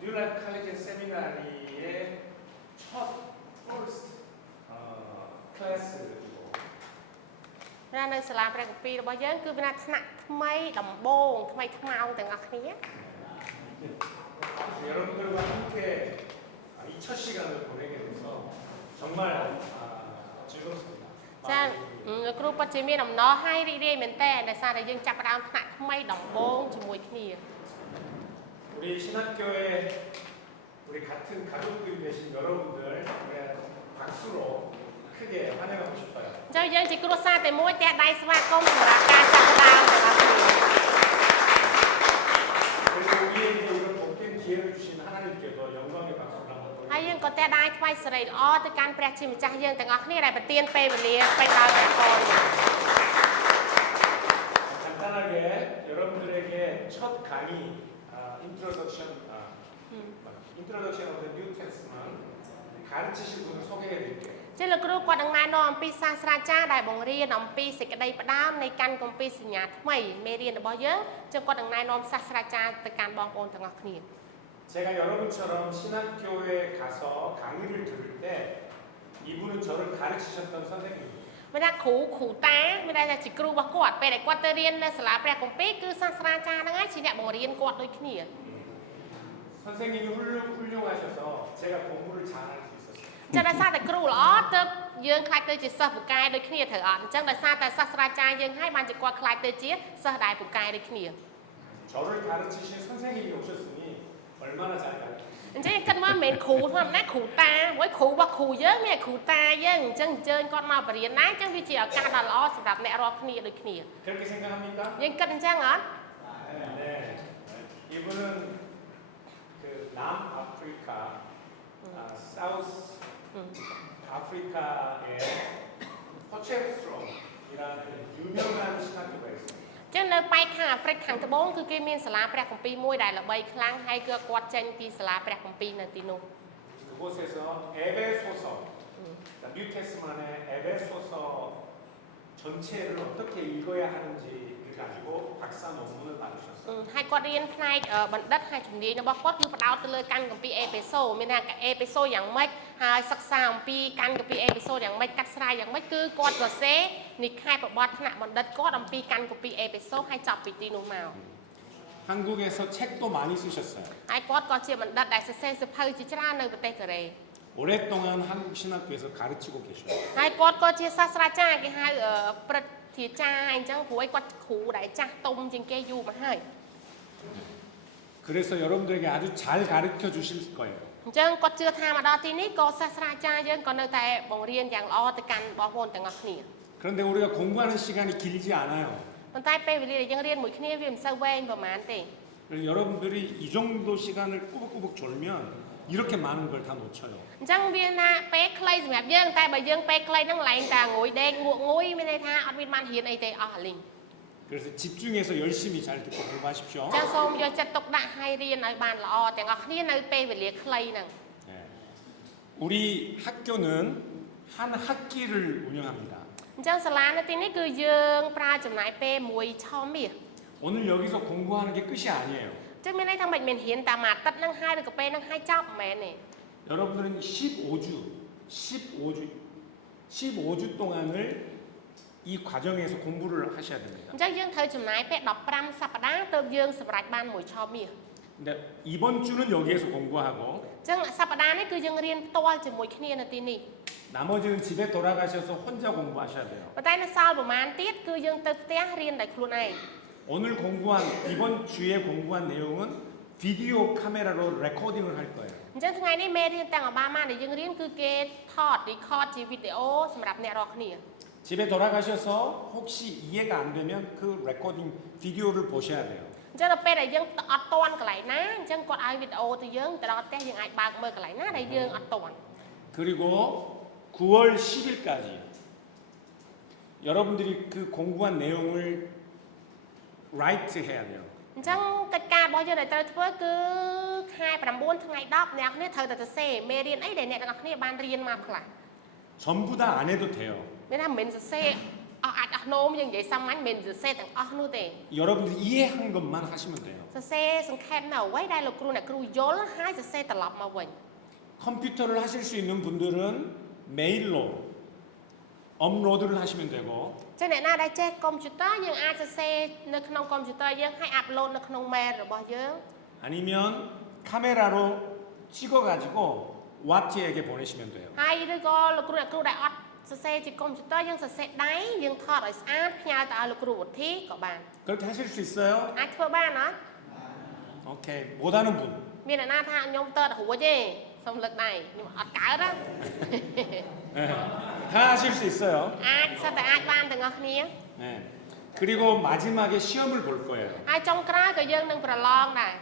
뉴라이프 칼리지 세미나리의 첫 first 클래스 ra nơi sala pre của pi bao giờ cứ bên thằng mấy đồng bồn mấy thằng mau từng ngọc này 여러분들과 함께 이 첫 시간을 보내게 돼서 정말 즐겁습니다. cha kêu bắt chỉ miền đồng nó hay đi đi miền tây để sao để dân chập đào thằng mấy đồng bồn chỉ mùi kia 우리 신학교에 우리 같은 가족들이 되신 여러분들 박수로 크게 환영하고 싶어요. cho dân chỉ kêu xa để mỗi cha đại sva công của ra ca chập đào 그리고 우리에게 이런 복된 기회를 주신 하나님께도 영광의 박수를 한번 hay dân có cha đại thay sợi ó từ can pre chỉ mình cha dân từng ngọc này lại bật tiên pe về liền pe đào để con 간단하게 여러분들에게 첫 강의 Introduction of the New Testament 가르치실 분을 소개해 드릴게요. chứ là kêu qua đằng mai nó pi sa sra cha đại bồng riêng ông pi sẽ cái đây bắt đàoในcăn công pi sinh nhật mấy mê riêng bao giờ chứ qua đằng mai nó sa sra cha từ can bong bồn từng ngọc này 제가 여러분처럼 신학교에 가서 강의를 들을 때 이분은 저를 가르치셨던 선생님입니다.ไม่ได้ขู่ตาไม่ได้จะจิกรูบกอดไปแต่กอดเรียนในสลาแปรของเป๊กคือศาสตราจารย์นั่งไงชีเนี่ยบอกเรียนกอดโดยขี้เนี่ย 선생님이 훌륭하셔서 제가 공부를 잘할 수 있었어요. จะได้ทราบแต่ครูหรอเติบยืนคลายเตยจิตสับปุกายโดยขี้เนี่ยเถอะจังได้ทราบแต่ศาสตราจารย์ยังให้มันจะกอดคลายเตยจิตสับได้ปุกายโดยขี้เนี่ย 저를 가르치신 선생님이 오셨으니 얼마나 잘 가르치셨어요. จะกันว่าเหม็นขู่ทำนะขู่ตาไว้ขู่ว่าขู่เยอะเนี่ยขู่ตาเยอะจังเจอก่อนมาเรียนนะจังวิจิตรการตลอดสำหรับในรอบขี้โดยขี้ 그렇게 생각합니까? ยังกันจังเหรอ 네. 이분은 그 남아프리카, 사우스 아프리카의 포체스트롬이라는 유명한 신학교가 있습니다. ចឹងនៅបែកខាងអាហ្វ្រិកខាងត្បូងគឺគេមានសាលាព្រះគម្ពីរមួយដែលល្បីខ្លាំងហើយគឺគាត់ចេញពីសាលាព្រះគម្ពីរនៅទីនោះ 그곳에서 에베소서, 뉴테스만의 에베소서 전체를 어떻게 읽어야 하는지를 가지고 박사 논문을 받으셨어요. ហើយគាត់រៀនផ្នែកបណ្ឌិតហើយជំនាញរបស់គាត់គឺផ្ដោតទៅលើកាន់គម្ពីរអេពេសូមានថាអេពេសូយ៉ាងម៉េចហើយសិក្សាអំពីកាន់គម្ពីរអេពេសូយ៉ាងម៉េចកាត់ស្រាយយ៉ាងម៉េចគឺគាត់សរសេរនិកាយប្រវត្តិថ្នាក់បណ្ឌិតគាត់អំពីកាន់គម្ពីរអេពេសូហើយចប់ពីទីនោះមក 한국에서 책도 많이 쓰셨어요. ហើយគាត់ក៏ជាបណ្ឌិតដែលសរសេរសៀវភៅជាច្រើននៅប្រទេសកូរ៉េ 오랫동안 한국 신학교에서 가르치고 계셔요. ហើយគាត់ក៏ជាសាស្ត្រាចារ្យគេហៅព្រឹទ្ធាចារ្យអញ្ចឹងព្រោះគាត់គ្រូដែលចាស់ទុំជាងគេយូរមកហើយ 그래서 여러분들에게 아주 잘 가르쳐 주실 거예요. អញ្ចឹងគាត់ជឿថាមកដល់ទីនេះក៏សាស្ត្រាចារ្យយើងក៏នៅតែបង្រៀនយ៉ាងល្អទៅកាន់បងប្អូនទាំងអស់គ្នា 그런데 우리가 공부하는 시간이 길지 않아요. ប៉ុន្តែពេលវេលាដែលយើងរៀនមួយគ្នាវាមិនសូវវែងប្រហែលទេ 그래서 여러분들이 이 정도 시간을 꾸벅꾸벅 졸면 이렇게 많은 걸 다 놓쳐요. អញ្ចឹងវាណាពេលខ្លីសម្រាប់យើងតែបើយើងពេលខ្លីហ្នឹងឡើងតែងួយដេកងក់ងុយមានន័យថាអត់មានបានរៀនអីទេអស់អាលីង 그래서 집중해서 열심히 잘 듣고 공부하십시오. អញ្ចឹងសូមយកចិត្តទុកដាក់ឲ្យរៀនឲ្យបានល្អទាំងអស់គ្នានៅពេលវេលាខ្លីហ្នឹង 네. 우리 학교는 한 학기를 운영합니다. អញ្ចឹងសាលានៅទីនេះគឺយើងប្រើចំណាយពេលមួយឆមាស 오늘 여기서 공부하는 게 끝이 아니에요. អញ្ចឹងមានន័យថាមិនមែនរៀនតែមួយអាទិត្យហ្នឹងហើយឬក៏ពេលហ្នឹងហើយចប់មិនមែនទេ 여러분들은 15주 동안을 이 과정에서 공부를 하셔야 됩니다. អញ្ចឹងយើងត្រូវចំណាយពេល15សប្តាហ៍ទើបយើងសម្រេចបានមួយឆមាស 근데 이번 주는 여기에서 공부하고 អញ្ចឹងសប្តាហ៍នេះគឺយើងរៀនផ្ទាល់ជាមួយគ្នានៅទីនេះ 나머지는 집에 돌아가셔서 혼자 공부하셔야 돼요. ប៉ុន្តែនៅសល់ប្រហែលទៀតគឺយើងទៅផ្ទះរៀនដោយខ្លួនឯង 오늘 이번 주에 공부한 내용은 비디오 카메라로 레코딩을 할 거예요. អញ្ចឹងថ្ងៃនេះមេរៀនទាំងអបាម៉ាដែលយើងរៀនគឺគេថត record ជាវីដេអូសម្រាប់អ្នករាល់គ្នា 집에 돌아가셔서 혹시 이해가 안 되면 그 레코딩 비디오를 보셔야 돼요. អញ្ចឹងដល់ពេលដែលយើងអត់ទាន់កន្លែងណាអញ្ចឹងគាត់ឲ្យវីដេអូទៅយើងទៅដល់ផ្ទះយើងអាចបើកមើលកន្លែងណាដែលយើងអត់ទាន់ 그리고 9월 10일까지 여러분들이 그 공부한 내용을 라이트 해야 돼요. អញ្ចឹងកិច្ចការរបស់យើងដែលត្រូវធ្វើគឺខែ9ថ្ងៃ10អ្នកគ្នាត្រូវតែសរសេរមេរៀនអីដែលអ្នកទាំងអស់គ្នាបានរៀនមកខ្លះ 전부 다 안 해도 돼요. មានថាមិនមែនសរសេរ អាចអស់នោមយើងនិយាយសាមញ្ញមិនសរសេរទាំងអស់នោះទេ 여러분들이 이해한 것만 하시면 돼요. សរសេរសង្ខេបនៅអ្វីដែលលោកគ្រូអ្នកគ្រូយល់ហើយសរសេរត្រឡប់មកវិញ 컴퓨터를 하실 수 있는 분들은 메일로 업로드를 하시면 되고 ចឹងអ្នកណាដែលចេះកុំព្យូទ័រយើងអាចសរសេរនៅក្នុងកុំព្យូទ័រយើងហើយអាប់ឡូតនៅក្នុង mail របស់យើង 아니면 카메라로 찍어가지고 와티에게 보내시면 돼요. ហើយឬក៏លោកគ្រូអ្នកគ្រូដែលអត់សរសេរជាកុំព្យូទ័រយើងសរសេរដៃយើងថតឲ្យស្អាតផ្ញើទៅឲ្យលោកគ្រូវិធីក៏បាន 그렇게 하실 수 있어요? អាចធ្វើបានអត់ 오케이. 못하는 분. មានអ្នកណាថាខ្ញុំតើរួចទេសុំលើកដៃខ្ញុំអត់កើតទេ 네. 다 하실 수 있어요. អាចសិតតែអាចបានទាំងអស់គ្នា 네. 그리고 마지막에 시험을 볼 거예요. ហើយចុងក្រោយក៏យើងនឹងប្រឡងដែរ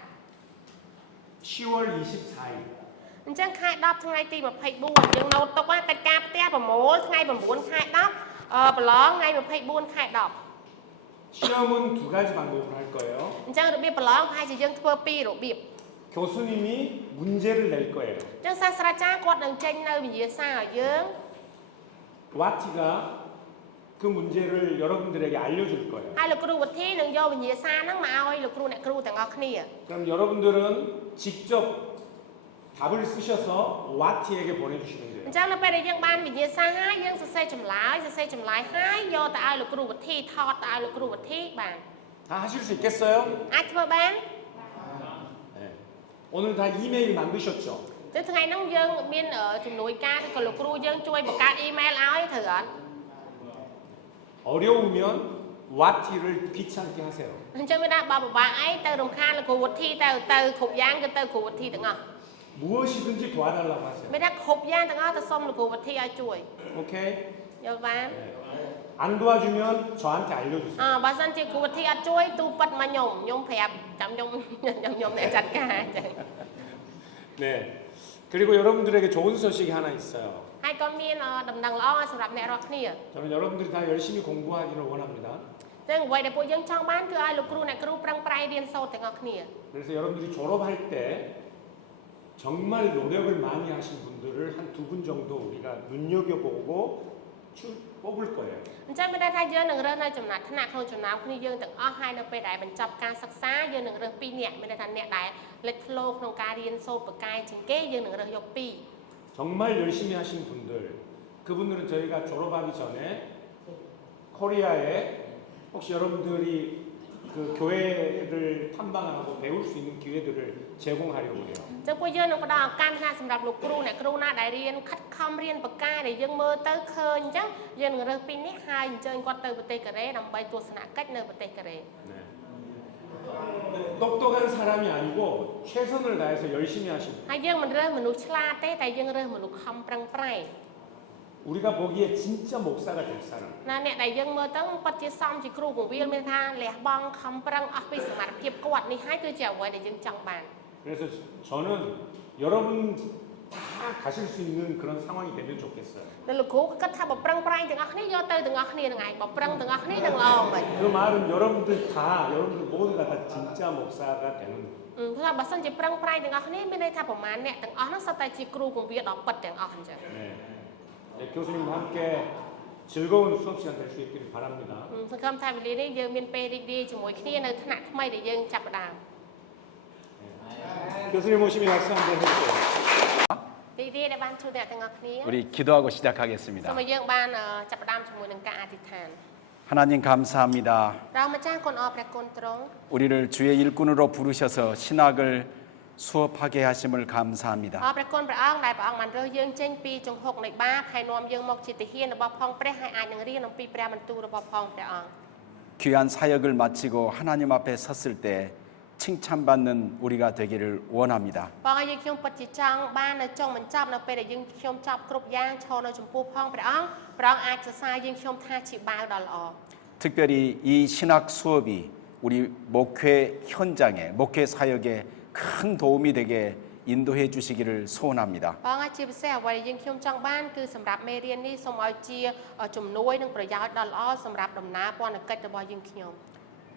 10월 24일. អញ្ចឹងខែ10ថ្ងៃទី24យើងណូតទុកកិច្ចការផ្ទះប្រមូលថ្ងៃ9ខែ10ប្រឡងថ្ងៃ24ខែ10 시험은 두 가지 방법으로 할 거예요. អញ្ចឹងរបៀបប្រឡងប្រហែលជាយើងធ្វើពីររបៀប 교수님이 문제를 낼 거예요. អញ្ចឹងសាស្ត្រាចារ្យគាត់នឹងចេញនៅវិញ្ញាសាឲ្យយើង 와티가 그 문제를 여러분들에게 알려줄 거예요. ហើយលោកគ្រូវិធីនឹងយកវិញ្ញាសាហ្នឹងមកឲ្យលោកគ្រូអ្នកគ្រូទាំងអស់គ្នា 그럼 여러분들은 직접 답을 쓰셔서 와티에게 보내주시면 អ 돼요. ញ្ចឹងនៅពេលដែលយើងបានវិញ្ញាសាហើយយើងសរសេរចម្លើយហើយយកទៅឲ្យលោកគ្រូវិធីថតទៅឲ្យលោកគ្រូវិធីបាន 다 하실 수 있겠어요? អាចធ្វើបាន 네. 오늘 다 이메일 만드셨죠? ទៅថ្ងៃហ្នឹងយើងមានជំនួយការឬក៏លោកគ្រូយើងជួយបង្កើតអ៊ីមែលឲ្យត្រូវអត់ 어려우면 와티를 귀찮게 하세요. អញ្ចឹងវាថាបើពិបាកអីទៅរំខានលោកគ្រូវិធីទៅគ្រប់យ៉ាងគឺទៅគ្រូវិធីទាំងអស់ 무엇이든지 도와달라고 하세요. មានថាគ្រប់យ៉ាងទាំងអស់ទៅសុំលោកគ្រូវិធីឲ្យជួយ 오케이? យល់បាន 안 도와주면 저한테 알려주세요. បើសិនជាគ្រូវិធីអត់ជួយទូប៉ិតមកខ្ញុំប្រាប់ចាំខ្ញុំអ្នកចាត់ការអញ្ចឹង 네. 그리고 여러분들에게 좋은 소식이 하나 있어요. ហើយក៏មានដំណឹងល្អសម្រាប់អ្នករាល់គ្នា 저는 여러분들이 다 열심히 공부하기를 원합니다. ចឹងអ្វីដែលពួកយើងចង់បានគឺឲ្យលោកគ្រូអ្នកគ្រូប្រឹងប្រែងរៀនសូត្រទាំងអស់គ្នា 그래서 여러분들이 졸업할 때 정말 노력을 많이 하신 분들을 한 두 분 정도 우리가 눈여겨보고 뽑을 거예요. អញ្ចឹងមានន័យថាយើងនឹងរើសនៅចំណាត់ថ្នាក់ក្នុងចំណោមគ្នាយើងទាំងអស់ហើយនៅពេលដែលបញ្ចប់ការសិក្សាយើងនឹងរើស2នាក់មានន័យថាអ្នកដែលលេចធ្លោក្នុងការរៀនសូត្របកាយជាងគេយើងនឹងរើសយក2 정말 열심히 하신 분들, 그분들은 저희가 졸업하기 전에 코리아에 혹시 여러분들이 그 교회를 탐방하고 배울 수 있는 기회들을 제공하려고 해요. ចឹងពួកយើងនឹងផ្ដល់ឱកាសណាសម្រាប់លោកគ្រូអ្នកគ្រូណាដែលរៀនខិតខំរៀនបកាយដែលយើងមើលទៅឃើញអញ្ចឹងយើងនឹងរើស2នាក់ហើយអញ្ជើញគាត់ទៅប្រទេសកូរ៉េដើម្បីទស្សនកិច្ចនៅប្រទេសកូរ៉េ 네. 똑똑한 사람이 아니고 최선을 다해서 열심히 하신 분. ហើយយើងមិនរើសមនុស្សឆ្លាតទេតែយើងរើសមនុស្សខំប្រឹងប្រែង 우리가 보기에 진짜 목사가 될 사람. ណាអ្នកដែលយើងមើលទៅពិតជាសមជាគ្រូបង្រៀនមានថាលះបង់ខំប្រឹងអស់ពីសមត្ថភាពគាត់នេះហើយគឺជាអ្វីដែលយើងចង់បាន 그래서 저는 여러분 다 가실 수 있는 그런 상황이 되면 좋겠어요. តែលោកគ្រូគាត់ថាបើប្រឹងប្រែងទាំងអស់គ្នាយកទៅទាំងអស់គ្នានឹងឯងបើប្រឹងទាំងអស់គ្នានឹងល្អមែន 그 말은 여러분들 모두가 다 진짜 목사가 되는. ថាបើសិនជាប្រឹងប្រែងទាំងអស់គ្នាមានន័យថាប្រមាណអ្នកទាំងអស់នោះសុទ្ធតែជាគ្រូបង្រៀនដល់ពិតទាំងអស់អញ្ចឹង 네. 네, 교수님과 함께 즐거운 수업 시간 될 수 있기를 바랍니다. សង្ឃឹមថាវេលានេះយើងមានពេលរីករាយជាមួយគ្នានៅថ្នាក់ថ្មីដែលយើងចាប់ផ្ដើម 교수님 오시면 박수 한번 해주세요. រីករាយដែលបានជួបអ្នកទាំងអស់គ្នា 우리 기도하고 សូម 시작하겠습니다. ឲ្យយើងបានចាប់ផ្ដើមជាមួយនឹងការអធិដ្ឋាន 하나님 감사합니다. ព្រះម្ចាស់គុណអរព្រះគុណទ្រង់ 우리를 주의 일꾼으로 부르셔서 신학을 수업하게 하심을 감사합니다. អរព្រះគុណព្រះអង្គដែលព្រះអង្គបានរើសយើងចេញពីចង្ហុកនៃបាបហើយនាំយើងមកជាទាហានរបស់ផងព្រះហើយអាចនឹងរៀនអំពីព្រះបន្ទូលរបស់ផងព្រះអង្គ 귀한 사역을 마치고 하나님 앞에 섰을 때 칭찬받는 우리가 되기를 원합니다. បងឲ្យយើងខ្ញុំពិតជាចង់បាននៅចុងបញ្ចប់នៅពេលដែលយើងខ្ញុំចប់គ្រប់យ៉ាងឈរនៅចំពោះផងព្រះអង្គអាចសរសើរយើងខ្ញុំថាជាបាវដ៏ល្អ 특별히 이 신학 수업이 우리 목회 현장에 목회 사역에 큰 도움이 되게 인도해 주시기를 소원합니다. បងអាចជាពិសេសអ្វីដែលយើងខ្ញុំចង់បានគឺសម្រាប់មេរៀននេះសូមឲ្យជាជំនួយនិងប្រយោជន៍ដ៏ល្អសម្រាប់ដំណើរពន្ធកិច្ចរបស់យើងខ្ញុំ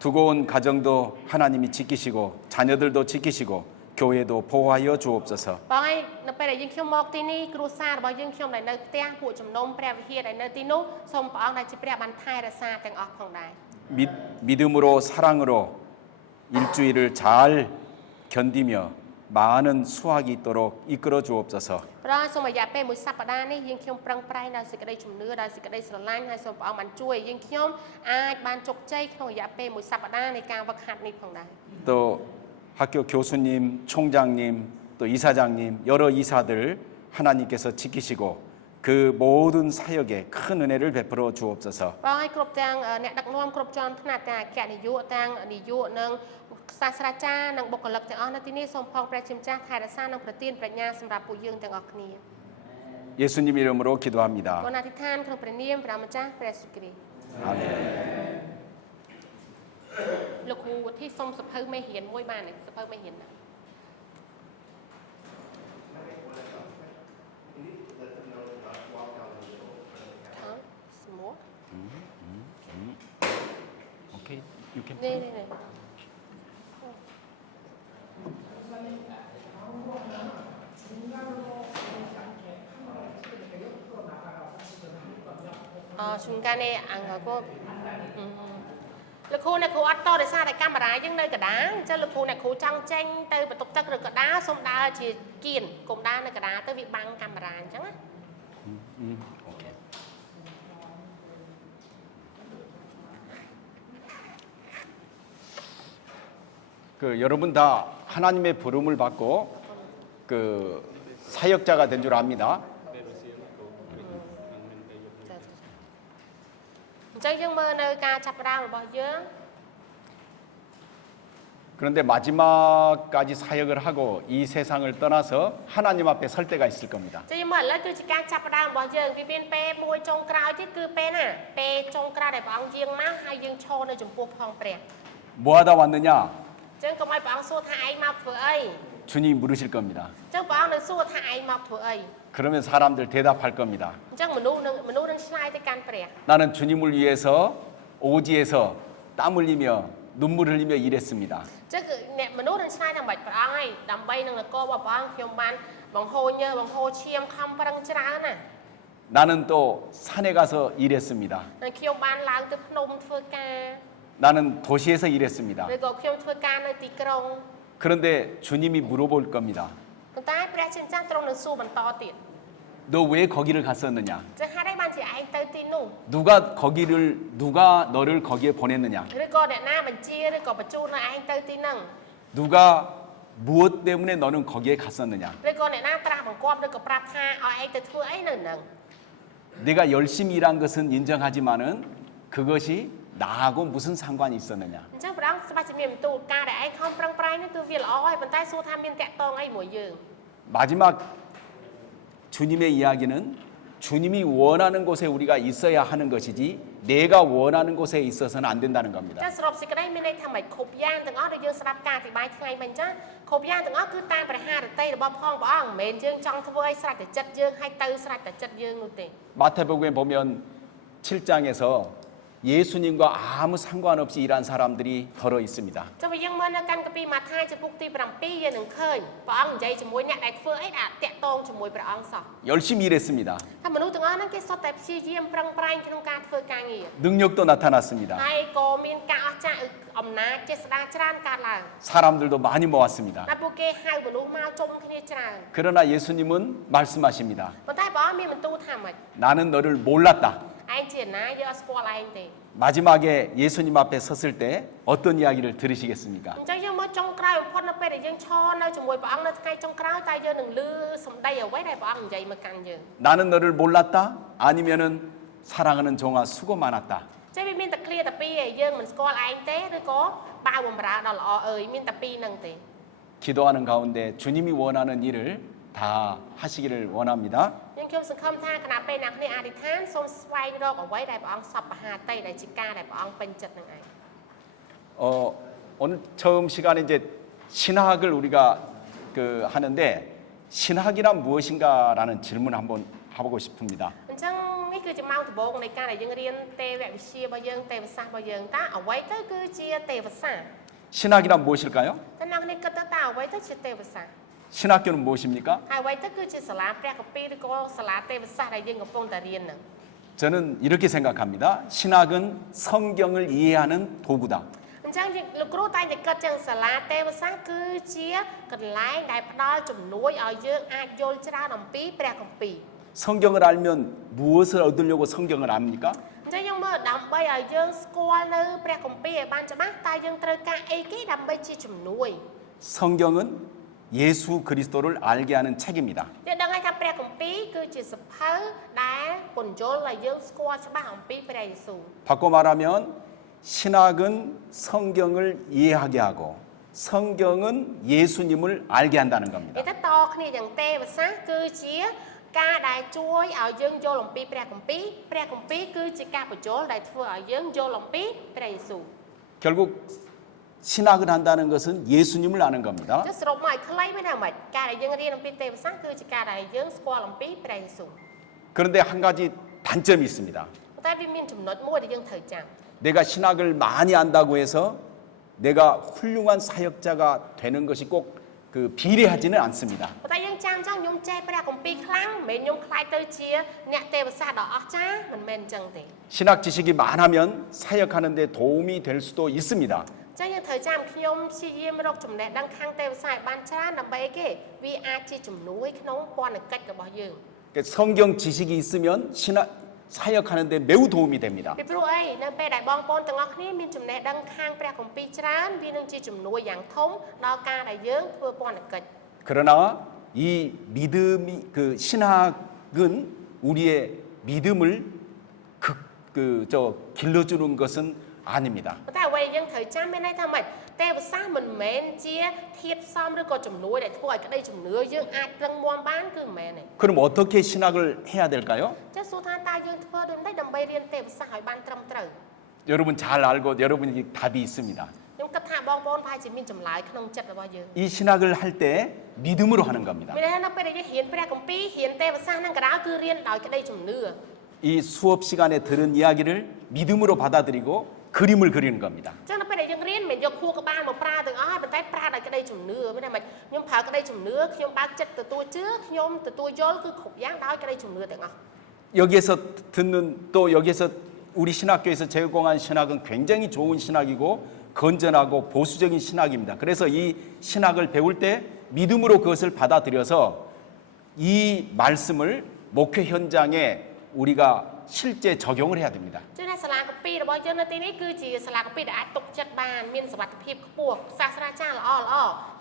두고 온 가정도 하나님이 지키시고 자녀들도 지키시고 교회도 보호하여 주옵소서. បងហើយនៅពេលដែលយើងខ្ញុំមកទីនេះគ្រួសាររបស់យើងខ្ញុំដែលនៅផ្ទះពួកចំណុំព្រះវិហារដែលនៅទីនោះសូមព្រះអង្គដែលជាព្រះបានថែរក្សាទាំងអស់ផងដែរ 믿음으로 사랑으로 일주일을 잘 견디며 많은 수확이 있도록 이끌어 주옵소서. ព្រះអង្គសូមរយៈពេលមួយសប្តាហ៍នេះយើងខ្ញុំប្រឹងប្រែងដោយសេចក្តីជំនឿដោយសេចក្តីស្រឡាញ់ហើយសូមព្រះអង្គបានជួយយើងខ្ញុំអាចបានជោគជ័យក្នុងរយៈពេលមួយសប្តាហ៍នៃការវឹកហាត់នេះផងដែរ 또 학교 교수님, 총장님, 또 이사장님, 여러 이사들 하나님께서 지키시고 그 모든 사역에 큰 은혜를 베풀어 주옵소서. ព្រះឲ្យគ្រប់ទាំងអ្នកដឹកនាំគ្រប់ជាន់ថ្នាក់ទាំងអគ្គនាយកទាំងនាយកនិងសាស្ត្រាចារ្យនិងបុគ្គលិកទាំងអស់នៅទីនេះសូមផងព្រះជាម្ចាស់ថែរក្សានិងប្រទានប្រាជ្ញាសម្រាប់ពួកយើងទាំងអស់គ្នា 예수님 이름으로 기도합니다. គណៈអធិដ្ឋានក្នុងព្រះនាមព្រះម្ចាស់ព្រះសុគ្រីស្ទ 아멘. លោកគ្រូឧទ្ទិសសូមសភៅមេរៀនមួយបានទេសភៅមេរៀនណា Small 오케이. You can. នេះនេះ 중간에 안 가고លោកគ្រូអ្នកគ្រូអត់តដោយសារតែកាមេរ៉ាយើងនៅកណ្ដាលអញ្ចឹងលោកគ្រូអ្នកគ្រូចង់ចេញទៅបន្ទប់ទឹកឬកណ្ដាលសូមដើរជាគៀនកុំដើរនៅកណ្ដាលទៅវាបាំងកាមេរ៉ាអញ្ចឹងណា 오케이. 그 여러분 다 하나님의 부름을 받고 그 사역자가 된 줄 압니다. អញ្ចឹងយើងមើលនៅការចាប់ផ្ដើមរបស់យើង 그런데 마지막까지 사역을 하고 이 세상을 떠나서 하나님 앞에 설 때가 있을 겁니다. ចឹងយើងមើលឥឡូវគឺជាការចាប់ផ្ដើមរបស់យើងវាមានពេលមួយចុងក្រោយទៀតគឺពេលណាពេលចុងក្រោយដែលព្រះអង្គយាងមកហើយយើងឈរនៅចំពោះផងព្រះ 뭐 하다 왔느냐? អញ្ចឹងកុំឲ្យព្រះអង្គសួរថាឯងមកធ្វើអី 주님 물으실 겁니다. អញ្ចឹងព្រះអង្គនឹងសួរថាឯងមកធ្វើអី 그러면 사람들 대답할 겁니다. អញ្ចឹងមនុស្សនឹងឆ្លើយទៅកាន់ព្រះ 나는 주님을 위해서 오지에서 땀 흘리며 눈물 흘리며 일했습니다. អញ្ចឹងគឺអ្នកមនុស្សនឹងឆ្លើយថាមិនព្រះអង្គហើយដើម្បីនឹងនគររបស់ព្រះអង្គខ្ញុំបានបង្ហូរញើសបង្ហូរឈាមខំប្រឹងច្រើនណា 나는 또 산에 가서 일했습니다. ហើយខ្ញុំបានឡើងទៅភ្នំធ្វើការ 나는 도시에서 일했습니다. ឬក៏ខ្ញុំធ្វើការនៅទីក្រុង 그런데 주님이 물어볼 겁니다. ប៉ុន្តែព្រះជាម្ចាស់ទ្រង់នឹងសួរបន្តទៀត 너 왜 거기를 갔었느냐? ចឹងហេតុអីបានជាឯងទៅទីនោះ 누가 너를 거기에 보냈느냐? ឬក៏អ្នកណាបញ្ជាឬក៏បញ្ជូនឲ្យឯងទៅទីហ្នឹង 누가 무엇 때문에 너는 거기에 갔었느냐? ឬក៏អ្នកណាត្រាស់បង្គាប់ឬក៏ប្រាប់ថាឲ្យឯងទៅធ្វើអីនៅហ្នឹង 내가 열심히 일한 것은 인정하지만은 그것이 나하고 무슨 상관이 있었느냐? អញ្ចឹងព្រះអង្គច្បាស់ជាមានបន្ទូលការដែលឯងខំប្រឹងប្រែងនេះគឺវាល្អហើយប៉ុន្តែសួរថាមានតាក់ទងអីមួយយើង 마지막 주님의 이야기는 주님이 원하는 곳에 우리가 있어야 하는 것이지 내가 원하는 곳에 있어서는 안 된다는 ចា 겁니다. សរុបសេចក្តីមានន័យថាមិនគ្រប់យ៉ាងទាំងអស់ដែលយើងស្ដាប់ការអធិប្បាយថ្ងៃមិញចាគ្រប់យ៉ាងទាំងអស់គឺតាមព្រះハរតីរបស់ផងព្រះអង្គមិនមែនយើងចង់ធ្វើឲ្យស្រេចតែចិត្តយើងហើយទៅស្រេចតែចិត្តយើងនោះទេ 마태복음에 보면 7장에서 예수님과 아무 상관없이 일한 사람들이 덜어 있습니다. ចាំបើយើងមើលនៅកាន់កាពីម៉ាថាយចំពុកទី7យើងនឹងឃើញព្រះអង្គនិយាយជាមួយអ្នកដែលធ្វើអីដែលតាក់ទងជាមួយព្រះអង្គសោះ 열심히 일했습니다. ថាមនុស្សទាំងអស់ហ្នឹងគេសុទ្ធតែព្យាយាមប្រឹងប្រែងក្នុងការធ្វើការងារ 능력도 나타났습니다. ហើយក៏មានការអស្ចារ្យអំណាចចេស្តាច្រើនកើតឡើង 사람들도 많이 모았습니다. តែពួកគេហៅមនុស្សមកជុំគ្នាច្រើន 그러나 예수님은 말씀하십니다. ប៉ុន្តែព្រះអង្គមានបន្ទូលថាម៉េច 나는 너를 몰랐다. ឯងជាណាយើងអត់ស្គាល់ឯងទេ 마지막에 예수님 앞에 섰을 때 어떤 이야기를 들으시겠습니까? អញ្ចឹងយើងមកចុងក្រោយបំផុតនៅពេលដែលយើងឈរនៅជាមួយព្រះអង្គនៅថ្ងៃចុងក្រោយតែយើងនឹងឮសម្ដីអ្វីដែលព្រះអង្គនិយាយមកកាន់យើង 나는 너를 몰랐다. 아니면은 사랑하는 종아 수고 많았다. ចេះវាមានតែឃ្លាតែពីរឯងយើងមិនស្គាល់ឯងទេឬក៏បាវបំរើដល់ល្អអើយមានតែពីរហ្នឹងទេ 기도하는 가운데 주님이 원하는 일을 다 하시기를 원합니다. យើងខ្ញុំសង្ឃឹមថាគណៈពេលអ្នកគ្នាអធិដ្ឋានសូមស្វែងរកអ្វីដែលព្រះអង្គសពបហាតីដែលជាការដែលព្រះអង្គពេញចិត្តនឹងឯង 오늘 처음 시간에 이제 신학을 우리가 하는데 신학이란 무엇인가라는 질문을 한번 해보고 싶습니다. អញ្ចឹងនេះគឺជាម៉ោងដំបូងនៃការដែលយើងរៀនទេវវិទ្យារបស់យើងទេវសាស្ត្ររបស់យើងតើអ្វីទៅគឺជាទេវសាស្ត្រ 신학이란 무엇일까요? តែអ្នកនេះគិតទៅតើអ្វីទៅជាទេវសាស្ត្រ 신학교는 무엇입니까? ហើយអ្វីទៅគឺជាសាលាព្រះគម្ពីរឬក៏សាលាទេវសាស្ត្រដែលយើងកំពុងតែរៀនហ្នឹង 저는 이렇게 생각합니다. 신학은 성경을 이해하는 도구다. អញ្ចឹងយើងលោកគ្រូតែងតែគិតចឹងសាលាទេវសាស្ត្រគឺជាកន្លែងដែលផ្ដល់ជំនួយឲ្យយើងអាចយល់ច្រើនអំពីព្រះគម្ពីរ 성경을 알면 무엇을 얻으려고 성경을 압니까? អញ្ចឹងយើងមើលដើម្បីឲ្យយើងស្គាល់នៅព្រះគម្ពីរឲ្យបានច្បាស់តើយើងត្រូវការអីគេដើម្បីជាជំនួយ 성경은 예수 그리스도를 알게 하는 책입니다. យើងដឹងហើយថាព្រះគម្ពីរគឺជាសភៅដែលពន្យល់ឲ្យយើងស្គាល់ច្បាស់អំពីព្រះយេស៊ូវ 바꿔 말하면 신학은 성경을 이해하게 하고 성경은 예수님을 알게 한다는 និយា 겁니다. យទៅតគ្នាយ៉ាងទេវសាស្ត្រគឺជាការដែលជួយឲ្យយើងយល់អំពីព្រះគម្ពីរព្រះគម្ពីរគឺជាការបញ្យល់ដែលធ្វើឲ្យយើងយល់អំពីព្រះយេស៊ូវ 결국 신학을 한다는 것은 예수님을 아는 겁니다. ចុះសរុបមកឲ្យខ្លីមែនទេហ្មងការដែលយើងរៀនអំពីទេវសាស្ត្រគឺជាការដែលយើងស្គាល់អំពីព្រះយេស៊ូវ 그런데 한 가지 단점이 있습니다. តែវាមានចំណុចមួយដែលយើងត្រូវចាំ 내가 신학을 많이 안다고 해서 내가 훌륭한 사역자가 되는 것이 꼭 그 비례하지는 않습니다. តែយើងចាំចឹងខ្ញុំចេះព្រះគម្ពីរខ្លាំងមិនមែនខ្ញុំខ្លាចទៅជាអ្នកទេវសាស្ត្រដ៏អស្ចារ្យមិនមែនចឹងទេ 신학 지식이 많으면 사역하는 데 도움이 될 수도 있습니다. ចឹងយើងត្រូវចាំខ្ញុំព្យាយាមរកចំណេះដឹងខាងទេវសាស្ត្រឲ្យបានច្រើនដើម្បីអីគេវាអាចជាជំនួយក្នុងពន្ធកិច្ចរបស់យើង 그러니까 성경 지식이 있으면 신학 사역하는 데 매우 도움이 됩니다. ពីព្រោះអីនៅពេលដែលបងប្អូនទាំងអស់គ្នាមានចំណេះដឹងខាងព្រះគម្ពីរច្រើនវានឹងជាជំនួយយ៉ាងធំដល់ការដែលយើងធ្វើពន្ធកិច្ច 그러나 이 믿음이 그 신학은 우리의 믿음을 길러주는 것은 아닙니다. តែអ្វីយើងត្រូវចាំមានន័យថាម៉េចទេវសាស្ត្រមិនមែនជាធាតុផ្សំឬក៏ជំនួយដែលធ្វើឲ្យក្តីជំនឿយើងអាចរឹងមាំបានគឺមិនមែនទេ 그럼 어떻게 신학을 해야 될까요? ចឹងសួរថាតើយើងធ្វើដូចម្តេចដើម្បីរៀនទេវសាស្ត្រឲ្យបានត្រឹមត្រូវ 여러분 잘 알고 여러분이 답이 있습니다. ខ្ញុំគិតថាបងប្អូនប្រហែលជាមានចម្លើយក្នុងចិត្តរបស់យើង 이 신학을 할 때 믿음으로 하는 겁니다. មានន័យថានៅពេលដែលយើងរៀនព្រះគម្ពីររៀនទេវសាស្ត្រហ្នឹងក៏ដោយគឺរៀនដោយក្តីជំនឿ 이 수업 시간에 들은 이야기를 믿음으로 받아들이고 그림을 그리는 겁니다. ចឹងនៅពេលដែលយើងរៀនមិនយកខួរក្បាលមកប្រើទាំងអស់ហើយប៉ុន្តែប្រើដោយក្តីជំនឿមានន័យថាខ្ញុំប្រើក្តីជំនឿខ្ញុំបើកចិត្តទទួលជឿខ្ញុំទទួលយល់គឺគ្រប់យ៉ាងដោយក្តីជំនឿទាំងអស់ 여기에서 듣는 또 여기에서 우리 신학교에서 제공한 신학은 굉장히 좋은 신학이고 건전하고 보수적인 신학입니다. 그래서 이 신학을 배울 때 믿음으로 그것을 받아들여서 이 말씀을 목회 현장에 우리가 실제 적용을 해야 됩니다. ចឹងសាលាគម្ពីររបស់យើងនៅទីនេះគឺជាសាលាគម្ពីរដែលអាចទុកចិត្តបានមានសុវត្ថិភាពខ្ពស់សាស្ត្រាចារ្យល្អ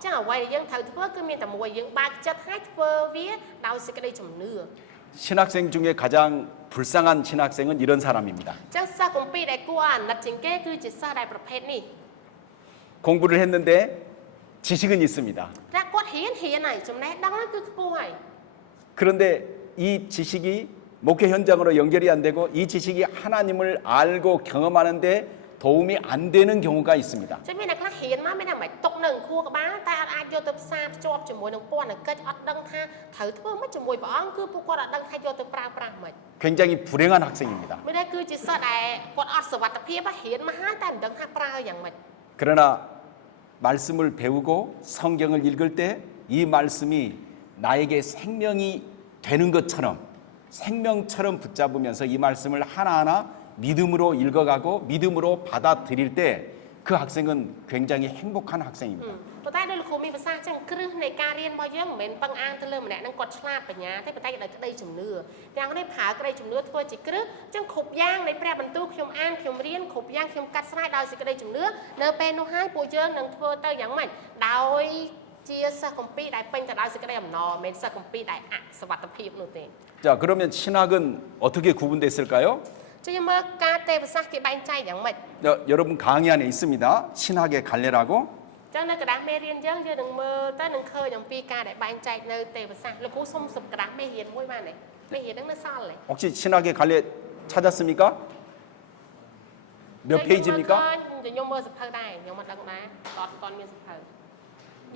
ចឹងអ្វីដែលយើងត្រូវធ្វើគឺមានតែមួយយើងបើកចិត្តឲ្យធ្វើវាដោយសេចក្តីជំនឿ 신학생 중에 가장 불쌍한 신학생은 이런 사람입니다. ចឹងសិស្សគម្ពីរដែលគួរអាណិតជាងគេគឺជាសិស្សដែលប្រភេទនេះ 공부를 했는데 지식은 있습니다. តែគាត់ហ៊ានហើយចំណេះដឹងហ្នឹងគឺខ្ពស់ហើយ 그런데 이 지식이 목회 현장으로 연결이 안 되고 이 지식이 하나님을 알고 경험하는데 도움이 안 되는 경우가 있습니다. ចឹងមានអ្នកខ្លះហ៊ានមកមានតែមិនទុកនៅខួរក្បាលតែអាចយកទៅផ្សារភ្ជាប់ជាមួយនឹងពន្ធកិច្ចអត់ដឹងថាត្រូវធ្វើមិនជាមួយព្រះអង្គគឺពួកគាត់អត់ដឹងថាយកទៅប្រើប្រាស់មិន 굉장히 불행한 학생입니다. មានតែគឺជាសិស្សដែលគាត់អត់សុវត្ថិភាពហ៊ានមកហើយតែមិនដឹងថាប្រើយ៉ាងម៉េច 그러나 말씀을 배우고 성경을 읽을 때 이 말씀이 나에게 생명이 되는 것처럼 생명처럼 붙잡으면서 이 말씀을 하나하나 믿음으로 읽어가고 믿음으로 받아들일 때 그 학생은 굉장히 행복한 학생입니다. ប៉ុន្តែដោយលោកគ្រូមានប្រសាសន៍ចឹងគ្រឹះនៃការរៀនរបស់យើងមិនមែនពឹងអាងទៅលើម្នាក់នឹងគាត់ឆ្លាតបញ្ញាទេប៉ុន្តែដោយក្តីជំនឿទាំងនេះប្រើក្តីជំនឿធ្វើជាគ្រឹះចឹងគ្រប់យ៉ាងនៃព្រះបន្ទូលខ្ញុំអានខ្ញុំរៀនគ្រប់យ៉ាងខ្ញុំកាត់ស្រាយដោយសេចក្តីជំនឿនៅពេលនោះហើយពួកយើងនឹងធ្វើទៅយ៉ាងម៉េចដោយជាសិស្សគម្ពីរដែលពេញទៅដោយសេចក្តីអំណរមិនមែនសិស្សគម្ពីរដែលអសុវត្ថិភាពនោះទេ 자, 그러면 신학은 어떻게 구분됐을까요? ចឹងយើងមើលការទេវសាស្ត្រគេបែងចែកយ៉ាងម៉េច 여러분 강의 안에 있습니다. 신학의 갈래라고. ចឹងនៅกระดาษមេរៀនយើងនឹងមើលទៅនឹងឃើញអំពីការដែលបែងចែកនៅទេវសាស្ត្រលោកគ្រូសុំកระดาษមេរៀនមួយបានទេមេរៀនហ្នឹងនៅសល់ទេ 혹시 신학의 갈래 찾았습니까? 몇 페이지입니까? ខ្ញុំមើលសភៅដែរខ្ញុំមិនដឹងដែរអត់មានសភៅ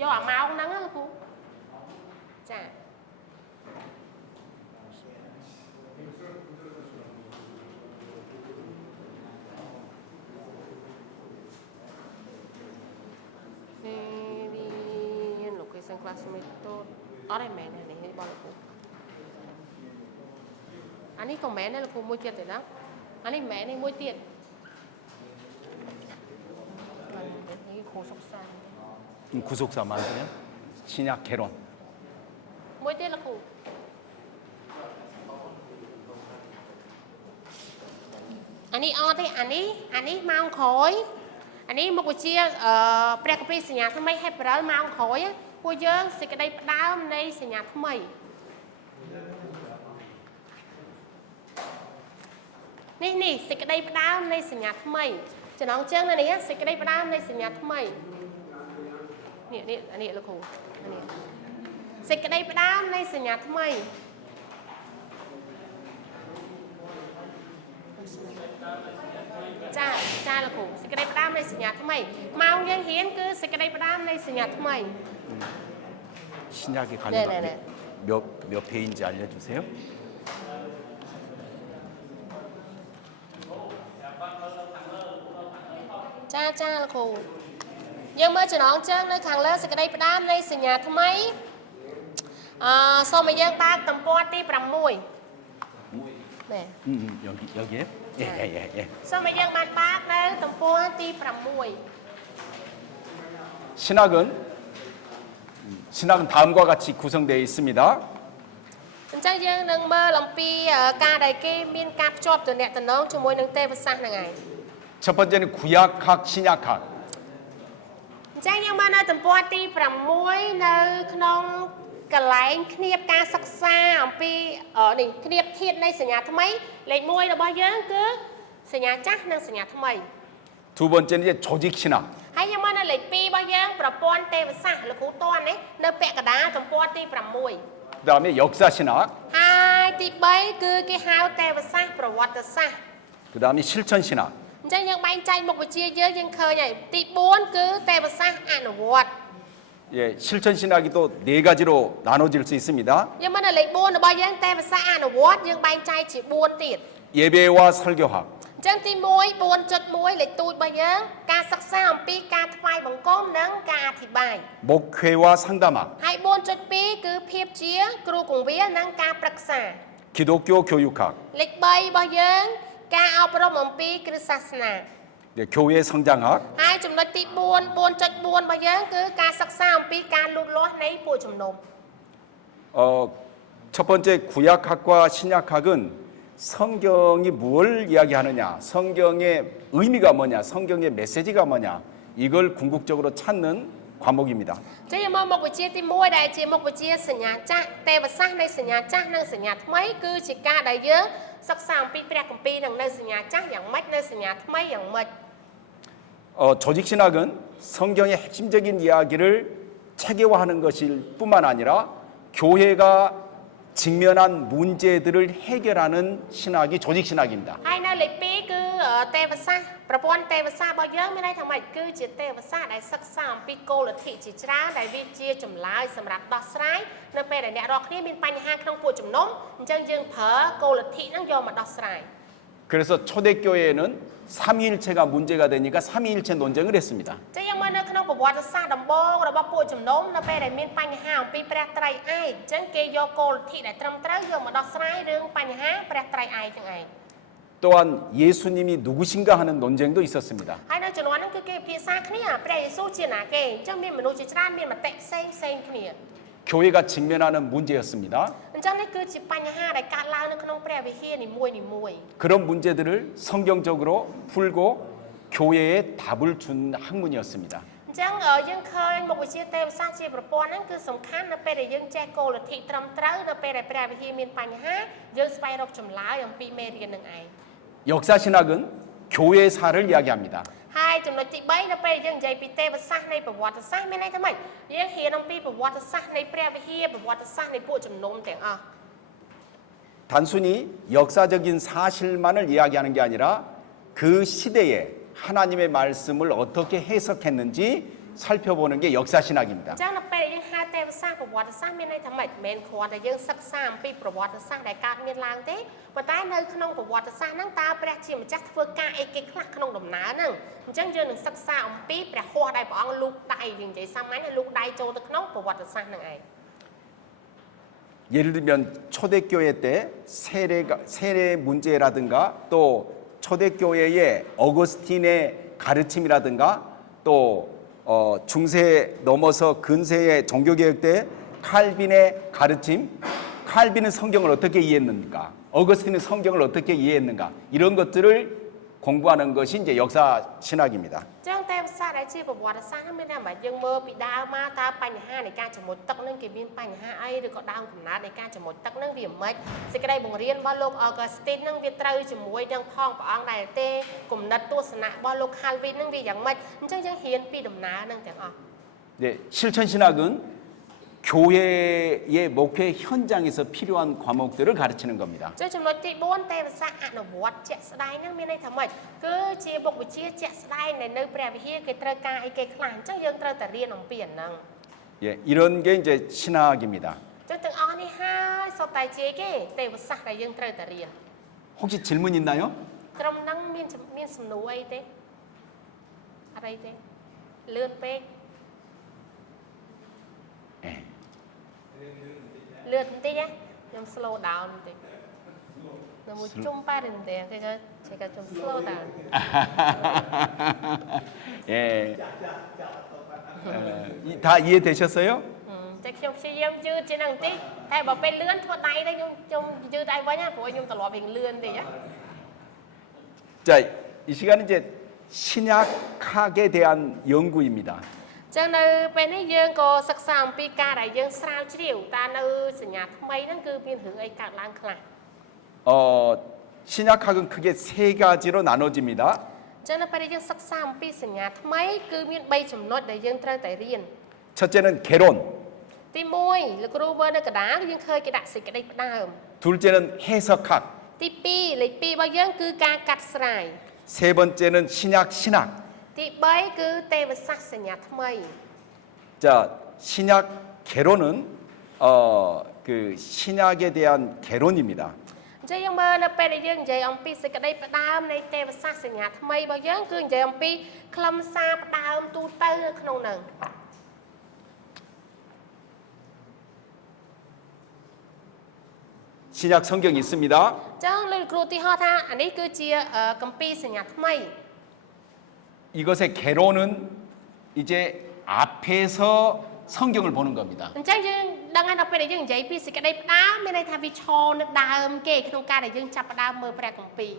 យកអាម៉ោងហ្នឹងលោកគ្រូចា 자, Mình tốt. Ở đây mẹ này này bao lâu? Anh ấy còn mẹ này là cô mua tiền rồi đó. Anh ấy mẹ này mua tiền. 이게 고속사. 구속사 맞아요? 신약 개론. Mỗi tiết là khổ. Anh ấy o thế anh ấy mang khói. Anh ấy một buổi chia pre cà phê nhà thay mày hay bữa mang khói á. Cô dơ sẽ cái đây đau này sẽ nhà thay mày. Nè sẽ cái đây đau này sẽ nhà thay mày. Cho nó chân này á sẽ cái đây đau này sẽ nhà thay mày. Nè anh ấy là khổ. Anh ấy. សេចក្តីផ្ដាំនៃសញ្ញាថ្មីចាលោកគ្រូសេចក្តីផ្ដាំនៃសញ្ញាថ្មីម៉ោងយើងរៀនគឺសេចក្តីផ្ដាំនៃសញ្ញាថ្មី 신약에 관련 네네네. 몇 페이지인지 알려주세요.ចាលោកគ្រូយើងមើលចំណងជើងនៅខាងលើសេចក្តីផ្ដាំនៃសញ្ញាថ្មីសូមឲ្យយើងបើកទំព័រទី 6 여기에? 예. សូមឲ្យយើងបានបើកនៅទំព័រទី 신학은 다음과 같이 구성되어 있습니다. 6 អញ្ចឹងយើងនឹងមើលអំពីការដែលគេមានការភ្ជាប់ទំនាក់ទំនងជាមួយនឹងទេវសាស្ត្រហ្នឹងឯង 첫 번째는 구약학, 신약학. អញ្ចឹងយើងមើលនៅទំព័រទី6នៅក្នុងកន្លែងគ្នាបការសិក្សាអំពីនេះគ្នាបធាតុនៃសញ្ញាថ្មីលេខ1របស់យើងគឺសញ្ញាចាស់និងសញ្ញាថ្មី 두 번째는 이제 조직 신학. ហើយយើងមើលនៅលេខ2របស់យើងប្រព័ន្ធទេវសាស្ត្រលោកគ្រូតន់នេះនៅពាក់កណ្ដាលទំព័រទី 6 그다음에 역사 신학. ហើយទី3គឺគេហៅទេវសាស្ត្រប្រវត្តិសាស្ត្រ 그다음에 실천 신학. អញ្ចឹងយើងបែងចែកមុខវិជ្ជាយើងឃើញហើយទី4គឺទេវសាស្ត្រអនុវត្ត 예, 실천 신학이 또 네 가지로 나눠질 수 있습니다. យើងមើលនៅលេខ4របស់យើងទេវសាស្ត្រអនុវត្តយើងបែងចែកជា4ទៀត 예배와 설교학. អញ្ចឹងទី1 4.1 លេខទូចរបស់យើងការសិក្សាអំពីការថ្វាយបង្គំនិងការអធិប្បាយ 목회와 상담학. ហើយ 4.2 គឺភាពជាគ្រូកង្វាលនិងការប្រឹក្សា 기독교 교육학. លេខ3របស់យើងការអប់រំអំពីគ្រិស្តសាសនា 네, 교회 성장학. ហើយចំណុចទី4 4.4 របស់យើងគឺការសិក្សាអំពីការលូតលាស់នៃពួកជំនុំ 첫 번째 구약학과 신약학은 성경이 뭘 이야기하느냐, 성경의 의미가 뭐냐, 성경의 메시지가 뭐냐, 이걸 궁극적으로 찾는 과목입니다. ចឹងយើងមកមុខវិជ្ជាទី1ដែលជាមុខវិជ្ជាសញ្ញាចាស់ទេវសាស្ត្រនៃសញ្ញាចាស់និងសញ្ញាថ្មីគឺជាការដែលយើងសិក្សាអំពីព្រះគម្ពីរនិងនៅសញ្ញាចាស់យ៉ាងម៉េចនៅសញ្ញាថ្មីយ៉ាងម៉េច 조직 신학은 성경의 핵심적인 이야기를 체계화하는 것일 뿐만 아니라 교회가 직면한 문제들을 해결하는 신학이 조직 신학입니다. ហើយនៅលេខ2គឺទេវសាស្ត្រប្រព័ន្ធទេវសាស្ត្ររបស់យើងមានន័យថាម៉េចគឺជាទេវសាស្ត្រដែលសិក្សាអំពីគោលលទ្ធិជាច្រើនដែលវាជាចម្លើយសម្រាប់ដោះស្រាយនៅពេលដែលអ្នករាល់គ្នាមានបញ្ហាក្នុងពួកជំនុំអញ្ចឹងយើងប្រើគោលលទ្ធិហ្នឹងយកមកដោះស្រាយ 그래서 초대교회에는 삼위일체가 문제가 되니까 삼위일체 논쟁을 했습니다. ចឹងយើងមើលនៅក្នុងប្រវត្តិសាស្ត្រដំបូងរបស់ពួកជំនុំនៅពេលដែលមានបញ្ហាអំពីព្រះត្រៃឯកអញ្ចឹងគេយកគោលលទ្ធិដែលត្រឹមត្រូវយកមកដោះស្រាយរឿងបញ្ហាព្រះត្រៃឯកទាំងឯង 또한 예수님이 누구신가 하는 논쟁도 있었습니다. ហើយនៅជំនាន់ហ្នឹងគឺគេពិភាក្សាគ្នាព្រះយេស៊ូវជាណាគេអញ្ចឹងមានមនុស្សជាច្រើនមានមតិផ្សេងគ្នា 교회가 직면하는 문제였습니다. អញ្ចឹងនេះគឺជាបញ្ហាដែលកើតឡើងនៅក្នុងព្រះវិហារនីមួយៗ 그런 문제들을 성경적으로 풀고 교회에 답을 준 학문이었습니다. អញ្ចឹងយើងឃើញមុខវិជ្ជាទេវសាស្ត្រជាប្រព័ន្ធហ្នឹងគឺសំខាន់នៅពេលដែលយើងចេះគោលលទ្ធិត្រឹមត្រូវនៅពេលដែលព្រះវិហារមានបញ្ហាយើងស្វែងរកចម្លើយអំពីមេរៀននឹងឯង 역사 신학은 교회사를 이야기합니다. ហើយចំណុចទី3នៅពេលយើងនិយាយពីទេវសាស្ត្រនៃប្រវត្តិសាស្ត្រមានន័យថាម៉េចយើងរៀនអំពីប្រវត្តិសាស្ត្រនៃព្រះវិហារប្រវត្តិសាស្ត្រនៃពួកជំនុំទាំងអស់ 단순히 역사적인 사실만을 이야기하는 게 아니라 그 시대에 하나님의 말씀을 어떻게 해석했는지 살펴보는 게 역사 신학입니다. ចឹងនៅពេលយើងហៅទេវសាស្ត្រប្រវត្តិសាស្ត្រមានន័យថាម៉េចមិនមែនគ្រាន់តែយើងសិក្សាអំពីប្រវត្តិសាស្ត្រដែលកើតមានឡើងទេប៉ុន្តែនៅក្នុងប្រវត្តិសាស្ត្រហ្នឹងតើព្រះជាម្ចាស់ធ្វើការអីគេខ្លះក្នុងដំណើរហ្នឹងអញ្ចឹងយើងនឹងសិក្សាអំពីព្រះហស្ថដែលព្រះអង្គលូកដៃយើងនិយាយសាមញ្ញលូកដៃចូលទៅក្នុងប្រវត្តិសាស្ត្រហ្នឹងឯង 예를 들면 초대교회 때 세례 문제라든가 또 초대교회의 어거스틴의 가르침이라든가 또 중세 넘어서 근세의 종교개혁 때 칼빈의 가르침, 칼빈은 성경을 어떻게 이해했는가, 어거스틴은 성경을 어떻게 이해했는가 이런 것들을 공부하는 것이 이제 역사 신학입니다. ចឹងទេវសាស្ត្រដែលជាប្រវត្តិសាស្ត្រហ្នឹងមានតែយើងមើលពីដើមមកតើបញ្ហានៃការចំមុចទឹកហ្នឹងគេមានបញ្ហាអីឬក៏ដើមកំណើតនៃការចំមុចទឹកហ្នឹងវាមិនសេចក្តីបង្រៀនរបស់លោក Augustine ហ្នឹងវាត្រូវជាមួយនឹងផងព្រះអង្គដែរទេគំនិតទស្សនៈរបស់លោក Calvin ហ្នឹងវាយ៉ាងម៉េចអញ្ចឹងយើងរៀនពីដំណើរហ្នឹងទាំងអស់ 네, 실천 신학은 교회의 목회 현장에서 필요한 과목들을 가르치는 겁니다. ចឹងចំណុចទី4ទេវសាស្ត្រអនុវត្តជាក់ស្ដែងហ្នឹងមានន័យថាម៉េចគឺជាមុខវិជ្ជាជាក់ស្ដែងដែលនៅព្រះវិហារគេត្រូវការអីគេខ្លះអញ្ចឹងយើងត្រូវតែរៀនអំពីអាហ្នឹង 예, 이런 게 이제 신학입니다. ចឹងទាំងអស់នេះហើយសុទ្ធតែជាគេទេវសាស្ត្រដែលយើងត្រូវតែរៀន 혹시 질문 있나요? ក្រុមហ្នឹងមានសំណួរអីទេអត់អីទេលឿនពេក 예. លឿនបន្តិចណាខ្ញុំ slow down បន្តិចនៅមួយជុំប៉ែរទេគេក៏ខ្ញុំ slow down 예. 다 이해되셨어요? តែខ្ញុំព្យាយាមយឺតជាងហ្នឹងបន្តិចតែបើពេលលឿនធ្វើដៃទៅខ្ញុំយឺតដៃវិញណាព្រោះខ្ញុំត្រឡប់វិញលឿនបន្តិចណា 자, 이 시간은 이제 신약학에 대한 연구입니다. ចឹងនៅពេលនេះយើងក៏សិក្សាអំពីការដែលយើងស្រាវជ្រាវតើនៅសញ្ញាថ្មីហ្នឹងគឺមានរឿងអីកើតឡើងខ្លះ 신약학은 크게 세 가지로 나눠집니다. ចឹងនៅពេលយើងសិក្សាអំពីសញ្ញាថ្មីគឺមាន3ចំណុចដែលយើងត្រូវតែរៀន 첫째는 개론, ទី1លោកគ្រូមើលនៅកណ្ដាលយើងឃើញគេដាក់សេចក្តីផ្ដើម 둘째는 해석학, ទី2លេខ2របស់យើងគឺការកាត់ស្រាយ 세 번째는 신약 신학. ទី3គឺទេវសាស្ត្រសញ្ញាថ្មី 자, 신약 개론은 그 신약에 대한 개론입니다. អញ្ចឹងយើងមើលនៅពេលដែលយើងនិយាយអំពីសេចក្តីផ្ដើមនៃទេវសាស្ត្រសញ្ញាថ្មីរបស់យើងគឺនិយាយអំពីខ្លឹមសារផ្ដើមទូទៅនៅក្នុងហ្នឹង 신약 성경이 있습니다. អញ្ចឹងលោកគ្រូទីហោះថាអានេះគឺជាគម្ពីរសញ្ញាថ្មី 이것의 개론은 이제 앞에서 성경을 보는 겁니다. អញ្ចឹងយើងដឹងហើយដល់ពេលដែលយើងនិយាយពីសេចក្តីផ្ដើមមានន័យថាវាឈរនៅដើមគេក្នុងការដែលយើងចាប់ផ្ដើមមើលព្រះគម្ពីរ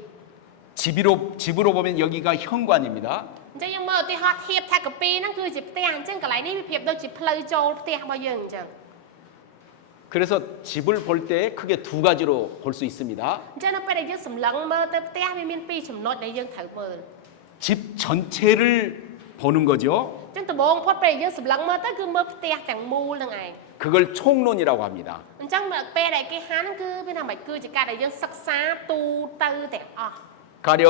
집으로 보면 여기가 현관입니다. អញ្ចឹងយើងមើលឧទាហរណ៍ធៀបថាគម្ពីរហ្នឹងគឺជាផ្ទះអញ្ចឹងកន្លែងនេះវាប្រៀបដូចជាផ្លូវចូលផ្ទះរបស់យើងអញ្ចឹង 그래서 집을 볼 때 크게 두 가지로 볼 수 있습니다. អញ្ចឹងនៅពេលដែលយើងសម្លឹងមើលទៅផ្ទះវាមានពីរចំណុចដែលយើងត្រូវមើល 집 전체를 보는 거죠. អញ្ចឹងដំបូងផុតពេលយើងសម្លឹងមើលទៅគឺមើលផ្ទះទាំងមូលហ្នឹងឯង 그걸 총론이라고 합니다. អញ្ចឹងពេលដែលគេហាហ្នឹងគឺមានថាម៉េចគឺជាការដែលយើងសិក្សាទូទៅទាំងអស់ 가령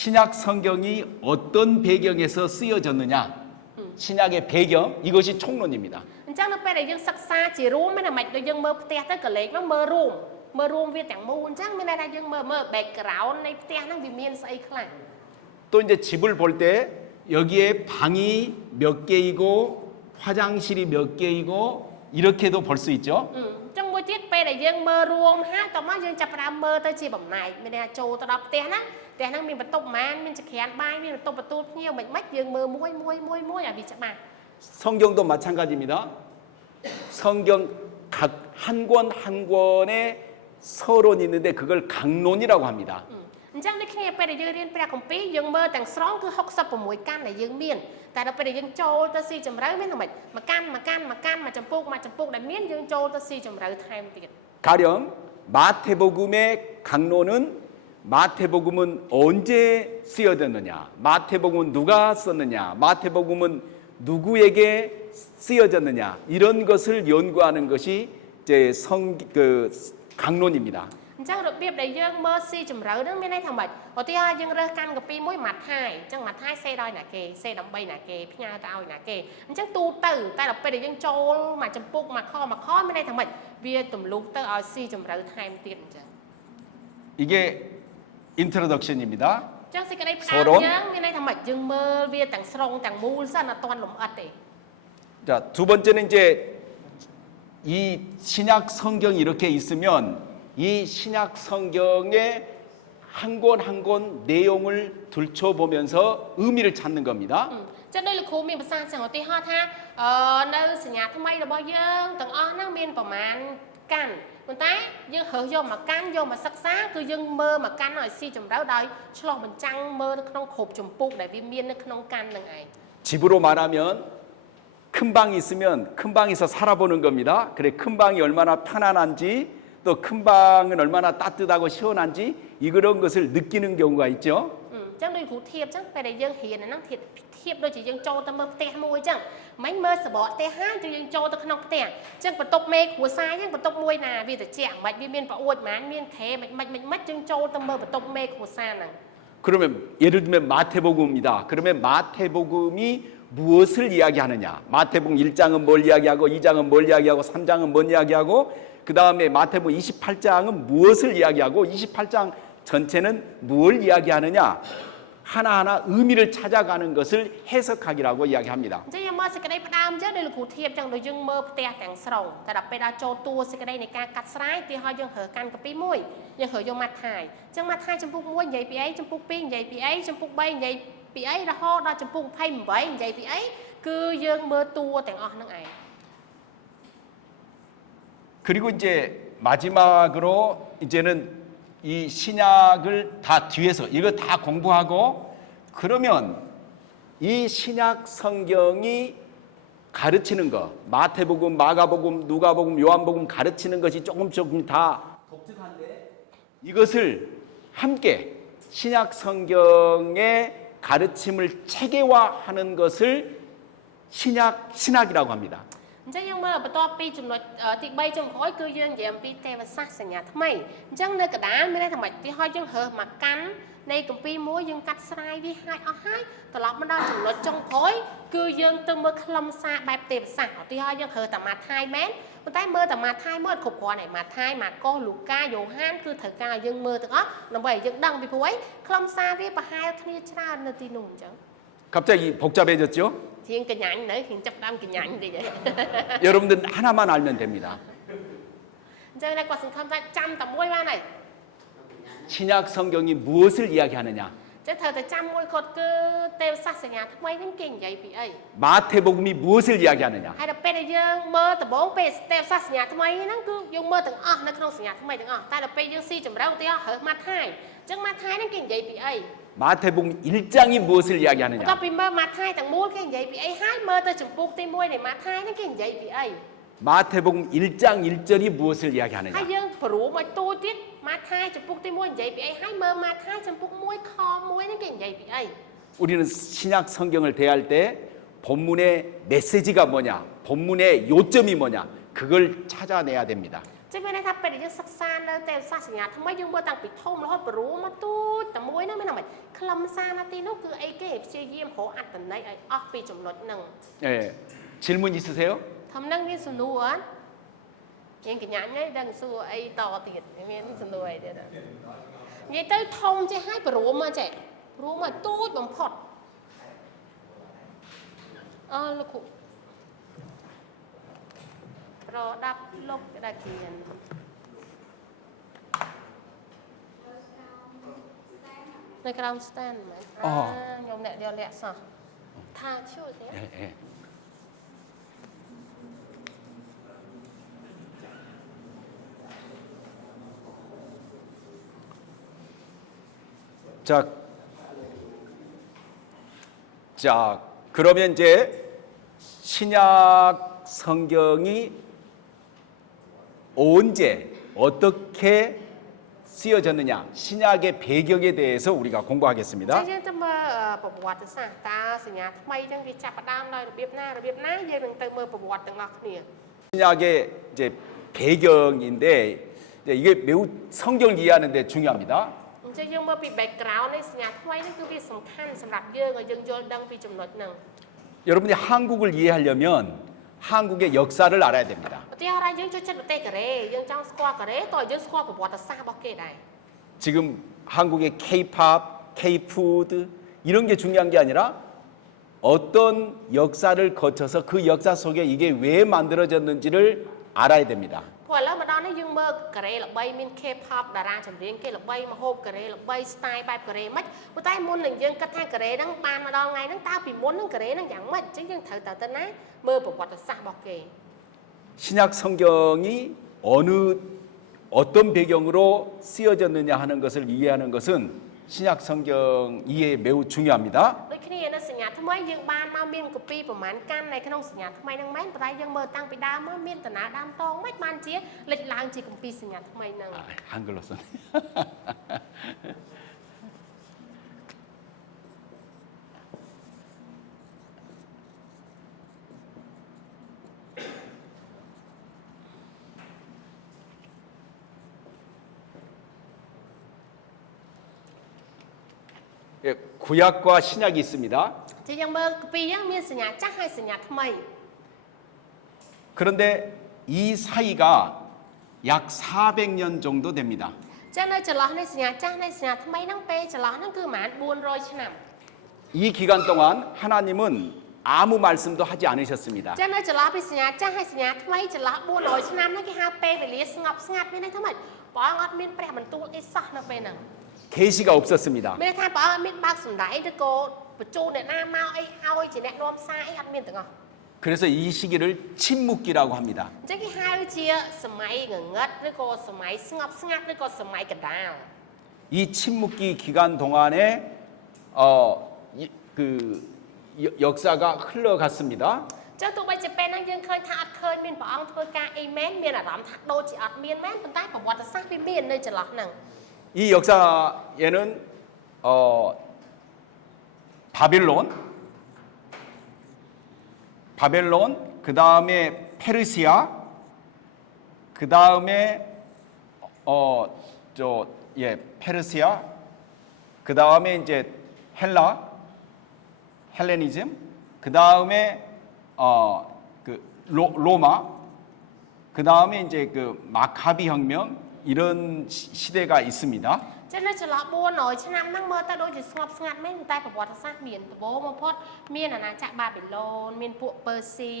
신약 성경이 어떤 배경에서 쓰여졌느냐, 신약의 배경 이것이 총론입니다. អញ្ចឹងនៅពេលដែលយើងសិក្សាជារួមមានតែម៉េចដូចយើងមើលផ្ទះទៅក៏លេខមកមើលរួមវាទាំងមូលអញ្ចឹងមានន័យថាយើងមើល background នៃផ្ទះហ្នឹងវាមានស្អីខ្លះ 또 이제 집을 볼 때 여기에 방이 몇 개이고 화장실이 몇 개이고 이렇게도 볼 수 있죠. អញ្ចឹងមួយទៀតពេលដែលយើងមើលរួមហើយតោះមកយើងចាប់ផ្ដើមមើលទៅជាបំណែកមានន័យថាចូលទៅដល់ផ្ទះណាផ្ទះហ្នឹងមានបន្ទប់ប៉ុន្មានមានចក្រានបាយមានបន្ទប់បន្ទូលភ្ញៀវមិនយើងមើលមួយឲ្យវាច្បាស់ 성경도 마찬가지입니다. 성경 각 한 권 한 권의 서론이 있는데 그걸 강론이라고 합니다. អញ្ចឹងដូចគ្នាពេលដែលយើងរៀនព្រះគម្ពីរយើងមើលទាំងស្រុងគឺ66កាន់ដែលយើងមានតែដល់ពេលដែលយើងចូលទៅស៊ីជម្រៅមានតែម៉េចមួយកាន់មួយចំពុកដែលមានយើងចូលទៅស៊ីជម្រៅថែមទៀត 가령 마태복음의 강론은 마태복음은 언제 쓰여졌느냐, 마태복음은 누가 썼느냐, 마태복음은 누구에게 쓰여졌느냐 이런 것을 연구하는 것이 이제 강론입니다. អ ចឹងរបៀបដែលយើងមើលស៊ីជំរឿហ្នឹងមានន័យថាម៉េចឧទាហរណ៍យើងរើសកាន់កាពីមួយមួយថៃអញ្ចឹងមួយថៃសេដល់ណាគេសេដើម្បីណាគេផ្ញើទៅឲ្យណាគេអញ្ចឹងទូទៅតែដល់ពេលដែលយើងចូលមួយចំពុកមួយខមានន័យថាម៉េចវាទម្លុះទៅឲ្យស៊ីជំរឿថែមទៀតអញ្ចឹង 이게 인트로덕션입니다. ចឹងសេចក្តីផ្ដាំយើងមានន័យថាម៉េចយើងមើលវាទាំងស្រុងទាំងមូលសិនអត់ទាន់លម្អិតទេ 자, 두 번째는 이제 이 신약 성경이 이렇게 있으면 이 신약 성경의 한 권 한 권 내용을 들춰보면서 의미를 찾는 겁니다. ចឹងដោយលោកគ្រូមានប្រសាសន៍ចឹងឧទាហរណ៍ថានៅសញ្ញាថ្មីរបស់យើងទាំងអស់ហ្នឹងមានប្រមាណកាន់ប៉ុន្តែយើងរើសយកមកកាន់យកមកសិក្សាគឺយើងមើលមកកាន់ឲ្យស៊ីជម្រៅដោយឆ្លោះបញ្ចាំងមើលនៅក្នុងគ្រប់ចម្ពោះដែលវាមាននៅក្នុងកាន់នឹងឯង 집으로 말하면 큰 방이 있으면 큰 방에서 살아보는 겁니다. 그래 큰 방이 얼마나 편안한지 또 큰 방은 얼마나 따뜻하고 시원한지 이런 것을 느끼는 경우가 있죠. ចឹងដូចគ្រូធៀបចឹងពេលដែលយើងរៀនហ្នឹងធៀបដូចជាយើងចូលទៅមើលផ្ទះមួយចឹងមិនមើលសបកផ្ទះហើយយើងចូលទៅក្នុងផ្ទះចឹងបន្ទប់មេគ្រួសារចឹងបន្ទប់មួយណាវាត្រជាក់មិនវាមានប្រអួតហ្មងមានខែមិនយើងចូលទៅមើលបន្ទប់មេគ្រួសារហ្នឹង 그러면 예를 들면 마태복음입니다. 그러면 마태복음이 무엇을 이야기하느냐? 마태복음 1장은 뭘 이야기하고 2장은 뭘 이야기하고 3장은 뭔 이야기하고 그 다음에 마태복음 28장은 무엇을 이야기하고 28장 전체는 뭘 이야기하느냐? 하나하나 의미를 찾아가는 것을 해석하기라고 이야기합니다. អញ្ចឹងយើងមើលសេចក្តីផ្ដើមចឹងដោយលោកគ្រូធៀបចឹងដូចយើងមើលផ្ទះទាំងស្រុងតែដល់ពេលដល់ចូលតួសេចក្តីនៃការកាត់ស្រាយទីហើយយើងរើកាន់កាពីមួយយើងរើយកម៉ាត់ថាយអញ្ចឹងម៉ាត់ថាយចំពុក1និយាយពីអីចំពុក2និយាយពីអីចំពុក3និយាយពីអីរហូតដល់ចំពុក28និយាយពីអីគឺយើងមើលតួទាំងអស់ហ្នឹងឯង 그리고 이제 마지막으로 이제는 이 신약을 다 뒤에서 이거 다 공부하고 그러면 이 신약 성경이 가르치는 것 마태복음, 마가복음, 누가복음, 요한복음 가르치는 것이 조금 다 독특한데 이것을 함께 신약 성경의 가르침을 체계화하는 것을 신학이라고 합니다. អញ្ចឹងយើងមើលបន្ទាប់ពីចំណុចទី3ចុងក្រោយគឺយើងនិយាយអំពីទេវសាស្ត្រសញ្ញាថ្មីអញ្ចឹងនៅកណ្ដាលមានន័យថាម៉េចទីហើយយើងរើសមកកាន់នៃគម្ពីរមួយយើងកាត់ស្រាយវាហើយអស់ហើយត្រឡប់មកដល់ចំណុចចុងក្រោយគឺយើងទៅមើលខ្លឹមសារបែបទេវសាស្ត្រទីហើយយើងរើសតាម៉ាថាយមែនប៉ុន្តែមើលតាម៉ាថាយមើលគ្រប់គ្រាន់ឯម៉ាថាយម៉ាកុសលូកាយ៉ូហានគឺត្រូវការឲ្យយើងមើលទាំងអស់ដើម្បីឲ្យយើងដឹងពីព្រោះអីខ្លឹមសារវាប្រហែលគ្នាច្រើននៅទីនោះអញ្ចឹង 갑자기 복잡해졌죠? រៀងកញ្ញាញ់នៅរៀងចាប់ដើមកញ្ញាញ់តិចហើយ 여러분들 하나만 알면 됩니다. អញ្ចឹងតែគាត់សង្ឃឹមថាចាំតែមួយបានហើយ 신약 성경이 무엇을 이야기하느냐? ចឹងត្រូវតែចាំមួយគាត់គឺទេវសាស្ត្រសញ្ញាថ្មីហ្នឹងគេនិយាយពីអី 마태복음이 무엇을 이야기하느냐? ហើយដល់ពេលដែលយើងមើលដំបូងពេលទេវសាស្ត្រសញ្ញាថ្មីហ្នឹងគឺយើងមើលទាំងអស់នៅក្នុងសញ្ញាថ្មីទាំងអស់តែដល់ពេលយើងស៊ីចម្រៅទៅរើសម៉ាត់ថាយអញ្ចឹងម៉ាត់ថាយហ្នឹងគេនិយាយពីអី 마태복음 1장이 무엇을 បន្ទាប់ 이야기하느냐? ពីមើលម៉ាត់ថាយទាំងមូលគេនិយាយពីអីហើយមើលទៅចម្ពោះទី1នៃម៉ាត់ថាយហ្នឹងគេនិយាយពីអី 마태복음 1장 1절이 무엇을 ហើយ 이야기하느냐? យើងព្រមឲ្យទូទៀតម៉ាត់ថាយចម្ពោះទី1និយាយពីអីហើយមើលម៉ាត់ថាយចម្ពោះ1ខ1ហ្នឹងគេនិយាយពីអី 우리는 신약 성경을 대할 때 본문의 메시지가 뭐냐? 본문의 요점이 뭐냐? 그걸 찾아내야 됩니다. ចឹងមានន័យថាពេលដែលយើងសិក្សានៅទេវសាស្ត្រសញ្ញាថ្មីយើងមើលតាំងពីធំរហូតព្រមមកទូចតែមួយហ្នឹងមានន័យថាខ្លឹមសារណាទីនោះគឺអីគេព្យាយាមរកអត្ថន័យឲ្យអស់ពីចំណុចហ្នឹង 예. 질문 있으세요? ធំហ្នឹងមានសំណួរអត់យើងកញ្ញាញ់ហើយដឹងសួរអីតទៀតមានសំណួរអីទៀតនិយាយទៅធំចេះហើយព្រមមកចេះព្រមមកទូចបំផុតលោកគ្រូប្រដាប់លុបក្តារគ្រាននៅក្រោម stand មែនខ្ញុំអ្នកយកលាក់សោះថាជួយទេ 예, 예. 자, 그러면 이제 신약 성경이 언제 어떻게 쓰여졌느냐 신약의 배경에 대해서 우리가 공부하겠습니다. យើងទៅមើលប្រវត្តិសាស្ត្រតើសញ្ញាថ្មីចឹងវាចាប់ផ្ដើមដោយរបៀបណាយើងនឹងទៅមើលប្រវត្តិទាំងអស់គ្នា 신약의 이제 배경인데 네, 이게 매우 성경을 이해하는데 중요합니다. អញ្ចឹងយើងមើលពី background នេះសញ្ញាថ្មីនេះគឺវាសំខាន់សម្រាប់យើងឲ្យយើងយល់ដឹងពីចំណុចហ្នឹង 여러분이 한국을 이해하려면 한국의 역사를 알아야 됩니다. ឧទាហរណ៍យើងចូលចិត្តប្រទេសកូរ៉េយើងចង់ស្គាល់កូរ៉េក៏យើងស្គាល់ប្រវត្តិសាស្ត្ររបស់គេដែរ 지금 한국의 K-팝, K-푸드 이런 게 중요한 게 아니라 어떤 역사를 거쳐서 그 역사 속에 이게 왜 만들어졌는지를 알아야 됩니다. ព្រោះឥឡូវមកដល់នេះយើងមើលកូរ៉េល្បីមាន K-pop តារាចម្រៀងគេល្បីម្ហូបកូរ៉េល្បី style បែបកូរ៉េមិនប៉ុន្តែមុននឹងយើងគិតថាកូរ៉េហ្នឹងបានមកដល់ថ្ងៃហ្នឹងតើពីមុនហ្នឹងកូរ៉េហ្នឹងយ៉ាងម៉េចអញ្ចឹងយើងត្រូវទៅណាមើលប្រវត្តិសាស្ត្ររបស់គេ 신약 성경이 어떤 배경으로 쓰여졌느냐 하는 것을 이해하는 것은 신약 성경 이해에 매우 중요합니다. ដូចគ្នានៅសញ្ញាថ្មីយើងបានមកមានកូពីប្រមាណកាន់នៅក្នុងសញ្ញាថ្មីហ្នឹងមែនប៉ុន្តែយើងមើលតាំងពីដើមមកមានតាណាដើមតងមិនបានជាលេចឡើងជាកូពីសញ្ញាថ្មីហ្នឹង 한글로 썼네. 예, 구약과 신약이 있습니다. ជាយើងមើលកូពីហ្នឹងមានសញ្ញាចាស់ហើយសញ្ញាថ្មី 그런데 이 사이가 약 400년 정도 됩니다. ចឹងនៅចន្លោះនេះសញ្ញាចាស់នៃសញ្ញាថ្មីហ្នឹងពេលចន្លោះហ្នឹងគឺប្រហែល400ឆ្នាំ 이 기간 동안 하나님은 아무 말씀도 하지 않으셨습니다. ចឹងនៅចន្លោះពីសញ្ញាចាស់ហើយសញ្ញាថ្មីចន្លោះ400ឆ្នាំហ្នឹងគេហៅពេលវេលាស្ងប់ស្ងាត់មានន័យថាម៉េចព្រះអង្គអត់មានព្រះបន្ទូលអីសោះនៅពេលហ្នឹង 계시가 없었습니다. មានន័យថាព្រះអង្គអត់មានបើកសម្ដែងឬក៏បញ្ជូនអ្នកណាមកអីឲ្យជាអ្នកនាំសារអីអត់មានទាំងអស់ 그래서 이 시기를 침묵기라고 합니다. អញ្ចឹងគេហៅជាសម័យងងឹតឬក៏សម័យស្ងប់ស្ងាត់ឬក៏សម័យកណ្ដាល 이 침묵기 기간 동안에 그 역사가 흘러갔습니다. ចឹងទោះបីជាពេលហ្នឹងយើងឃើញថាអត់ឃើញមានព្រះអង្គធ្វើការអីមែនមានអារម្មណ៍ថាដូចជាអត់មានមែនប៉ុន្តែប្រវត្តិសាស្ត្រវាមាននៅចន្លោះហ្នឹង 이 역사에는 바벨론, 그 다음에 페르시아, 그 다음에 페르시아, 그 다음에 이제 헬레니즘, 그 다음에 그 로마, 그 다음에 이제 그 마카비 혁명 이런 시대가 있습니다. ចឹងនៅចន្លោះ400ឆ្នាំហ្នឹងមើលទៅដូចជាស្ងប់ស្ងាត់មែនតែប្រវត្តិសាស្ត្រមានដំបូងបំផុតមានអាណាចក្របាប៊ីឡូនមានពួកពឺស៊ី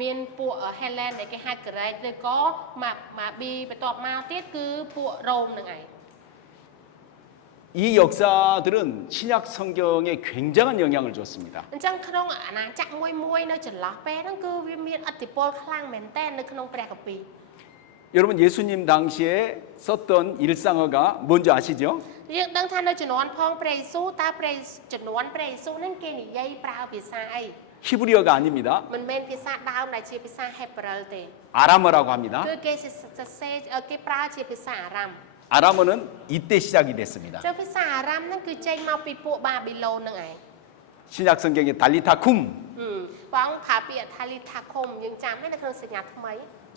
មានពួកហេឡែនដែលគេហៅក្រិចឬក៏ម៉ាប៊ីបន្ទាប់មកទៀតគឺពួករ៉ូមនឹងឯង 이 역사들은 신약 성경에 굉장한 영향을 줬습니다. អញ្ចឹងក្នុងអាណាចក្រមួយនៅចន្លោះពេលហ្នឹងគឺវាមានឥទ្ធិពលខ្លាំងមែនតើនៅក្នុងព្រះគម្ពីរ 여러분 예수님 당시에 썼던 일상어가 뭔지 아시죠? យើងដឹងថានៅជំនាន់ផងព្រះយេស៊ូវតើជំនាន់ព្រះយេស៊ូវហ្នឹងគេនិយាយប្រើភាសាអី 히브리어가 아닙니다. មិនមែនភាសាដើមដែលជាភាសាហេប្រឺលទេ 아람어라고 합니다. គឺគេគេប្រើជាភាសាអារ៉ាំ 아람어는 이때 시작이 됐습니다. ចឹងភាសាអារ៉ាំហ្នឹងគឺចេញមកពីពួកបាប៊ីឡូនហ្នឹងឯង 신약 성경에 달리타쿰 ព្រះអង្គថាពាក្យថាលីថាខុំយើងចាំទេនៅក្នុងសញ្ញាថ្មី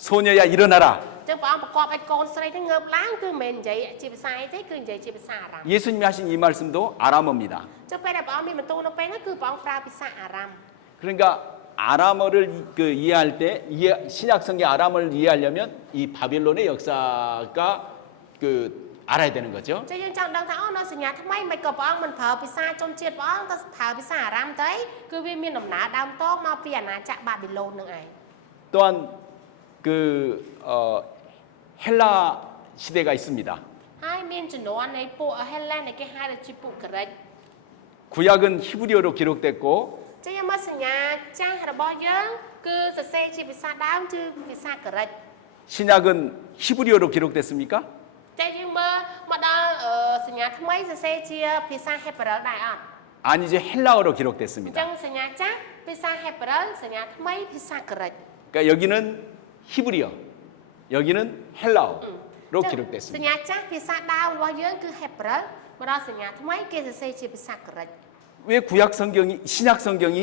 소녀야 일어나라. ចឹងព្រះអង្គប្រកបឲ្យកូនស្រីហ្នឹងងើបឡើងគឺមិនមែននិយាយជាភាសាអីទេគឺនិយាយជាភាសាអារ៉ាំ 예수님이 하신 이 말씀도 아람어입니다. ចឹងពេលដែលព្រះអង្គមានបន្ទូលនៅពេលហ្នឹងគឺព្រះអង្គប្រើភាសាអារ៉ាំ 그러니까 아람어를 이해할 때 신약 성경 아람어를 이해하려면 이 바빌론의 역사가 알아야 되는 거죠. ចឹងយើងចង់ដឹងថាអូនៅសញ្ញាថ្មីមិនក៏ព្រះអង្គមិនប្រើភាសាជនជាតិព្រះអង្គទៅប្រើភាសាអារ៉ាំទៅគឺវាមានដំណើរដើមតងមកពីអាណាចក្របាប៊ីឡូនហ្នឹងឯង 또한 헬라 시대가 있습니다. ហើយមានជំនាន់នៃពួកហេឡែនដែលគេហៅថាជាពួកក្រិច 구약은 히브리어로 기록됐고 ចឹងយើងមកសញ្ញាចាស់របស់យើងគឺសរសេរជាភាសាដើមគឺភាសាក្រិច 신약은 히브리어로 기록됐습니까? តែយើងមើលមកដល់សញ្ញាថ្មីសរសេរជាភាសាហេប្រឺលដែរអត់ 아니죠. 헬라어로 អញ្ចឹ 기록됐습니다. ងសញ្ញាចាស់ភាសាហេប្រឺលសញ្ញាថ្មីភាសាក្រិច 그러니까 여기는 히브리어, 여기는 헬라어로 ស 기록됐습니다. ញ្ញាចាស់ភាសាដើមរបស់យើងគឺហេប្រឺលមកដល់សញ្ញាថ្មីគេសរសេរជាភាសាក្រិច 왜 구약 성경이 신약 성경이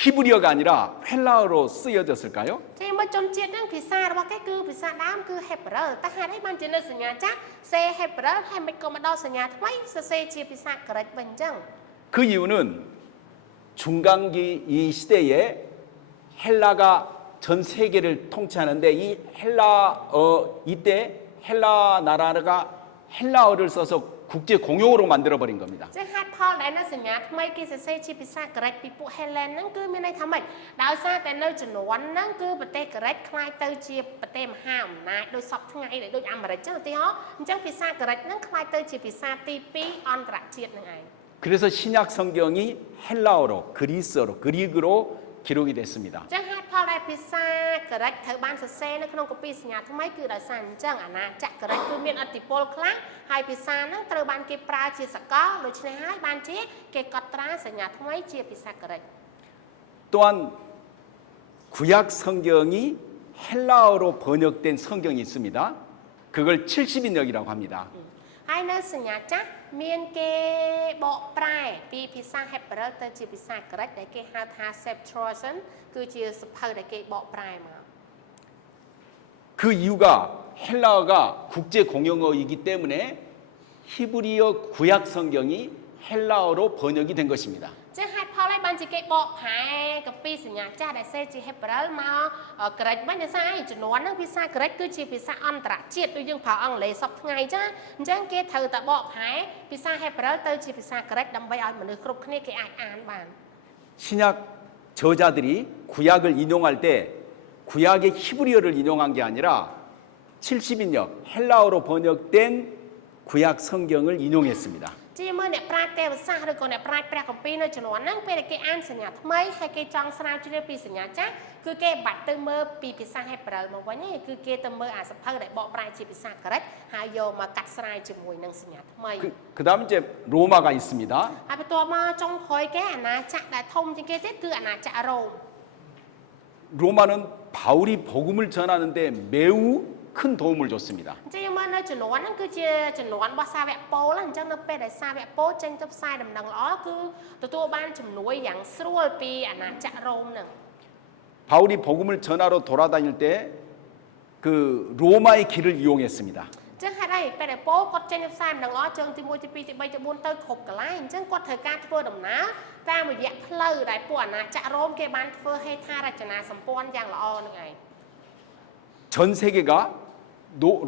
히브리어가 아니라 헬라어로 쓰여졌을까요? ចេះមកជនជាតិហ្នឹងភាសារបស់គេគឺភាសាដើមគឺហេប្រឺតែហេតុអីបានជានៅសញ្ញាចាស់សេហេប្រឺហើយមិនក៏មកដល់សញ្ញាថ្មីសរសេរជាភាសាក្រិចវិញអញ្ចឹង 그 이유는 중간기 이 시대에 헬라가 전 세계를 통치하는데 이 헬라어 이때 헬라 나라가 헬라어를 써서 국제 공용어로 만들어 버린 겁니다. ចឹងហេតុផលដែលនៅសញ្ញាថ្មីគេសរសេរជាភាសាក្រិចពីពួក Helen ហ្នឹងគឺមានន័យថាម៉េចដោយសារតែនៅជំនាន់ហ្នឹងគឺប្រទេសក្រិចខ្លាយទៅជាប្រទេសមហាអំណាចដោយសពថ្ងៃដែលដូចអាមេរិកចឹងឧទាហរណ៍អញ្ចឹងភាសាក្រិចហ្នឹងខ្លាយទៅជាភាសាទី2អន្តរជាតិហ្នឹងឯង 그래서 신약 성경이 헬라어로 그리스어로 그리그로 기록이 됐습니다. ចឹងហេតុផលដែលភាសាក្រិចត្រូវបានសរសេរនៅក្នុងកាពីសញ្ញាថ្មីគឺដោយសារអញ្ចឹងអាណាចក្រក្រិចគឺមានឥទ្ធិពលខ្លាំងហើយភាសាហ្នឹងត្រូវបានគេប្រើជាសកលដូច្នេះហើយបានជាគេកត់ត្រាសញ្ញាថ្មីជាភាសាក្រិច 또한 구약 성경이 헬라어로 번역된 성경이 있습니다. 그걸 70인역이라고 합니다. ហើយនៅសញ្ញាចាស់មានគេបកប្រែពីភាសាហេប្រឺទៅជាភាសាក្រិចដែលគេហៅថា Septuagint គឺជាសភៅដែលគេបកប្រែមក 그 이유가 헬라어가 국제 공용어이기 때문에 히브리어 구약 성경이 헬라어로 번역이 된 것입니다. ចឹងហេតុផលហើយបានជាគេបកប្រែកាពីសញ្ញាចាស់ដែលសេជាហេប្រឺមកក្រិចវិញដោយសារឯចំនួនហ្នឹងភាសាក្រិចគឺជាភាសាអន្តរជាតិដូចយើងប្រើអង់គ្លេសសពថ្ងៃចាអញ្ចឹងគេត្រូវតែបកប្រែភាសាហេប្រឺទៅជាភាសាក្រិចដើម្បីឲ្យមនុស្សគ្រប់គ្នាគេអាចអានបាន 신약 저자들이 구약을 인용할 때 구약의 히브리어를 인용한 게 아니라 70인역 헬라어로 번역된 구약 성경을 인용했습니다. ជាមើលអ្នកប្រាជ្ញទេវសាស្ត្រឬក៏អ្នកប្រាជ្ញព្រះគម្ពីរនៅចំនួនហ្នឹងពេលដែលគេអានសញ្ញាថ្មីហើយគេចង់ស្រាវជ្រាវពីសញ្ញាចាស់គឺគេបាច់ទៅមើលពីភាសាហេប្រឺមកវិញឯងគឺគេទៅមើលអាសភៅដែលបកប្រែជាភាសាក្រិចហើយយកមកកាត់ស្រាយជាមួយនឹងសញ្ញាថ្មី 그다음 이제 로마가 있습니다. ហើយបន្ទាប់មកចុងក្រោយគេអាណាចក្រដែលធំជាងគេទៀតគឺអាណាចក្ររ៉ូម 로마는 바울이 복음을 전하는데 매우 큰 도움을 줬습니다. អញ្ចឹងយើងមើលនៅចំនួនហ្នឹងគឺជាចំនួនរបស់សាវកប៉ូលអញ្ចឹងនៅពេលដែលសាវកប៉ូលចេញទៅផ្សាយដំណឹងល្អគឺទទួលបានជំនួយយ៉ាងស្រួលពីអាណាចក្ររ៉ូមហ្នឹង 바울이 복음을 전하러 돌아다닐 때 그 로마의 길을 이용했습니다. អញ្ចឹងហេតុអីពេលដែលប៉ូលគាត់ចេញទៅផ្សាយដំណឹងល្អជើងទី1ទី2ទី3ទី4ទៅគ្រប់កន្លែងអញ្ចឹងគាត់ត្រូវការធ្វើដំណើរតាមរយៈផ្លូវដែលពួកអាណាចក្ររ៉ូមគេបានធ្វើហេដ្ឋារចនាសម្ព័ន្ធយ៉ាងល្អហ្នឹងឯង 전 세계가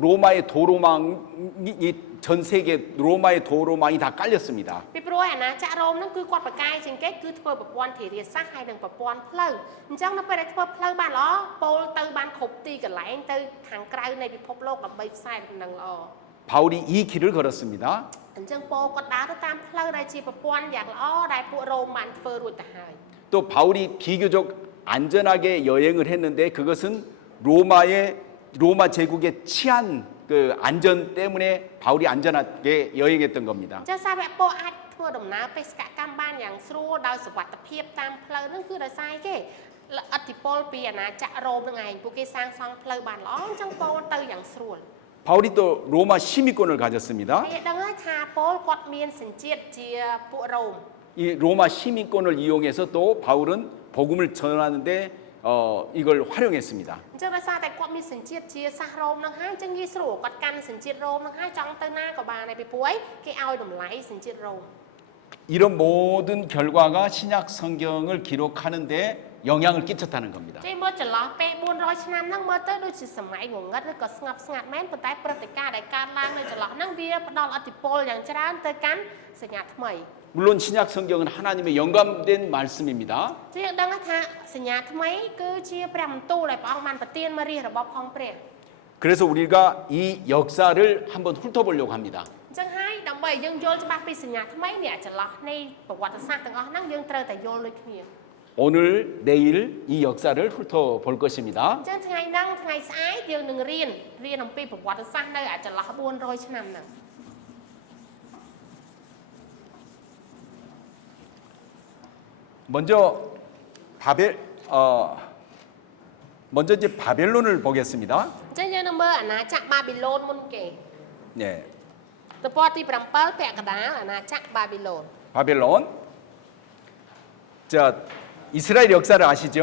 로마의 도로망이 전 세계 로마의 도로망이 다 깔렸습니다. ពីព្រោះអាណាចក្ររ៉ូមហ្នឹងគឺគាត់ប្រកែកជាងគេគឺធ្វើប្រព័ន្ធធារាសាស្ត្រហើយនិងប្រព័ន្ធផ្លូវអញ្ចឹងនៅពេលដែលធ្វើផ្លូវបានល្អប៉ូលទៅបានគ្រប់ទីកន្លែងទៅខាងក្រៅនៃពិភពលោកដើម្បីផ្សាយដំណឹងល្អ 바울이 이 길을 걸었습니다. អញ្ចឹងប៉ូលគាត់ដើរទៅតាមផ្លូវដែលជាប្រព័ន្ធយ៉ាងល្អដែលពួករ៉ូមបានធ្វើរួចទៅហើយ 또 바울이 비교적 안전하게 여행을 했는데 그것은 로마 제국의 치안 그 안전 때문에 바울이 안전하게 여행했던 겁니다. អញ្ចឹងសាវកប៉ូលអាចធ្វើដំណើរបេសកកម្មបានយ៉ាងស្រួលដោយសុវត្ថិភាពតាមផ្លូវហ្នឹងគឺដោយសារគេឥទ្ធិពលពីអាណាចក្ររ៉ូមហ្នឹងឯងពួកគេសាងសង់ផ្លូវបានល្អអញ្ចឹងប៉ូលទៅយ៉ាងស្រួល 바울이 또 로마 시민권을 가졌습니다. គេដឹងហើយថាប៉ូលគាត់មានសញ្ជាតិជាពួករ៉ូម 이 로마 시민권을 이용해서 또 바울은 복음을 전하는데 이걸 활용했습니다. អញ្ចឹងដោយសារតែគាត់មានសញ្ជាតិជាសាសរ៉ូមហ្នឹងហើយអញ្ចឹងងាយស្រួលគាត់កាន់សញ្ជាតិរ៉ូមហ្នឹងហើយចង់ទៅណាក៏បានដែរពីព្រោះអីគេឲ្យតម្លៃសញ្ជាតិរ៉ូម 이런 모든 결과가 신약 성경을 기록하는데 영향을 끼쳤다는 겁니다. ចេះមើលចន្លោះពេល400ឆ្នាំហ្នឹងមើលទៅដូចជាសម័យងងឹតឬក៏ស្ងប់ស្ងាត់មែនប៉ុន្តែព្រឹត្តិការណ៍ដែលកើតឡើងនៅចន្លោះហ្នឹងវាផ្ដល់ឥទ្ធិពលយ៉ាងច្រើនទៅកាន់សញ្ញាថ្មី 물론 신약 성경은 하나님의 영감된 말씀입니다. ជាយើងដឹងថាសញ្ញាថ្មីគឺជាព្រះបន្ទូលដែលព្រះអង្គបានប្រទានមករាជរបស់ផងព្រះ 그래서 우리가 이 역사를 한번 훑어보려고 합니다. អញ្ចឹងហើយដើម្បីយើងយល់ច្បាស់ពីសញ្ញាថ្មីនេះចន្លោះនៃប្រវត្តិសាស្ត្រទាំងអស់ហ្នឹងយើងត្រូវតែយល់ដូចគ្នា 오늘 내일 이 역사를 훑어볼 것입니다. អញ្ចឹងថ្ងៃហ្នឹងថ្ងៃស្អែកយើងនឹងរៀនអំពីប្រវត្តិសាស្ត្រនៅចន្លោះ400ឆ្នាំហ្នឹង 먼저 이제 바벨론을 보겠습니다. អញ្ចឹងយើងនឹងមើលអាណាចក្របាប៊ីឡូនមុនគេ 네, ទំព័រទី7ពាក់កណ្ដាលអាណាចក្របាប៊ីឡូន 바벨론. 자, 이스라엘 역사를 아시죠?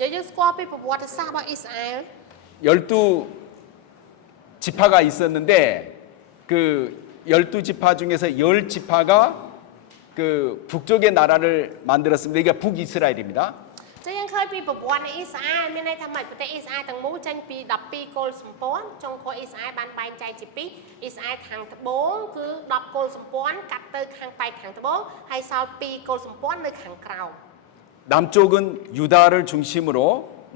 និយាយយើងស្គាល់ពីប្រវត្តិសាស្ត្ររបស់អ៊ីស្រាអែល 12지파가 있었는데 그 12지파 중에서 10지파가 그 북쪽의 나라를 만들었습니다. 이게 북이스라엘입니다. ចឹងយើងឃើញពីប្រវត្តិនៃអ៊ីស្រាអែលមានន័យថាម៉េចប្រទេសអ៊ីស្រាអែលទាំងមូលចេញពី12គោលសម្ព័ន្ធចុងក្រោយអ៊ីស្រាអែលបានបែងចែកជាពីរអ៊ីស្រាអែលខាងត្បូងគឺ10គោលសម្ព័ន្ធកាត់ទៅខាងប៉ែកខាងត្បូងហើយសល់2គោលសម្ព័ន្ធនៅខាងក្រោម 남쪽은 유다를 중심으로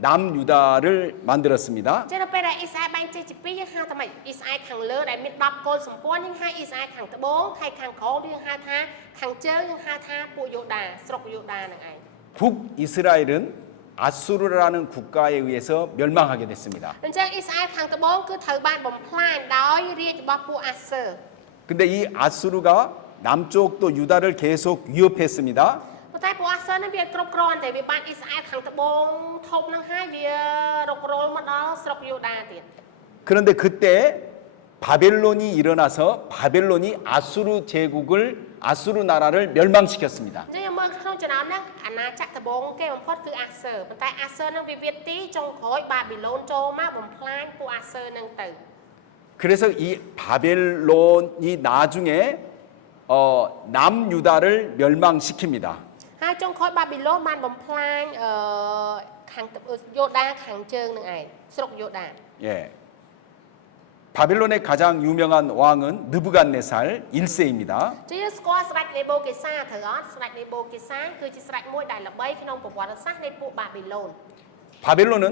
남유다를 만들었습니다. ចឹងនៅពេលដែលអ៊ីស្រាអែលបែងចែកជាពីរយើងហៅថាម៉េចអ៊ីស្រាអែលខាងលើដែលមាន10គោលសម្ព័ន្ធយើងហៅអ៊ីស្រាអែលខាងត្បូងហើយខាងក្រោមយើងហៅថាខាងជើងយើងហៅថាពួកយូដាស្រុកយូដានឹងឯង 북이스라엘은 아수르라는 국가에 의해서 멸망하게 됐습니다. អញ្ចឹងអ៊ីស្រាអែលខាងត្បូងគឺត្រូវបានបំផ្លាញដោយរាជរបស់ពួកអាសឺ 근데 이 아수르가 남쪽 또 유다를 계속 위협했습니다. ប៉ុន្តែពួកអាសឺនេះវាគ្រប់គ្រាន់តែវាបានអ៊ីស្រាអែលខាងត្បូងធប់នឹងហើយវារុករលមកដល់ស្រុកយូដាទៀត 그런데 그때 바벨론이 일어나서 바벨론이 아수르 제국을 아수르 나라를 멸망시켰습니다. អញ្ចឹងយើងមើលក្នុងចំណោមហ្នឹងអាណាចក្រត្បូងគេបំផុតគឺអាសឺប៉ុន្តែអាសឺនឹងវាវាទីចុងក្រោយបាប៊ីឡូនចូលមកបំផ្លាញពួកអាសឺនឹងទៅ 그래서 이 바벨론이 나중에 남유다를 멸망시킵니다. ហើយចុងក្រោយបាប៊ីឡូនបានបំផ្លាញខាងយូដាខាងជើងនឹងឯងស្រុកយូដា 예. 바벨론의 가장 유명한 왕은 느부갓네살 1세입니다. ជាយើងស្គាល់ស្ដេចនេបូកេសាត្រូវអត់ស្ដេចនេបូកេសាគឺជាស្ដេចមួយដែលល្បីក្នុងប្រវត្តិសាស្ត្រនៃពួកបាប៊ីឡូន 바벨론은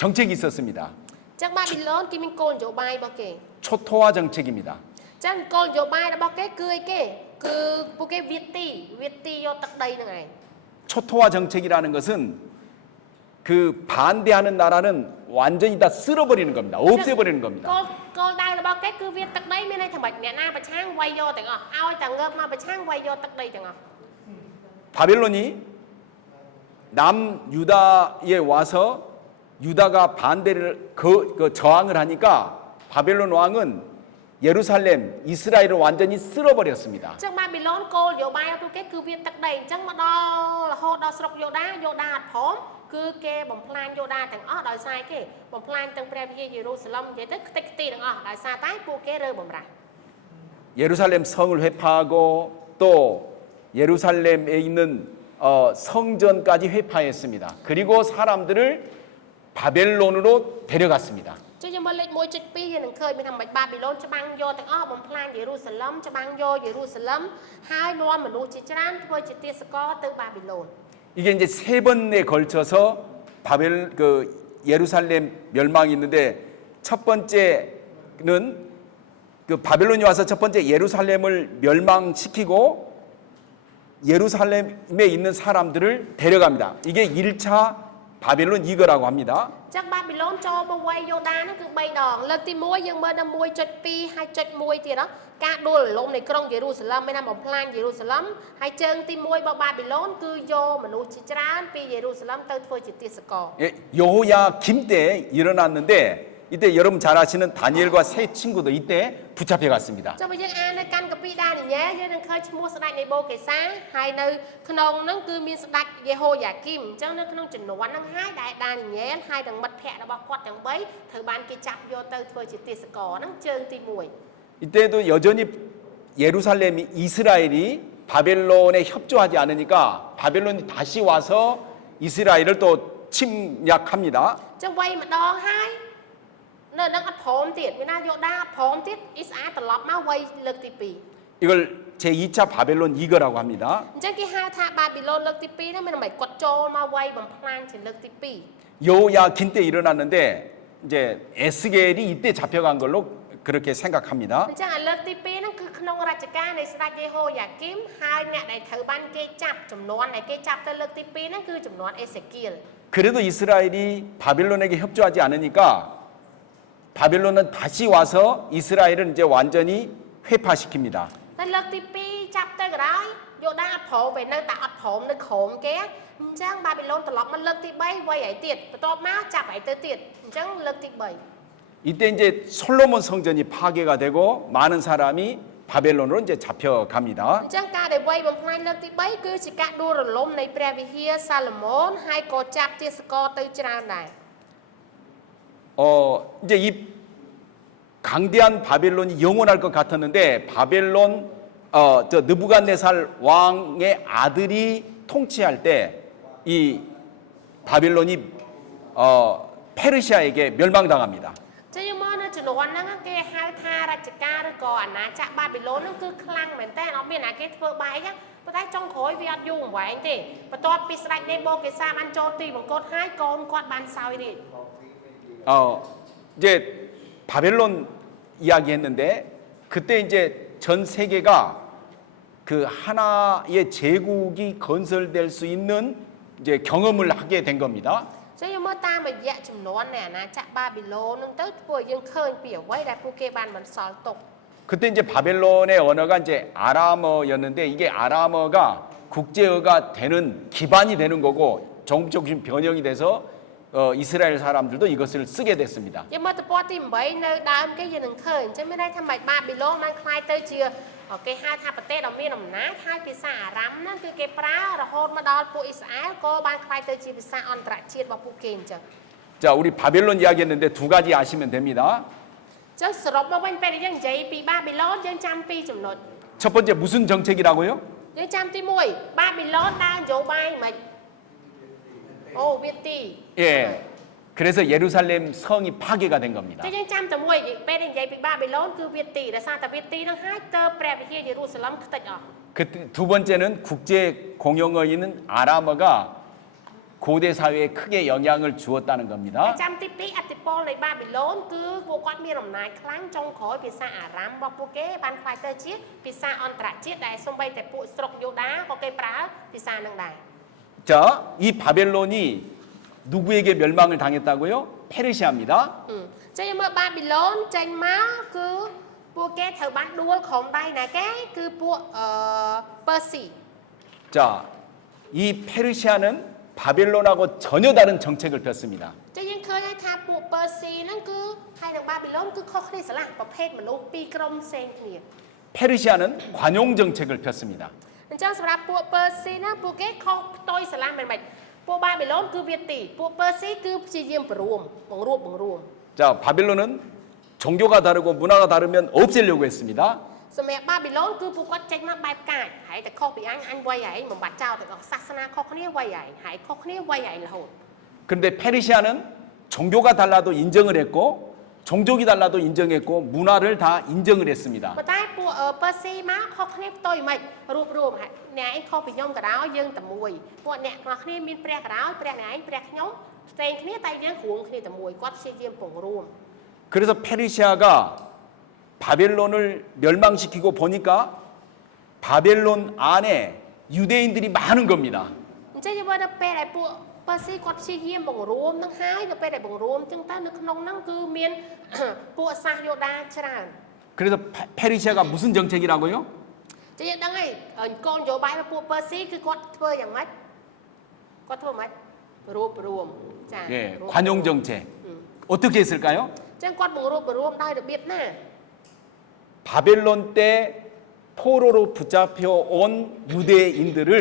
정책이 있었습니다. អញ្ចឹងបាប៊ីឡូនគេមានគោលនយោបាយរបស់គេ 초토화 정책입니다. អញ្ចឹងគោលនយោបាយរបស់គេគឺអីគេគឺពួកគេវាទីយកទឹកដីនឹងឯង 초토화 정책이라는 것은 그 반대하는 나라는 완전히 다 쓸어버리는 겁니다. 없애버리는 겁니다. គោលដៅរបស់គេគឺវាទឹកដីមានន័យថាម៉េចអ្នកណាប្រឆាំងវាយយកទាំងអស់ឲ្យតែងើបមកប្រឆាំងវាយយកទឹកដីទាំងអស់ 바벨론이 남유다에 와서 유다가 반대를 저항을 하니까 바벨론 왕은 예루살렘, 이스라엘을 완전히 쓸어버렸습니다. អញ្ចឹងបាប៊ីឡូនគោលនយោបាយរបស់ពួកគេគឺវាទឹកដីអញ្ចឹងមកដល់រហូតដល់ស្រុកយូដាអត់ព្រមគឺគេបំផ្លាញយូដាទាំងអស់ដោយសារគេបំផ្លាញទាំងព្រះវិហារយេរូសាឡឹមនិយាយទៅខ្ទេចខ្ទីទាំងអស់ដោយសារតែពួកគេរើបំរាស់ 예루살렘 성을 회파하고 또 예루살렘에 있는 성전까지 회파했습니다. 그리고 사람들을 바벨론으로 데려갔습니다. ចុះយើងមើលលេខ 1.2 យើងនឹងឃើញមានថាមិនបាប៊ីឡូនច្បាំងយកទាំងអស់បំផ្លាញយេរូសាឡឹមច្បាំងយកយេរូសាឡឹមហើយនាំមនុស្សជាច្រើនធ្វើជាទាសករទៅបាប៊ីឡូន 이게 이제 세 번에 걸쳐서 예루살렘 멸망이 있는데 첫 번째는 그 바벨론이 와서 첫 번째 예루살렘을 멸망시키고 예루살렘에 있는 사람들을 데려갑니다. 이게 1차 바벨론 이거라고 합니다. ចឹងបាប៊ីឡូនចូលមកវាយយូដាហ្នឹងគឺ3ដងលើកទី1យើងមើលដល់ 1.2 ហើយចុច1ទៀតការដួលរលំនៃក្រុងយេរូសាឡឹមមានថាបំផ្លាញយេរូសាឡឹមហើយជើងទី1របស់បាប៊ីឡូនគឺយកមនុស្សជាច្រើនពីយេរូសាឡឹមទៅធ្វើជាទាសករ 예, 여호야김 때 일어났는데 이때 여러분 잘 아시는 다니엘과 세 친구도 이때 붙잡혀갔습니다. ចុះបើយើងអាននៅកាន់កាពីដានីយ៉ែលយើងនឹងឃើញឈ្មោះស្ដេចនេបូកេសាហើយនៅក្នុងហ្នឹងគឺមានស្ដេចយេហូយ៉ាគីមអញ្ចឹងនៅក្នុងចំនួនហ្នឹងហើយដែលដានីយ៉ែលហើយនឹងមិត្តភ័ក្តិរបស់គាត់ទាំង3ត្រូវបានគេចាប់យកទៅធ្វើជាទាសករហ្នឹងជើងទី1 이때도 여전히 예루살렘 이스라엘이 바벨론에 협조하지 않으니까 바벨론이 다시 와서 이스라엘을 또 침략합니다. ចឹងវាយម្ដងហើយនៅនឹងអត់ព្រមទៀតមានណាយូដាអត់ព្រមទៀតអ៊ីស្រាអែលត្រឡប់មកវាយលើកទី2 이걸 제2차 바벨론 이거라고 합니다. អញ្ចឹងគេហៅថាបាប៊ីឡូនលើកទី2ហ្នឹងមានន័យគាត់ចូលមកវាយបំផ្លាញជាលើកទី2 여호야긴 때 일어났는데 이제 에스겔이 이때 잡혀간 걸로 그렇게 생각합니다. អញ្ចឹងលើកទី2ហ្នឹងគឺក្នុងរជ្ជកាលនៃស្ដេចយេហូយ៉ាគីមហើយអ្នកដែលត្រូវបានគេចាប់ចំនួនដែលគេចាប់ទៅលើកទី2ហ្នឹងគឺចំនួនអេសេគៀល 그래도 이스라엘이 바벨론에게 협조하지 않으니까 바벨론은 다시 와서 이스라엘을 이제 완전히 회파시킵니다. តែលើកទី2ចាប់ទៅក៏ដោយយូដាអត់ព្រមពេលនៅតែអត់ព្រមនៅក្រោមគេអញ្ចឹងបាប៊ីឡូនត្រឡប់មកលើកទី3វាយឲ្យទៀតបន្ទាប់មកចាប់ឲ្យទៅទៀតអញ្ចឹងលើកទី3 이때 이제 솔로몬 성전이 파괴가 되고 많은 사람이 바벨론으로 이제 잡혀갑니다. អញ្ចឹងការដែលវាយបំផ្លាញលើកទី3គឺជាការដួលរលំនៃព្រះវិហារសាឡូមោនហើយក៏ចាប់ទាសករទៅច្រើនដែរ 이제 이 강대한 바벨론이 영원할 것 같았는데 바벨론 저 느부갓네살 왕의 아들이 통치할 때 이 바벨론이 페르시아에게 멸망당합니다. ចឹងយើងមើលនៅចំនួនហ្នឹងគេហៅថារជ្ជកាលឬក៏អាណាចក្របាប៊ីឡូនហ្នឹងគឺខ្លាំងមែនតើអត់មានអាគេធ្វើបែកហ្នឹងប៉ុន្តែចុងក្រោយវាអត់យូរអង្វែងទេបន្ទាប់ពីស្ដេចនេបូកេសាបានចូលទីបង្គត់ហើយកូនគាត់បានសោយរាជ្យ 이제 바벨론 이야기했는데 그때 이제 전 세계가 그 하나의 제국이 건설될 수 있는 이제 경험을 하게 된 겁니다. ចឹងយើងមើលតាមរយៈចំនួននៃអាណាចក្របាប៊ីឡូនហ្នឹងទៅធ្វើឲ្យយើងឃើញពីអ្វីដែលពួកគេបានបន្សល់ទុក 그때 이제 바벨론의 언어가 이제 아람어였는데 이게 아람어가 국제어가 되는 기반이 되는 거고 종족적인 변형이 돼서 이스라엘 사람들도 이것을 쓰게 됐습니다. យើងមើលទៅពណ៌ទី8នៅដើមគេយើងនឹងឃើញចឹងមានន័យថាម៉េចបាប៊ីឡូនបានคล้ายទៅជាគេហៅថាប្រទេសដ៏មានអំណាចហើយភាសាអារ៉ាំហ្នឹងគឺគេប្រើរហូតមកដល់ពួកអ៊ីស្រាអែលក៏បានคล้ายទៅជាភាសាអន្តរជាតិរបស់ពួកគេអញ្ចឹង 자, 우리 바벨론 이야기했는데 두 가지 아시면 됩니다. ចឹងសរុបមកវិញពេលដែលយើងនិយាយពីបាប៊ីឡូនយើងចាំពីរចំណុច 첫 번째 무슨 정책이라고요? យើងចាំទី1បាប៊ីឡូនដើរនយោបាយមិនអូវាទី 예. 그래서 예루살렘 성이 파괴가 된 겁니다. ចឹងយើងចាំតែមួយពេលដែលនិយាយពីបាប៊ីឡូនគឺវាទីដោយសារតែវាទីហ្នឹងហើយទៅព្រះវិហារយេរូសាឡឹមខ្ទេចអស់ 그 두 번째는 국제 공용어인 아람어가 고대 사회에 크게 영향을 주었다는 ហើយ 겁니다. ចាំទី2អតិពលនៃបាប៊ីឡូនគឺពួកគាត់មានអំណាចខ្លាំងចុងក្រោយភាសាអារ៉ាំរបស់ពួកគេបានខ្លាយទៅជាភាសាអន្តរជាតិដែលសូម្បីតែពួកស្រុកយូដាក៏គេប្រើភាសាហ្នឹងដែរ 자, 이 바벨론이 누구에게 멸망을 당했다고요? 페르시아입니다. ចឹងយើងមើលបាប៊ីឡូនចេញមកគឺពួកគេត្រូវបានដួលក្រុមដៃណាគេគឺពួកពើស៊ី 자, 이 페르시아는 바벨론하고 전혀 다른 정책을 폈습니다. ចឹងយើងឃើញហើយថាពួកពើស៊ីហ្នឹងគឺហើយនឹងបាប៊ីឡូនគឺខុសគ្នាស្រឡះប្រភេទមនុស្សពីរក្រុមផ្សេងគ្នា 페르시아는 관용 정책을 폈습니다. អញ្ចឹងសម្រាប់ពួកពើស៊ីហ្នឹងពួកគេខុសផ្ទុយស្រឡះមិនមែនពួកបាប៊ីឡូនគឺវាទីពួកពើស៊ីគឺព្យាយាមបង្រួម 자, 바벨론은 종교가 다르고 문화가 다르면 없애려고 했습니다. សម្រាប់បាប៊ីឡូនគឺពួកគាត់ចេញមកបែបកាចហើយតែខុសពីអញវាយឯងបំបត្តិចោលទាំងអស់សាសនាខុសគ្នាវាយឯងហើយខុសគ្នាវាយឯងរហូត 그런데 페르시아는 종교가 달라도 인정을 했고 종족이 달라도 인정했고 문화를 다 인정을 했습니다. ប៉ុន្តែពួកពើស៊ីមកខុសគ្នាផ្ទុយមិនរួបរวมហើយអ្នកឯងខុសពីខ្ញុំក៏ដោយយើងតែមួយពួកអ្នកទាំងគ្នាមានព្រះក៏ដោយព្រះអ្នកឯងព្រះខ្ញុំផ្សេងគ្នាតែយើងរួមគ្នាតែមួយគាត់ព្យាយាមពង្រួម 그래서 페르시아가 바벨론을 멸망시키고 보니까 바벨론 안에 유대인들이 많은 겁니다. អញ្ចឹងយើងមើលទៅពេលដែលពួកពើស៊ីគាត់ព្យាយាមបង្រួមនឹងហើយទៅពេលដែលបង្រួមអញ្ចឹងទៅនៅក្នុងហ្នឹងគឺមាន ពួកសាសយូដាច្រើន 그래서 페르시아가 무슨 정책이라고요? ចឹងយើងដឹងហើយកូននយោបាយរបស់ពួកពើស៊ីគឺគាត់ធ្វើយ៉ាងម៉េចគាត់ធ្វើម៉េចរួបរวมចា 예, 관용 정책. 어떻게 했을까요? ចឹងគាត់បង្រួបបង្រួមដោយរបៀបណា 바벨론 때 포로로 붙잡혀 온 유대인들을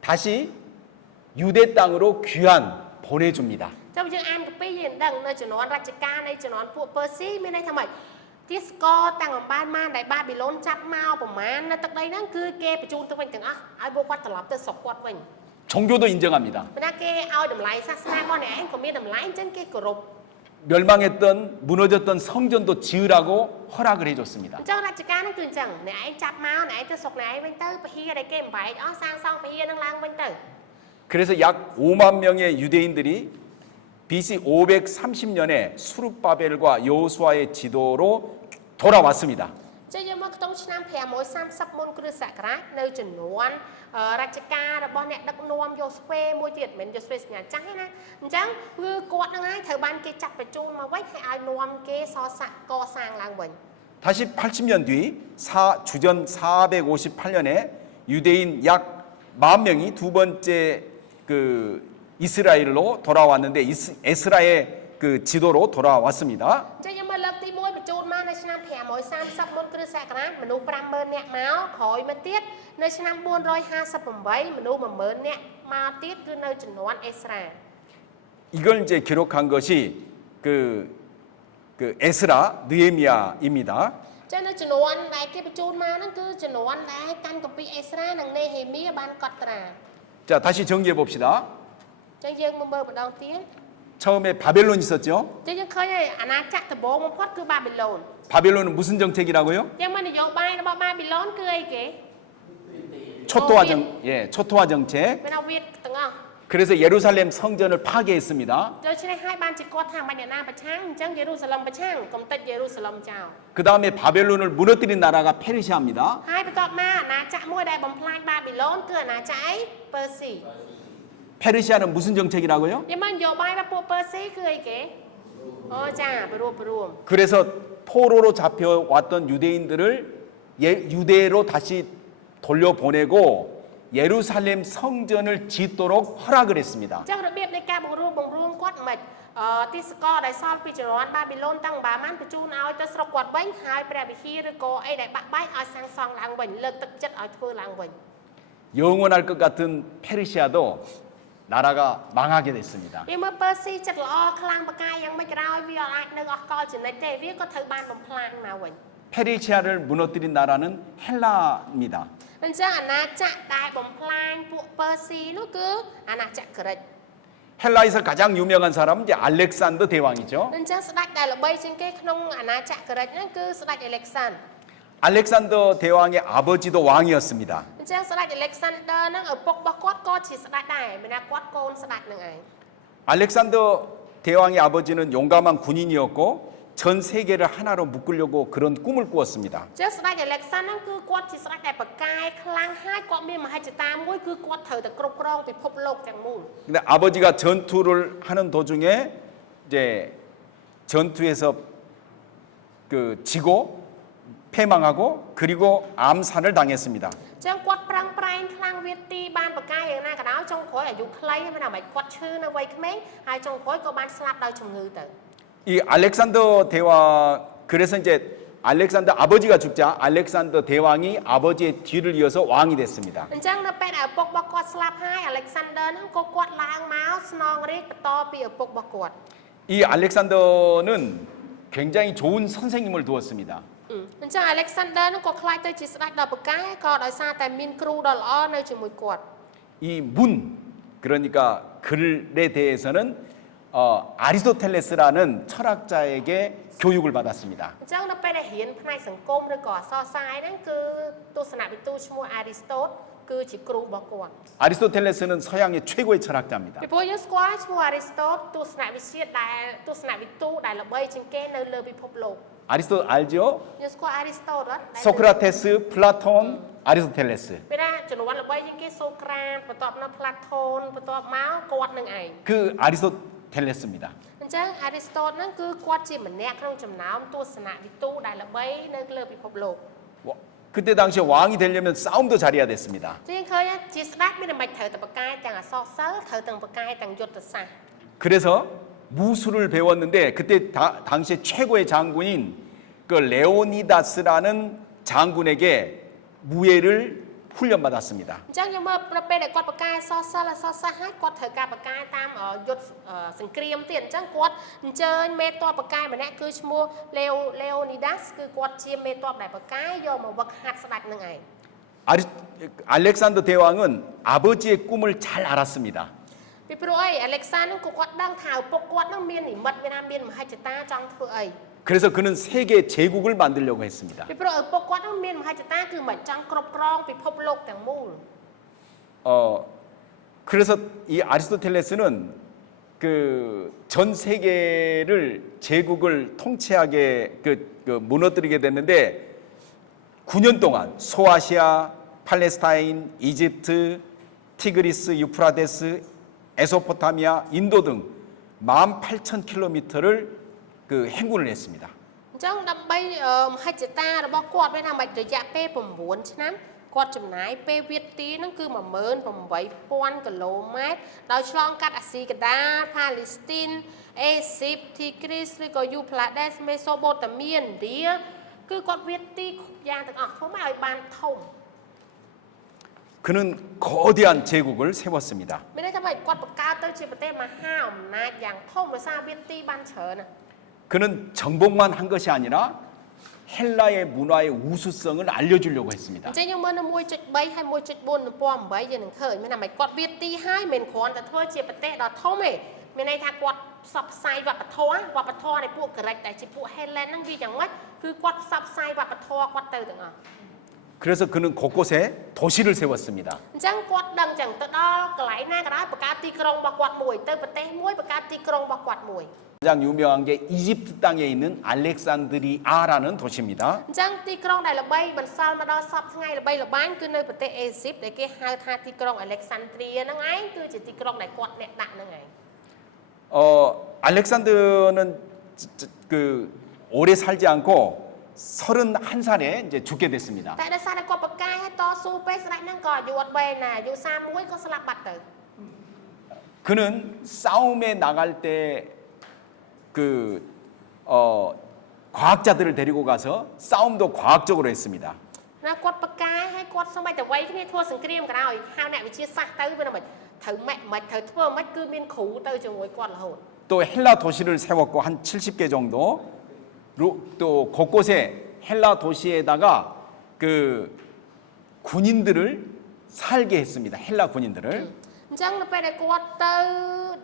다시 유대 땅으로 귀환 보내줍니다. ចាំយើងអានកាពីយើងដឹងនៅជំនាន់រជ្ជកាលនៃជំនាន់ពួកពើស៊ីមានន័យថាម៉េចទាសករទាំងអំបានបានដែលបាប៊ីឡូនចាប់មកប្រមាណនៅទឹកដីហ្នឹងគឺគេបញ្ជូនទៅវិញទាំងអស់ឲ្យពួកគាត់ត្រឡប់ទៅស្រុកគាត់វិញ 종교도 인정합니다. ប៉ុន្តែគេឲ្យតម្លៃសាសនារបស់អ្នកឯងក៏មានតម្លៃអញ្ចឹងគេគោរព 멸망했던 무너졌던 성전도 지으라고 허락을 해줬습니다. អញ្ចឹងរជ្ជកាលហ្នឹងគឺអញ្ចឹងអ្នកឯងចាប់មកអ្នកឯងទៅស្រុកអ្នកឯងវិញទៅពហិដែលគេបំបែកអស់សាងសង់ពហិហ្នឹងឡើងវិញទៅ 그래서 약 5만 명의 유대인들이 BC 530년에 수룹바벨과 여호수아의 지도로 돌아왔습니다. ចឹងយើងមកក្នុងឆ្នាំ530មុនគ្រិស្តសករាជនៅចំនួនរជ្ជកាលរបស់អ្នកដឹកនាំយូស្វេមួយទៀតមិនយូស្វេសញ្ញាចាស់ទេណាអញ្ចឹងគឺគាត់ហ្នឹងហើយត្រូវបានគេចាត់បញ្ជូនមកវិញហើយឲ្យនាំគេសរស័ក្តិកសាងឡើងវិញ 다시 80년 뒤 주전 458년에 유대인 약 10,000명이 두 번째 그 이스라엘로 돌아왔는데 에스라의 그 지도로 돌아왔습니다. ចឹងយើងមកលើក ទី1បញ្ជូនមកនៅឆ្នាំ530មុនគ្រិស្តសករាជមនុស្ស 50,000 នាក់មកក្រោយមកទៀតនៅឆ្នាំ458មនុស្ស 10,000 នាក់មកទៀតគឺនៅជំនាន់អេស្រា 이걸 이제 기록한 것이 그 에스라 느헤미야입니다. ចឹងនៅជំនាន់ដែលគេបញ្ជូនមកហ្នឹងគឺជំនាន់ដែលកាន់គម្ពីរអេស្រានិងនេហេមៀបានកត់ត្រា 자, 다시 정리해 봅시다. ចឹងយើងមកមើលម្ដងទៀត 처음에 바벨론 있었죠. ចឹងយើងឃើញហើយអាណាចក្រដំបូងបំផុតគឺបាប៊ីឡូន 바벨론은 무슨 정책이라고요? ចឹងមកនយោបាយរបស់បាប៊ីឡូនគឺអីគេ 초토화 정책. មានអាវៀតទាំងអស់ 그래서 예루살렘 성전을 파괴했습니다. ដូច្នេះហើយបានជាគាត់ថាមិនអ្នកណាប្រឆាំងអញ្ចឹងយេរូសាឡឹមប្រឆាំងកុំតិចយេរូសាឡឹមចោល 그 다음에 바벨론을 무너뜨린 나라가 페르시아입니다. ហើយបន្ទាប់មកអាណាចក្រមួយដែលបំផ្លាញបាប៊ីឡូនគឺអាណាចក្រអីពឺស៊ី 페르시아는 무슨 정책이라고요? យ៉ាងមកនយោបាយរបស់ពួកពឺស៊ីគឺអីគេអូចាព្រម 그래서 포로로 잡혀왔던 유대인들을 유대로 다시 돌려보내고 예루살렘 성전을 짓도록 허락을 했습니다. អញ្ចឹងរបៀបនៃការបង្រួមគាត់មិនទីសកលដែលសល់ពីជំនាន់បាប៊ីឡូនតាំងបាម៉ានបញ្ជូនឲ្យទៅស្រុកគាត់វិញហើយព្រះវិហារឬក៏អីដែលបាក់បែកឲ្យសាងសង់ឡើងវិញលើកទឹកចិត្តឲ្យធ្វើឡើងវិញ 영원할 것 같은 페르시아도 나라가 망하게 됐습니다. វាមើលពឺស៊ីចិត្តល្អខ្លាំងបកាយយ៉ាងមិនក្រោយវាអាចនៅអស់កលចំណិចទេវាក៏ត្រូវបានបំផ្លាញមកវិញ 페르시아를 무너뜨린 나라는 헬라입니다. អញ្ចឹងអាណាចក្រដែលបំផ្លាញពួកពឺស៊ីនោះគឺអាណាចក្រក្រិច 헬라에서 가장 유명한 사람은 이제 알렉산더 대왕이죠. អញ្ចឹងស្ដេចដែលល្បីជាងគេក្នុងអាណាចក្រក្រិចហ្នឹងគឺស្ដេចអេឡិចសាន់ 알렉산더 대왕의 아버지도 왕이었습니다. អញ្ចឹងស្ដេចអេឡិចសាន់ដឺហ្នឹងឪពុករបស់គាត់ក៏ជាស្ដេចដែរមានថាគាត់កូនស្ដេចហ្នឹងឯង 알렉산더 대왕의 아버지는 용감한 군인이었고 전 세계를 하나로 묶으려고 그런 꿈을 꾸었습니다. អញ្ចឹងស្ដេចអេឡិចសាន់ហ្នឹងគឺគាត់ជាស្ដេចដែលប្រកែកខ្លាំងហើយគាត់មានមហិច្ឆតាមួយគឺគាត់ត្រូវតែគ្រប់គ្រងពិភពលោកទាំងមូល 근데 아버지가 전투를 하는 도중에 이제 전투에서 그 지고 패망하고 그리고 암살을 당했습니다. អញ្ចឹងគាត់ប្រឹងប្រែងខ្លាំងវាទីបានប្រកែកយ៉ាងណាក៏ដោយចុងក្រោយអាយុខ្លីមិនថាមិនគាត់ឈឺនៅវ័យក្មេងហើយចុងក្រោយក៏បានស្លាប់ដោយជំងឺទៅ 이 알렉산더 대왕 그래서 이제 알렉산더 아버지가 죽자 알렉산더 대왕이 아버지의 뒤를 이어서 왕이 됐습니다. អញ្ចឹងនៅពេលដែលឪពុករបស់គាត់ស្លាប់ហើយអាឡិចសាន់ដឺហ្នឹងក៏គាត់ឡើងមកស្នងរាជបន្តពីឪពុករបស់គាត់ 이 알렉산더는 굉장히 좋은 선생님을 두었습니다. អញ្ចឹងអាឡិចសាន់ដឺហ្នឹងក៏ខ្លាចទៅជាស្ដេចដ៏ប្រកែកក៏ដោយសារតែមានគ្រូដ៏ល្អនៅជាមួយគាត់ 이 문 그러니까 글에 대해서는 아리스토텔레스라는 철학자에게 교육을 받았습니다. អញ្ចឹងនៅពេលដែលរៀនផ្នែកសង្គមឬក៏អក្សរសាស្ត្រហ្នឹងគឺទស្សនវិទូឈ្មោះអារីស្តូតគឺជាគ្រូរបស់គាត់ 아리스토텔레스는 서양의 최고의 철학자입니다. ពីព្រោះយើងស្គាល់ឈ្មោះអារីស្តូតទស្សនវិទ្យាដែលទស្សនវិទូដែលល្បីជាងគេនៅលើពិភពលោក 아리스토 알죠? យើងស្គាល់អារីស្តូតអត់ 소크라테스, 플라톤, 아리스토텔레스. ពេលណាជំនាន់ល្បីជាងគេសូក្រាតបន្ទាប់នៅផ្លាថូនបន្ទាប់មកគាត់នឹងឯង 그 아리스토텔레스입니다. អញ្ចឹងអារីស្តូតហ្នឹងគឺគាត់ជាម្នាក់ក្នុងចំណោមទស្សនវិទូដែលល្បីនៅលើពិភពលោក 그때 당시에 왕이 되려면 싸움도 잘해야 됐습니다. ជាងឃើញជាស្ដេចមានតែមិនត្រូវតែបកកាយទាំងអក្សរសិល្ប៍ត្រូវទាំងបកកាយទាំងយុទ្ធសាស្ត្រ 그래서 무술을 배웠는데 그때 당시에 최고의 장군인 그 레오니다스라는 장군에게 무예를 훈련받았습니다. អញ្ចឹងយើងមើលនៅពេលដែលគាត់បកកាយអក្សរសិល្ប៍ហើយគាត់ត្រូវការបកកាយតាមយុទ្ធសង្គ្រាមទៀតអញ្ចឹងគាត់អញ្ជើញមេតបបកកាយម្នាក់គឺឈ្មោះ Leonidas គឺគាត់ជាមេតបដែលបកកាយយកមកវឹកហាត់ស្ដេចនឹងឯង 알렉산더 대왕은 아버지의 꿈을 잘 알았습니다. ពីព្រោះអីអាឡិចសាន់ហ្នឹងគាត់ដឹងថាឪពុកគាត់ហ្នឹងមាននិមិត្តមានមហិច្ឆតាចង់ធ្វើអី 그래서 그는 세계 제국을 만들려고 했습니다. ពីព្រោះឪពុកគាត់ហ្នឹងមានមហិច្ឆតាគឺមិនចង់គ្រប់គ្រងពិភពលោកទាំងមូល 그래서 이 아리스토텔레스는 그 전 세계를 제국을 통치하게 무너뜨리게 됐는데 9년 동안 소아시아, 팔레스타인, 이집트, 티그리스, 유프라데스, 에소포타미아, 인도 등 18,000km를 그 행군을 했습니다. អញ្ចឹងដើម្បីមហិច្ឆតារបស់គាត់វាថាមិនរយៈពេល9ឆ្នាំ គាត់ចំណាយពេលវាទីហ្នឹងគឺ18000 គីឡូម៉ែត្រដោយឆ្លងកាត់អាស៊ីកដាល ផាឡេស្ទីន អេស៊ីប ទីគ្រីសឬក៏យូផ្លាដេស មេសូបូតាមៀ ឥណ្ឌាគឺគាត់វាទីយ៉ាងទាំងអស់ធ្វើមកឲ្យបានធំ 그는 거대한 제국을 세웠습니다. មានន័យថាម៉េចគាត់បង្កើតទៅជាប្រទេសមហាអំណាចយ៉ាងធំដោយសារវាទីបានច្រើនណា 그는 정복만 한 것이 아니라 헬라의 문화의 우수성을 알려주려고 អ 했습니다. ញ្ចឹងយើងមើលនៅ 1.3 ហើយ 1.4 ទំព័រ8យើងនឹងឃើញមានថាម៉េចគាត់វាទីហើយមិនគ្រាន់តែធ្វើជាប្រទេសដ៏ធំទេមានន័យថាគាត់ផ្សព្វផ្សាយវប្បធម៌នៃពួកក្រិចដែលជាពួក Helen ហ្នឹងវាយ៉ាងម៉េចគឺគាត់ផ្សព្វផ្សាយវប្បធម៌គាត់ទៅទាំងអស់ 그래서 그는 곳곳에 도시를 세웠습니다. អញ្ចឹងគាត់ដឹងអញ្ចឹងទៅដល់កន្លែងណាក៏ដោយបង្កើតទីក្រុងរបស់គាត់មួយទៅប្រទេសមួយបង្កើតទីក្រុងរបស់គាត់មួយ 가장 유명한 게 이집트 땅에 있는 알렉산드리아라는 도시입니다. អញ្ចឹងទីក្រុងដែលល្បីបន្សល់មកដល់សពថ្ងៃល្បីល្បាញគឺនៅប្រទេសអេស៊ីបដែលគេហៅថាទីក្រុង Alexandria ហ្នឹងឯងគឺជាទីក្រុងដែលគាត់អ្នកដាក់ហ្នឹងឯង 알렉산더는 그 오래 살지 않고 31살에 이제 죽게 됐습니다. តែដោយសារតែគាត់ប្រកាសឲ្យតស៊ូពេលស្ដេចហ្នឹងក៏អាយុអត់វែងណាអាយុ31ក៏ស្លាប់បាត់ទៅ 그는 싸움에 나갈 때 그 과학자들을 데리고 가서 싸움도 과학적으로 했습니다. ណាគាត់ប្រកាសឲ្យគាត់សូម្បីតែវ័យគ្នាធ្វើសង្គ្រាមក៏ដោយហៅអ្នកវិទ្យាសាស្ត្រទៅវាមិនត្រូវមិនត្រូវធ្វើមិនគឺមានគ្រូទៅជាមួយគាត់រហូត 또 헬라 도시를 세웠고 한 70개 정도 또 곳곳에 헬라 도시에다가 그 군인들을 살게 했습니다. 헬라 군인들을. អញ្ចឹងនៅពេលដែលគាត់ទៅ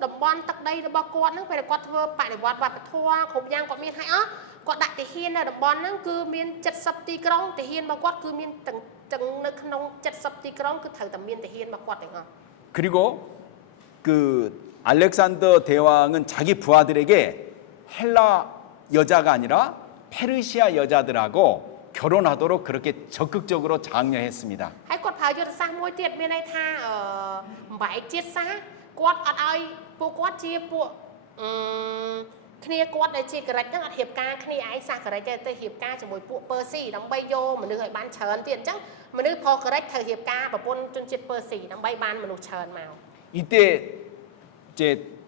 តំបន់ទឹកដីរបស់គាត់ហ្នឹងពេលដែលគាត់ធ្វើបដិវត្តវប្បធម៌គ្រប់យ៉ាងគាត់មានឲ្យអស់គាត់ដាក់ទាហាននៅតំបន់ហ្នឹងគឺមាន70ទីក្រុងទាហានរបស់គាត់គឺមានទាំងនៅក្នុង70ទីក្រុងគឺត្រូវតែមានទាហានរបស់គាត់ទាំងអស់ 그리고 그 알렉산더 대왕은 자기 부하들에게 헬라 여자가 아니라 페르시아 여자들하고 결혼하도록 그렇게 적극적으로 장려했습니다. ហើយគាត់ប្រើយុទ្ធសាស្ត្រមួយទៀតមានន័យថាបំបែកជាតិសាសន៍គាត់អត់ឲ្យពួកគាត់ជាពួកគ្នាគាត់ដែលជាក្រិចហ្នឹងអត់ហៀបការគ្នាឯងសាសក្រិចទេទៅហៀបការជាមួយពួកពើស៊ីដើម្បីយកមនុស្សឲ្យបានច្រើនទៀតអញ្ចឹងមនុស្សផក្រិចត្រូវហៀបការប្រពន្ធជនជាតិពើស៊ីដើម្បីបានមនុស្សច្រើនមក 이때 이제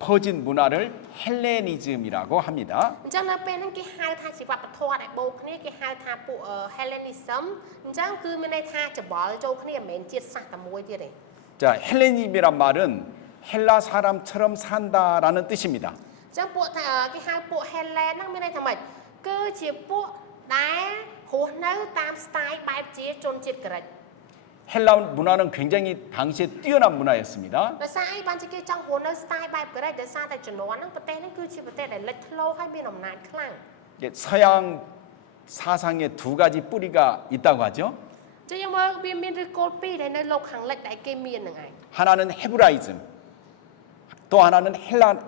퍼진 문화를 헬레니즘이라고 합니다. អញ្ចឹងនៅពេលហ្នឹងគេហៅថាជាវប្បធម៌ដែលបូកគ្នាគេហៅថាពួក Hellenism អញ្ចឹងគឺមានន័យថាច្បល់ចូលគ្នាមិនមែនជាតិសាសន៍តែមួយទៀតទេ 자, 헬레니즘이란 말은 헬라 사람처럼 산다라는 뜻입니다. អញ្ចឹងពួកថាគេហៅពួក Hellen ហ្នឹងមានន័យថាម៉េចគឺជាពួកដែលរស់នៅតាម style បែបជាជនជាតិក្រិច 헬라 문화는 굉장히 당시에 뛰어난 문화였습니다. ដោយសារអីបានជាគេចង់រស់នៅ style បែបក្រិចដោយសារតែជំនាន់ហ្នឹងប្រទេសហ្នឹងគឺជាប្រទេសដែលលេចធ្លោហើយមានអំណាចខ្លាំង 이제 서양 사상에 두 가지 뿌리가 있다고 하죠. ចឹងយើងមើលវាមានឫសគល់ពីរដែលនៅលោកខាងលិចដែលគេមានហ្នឹងឯង 하나는 헤브라이즘, 또 하나는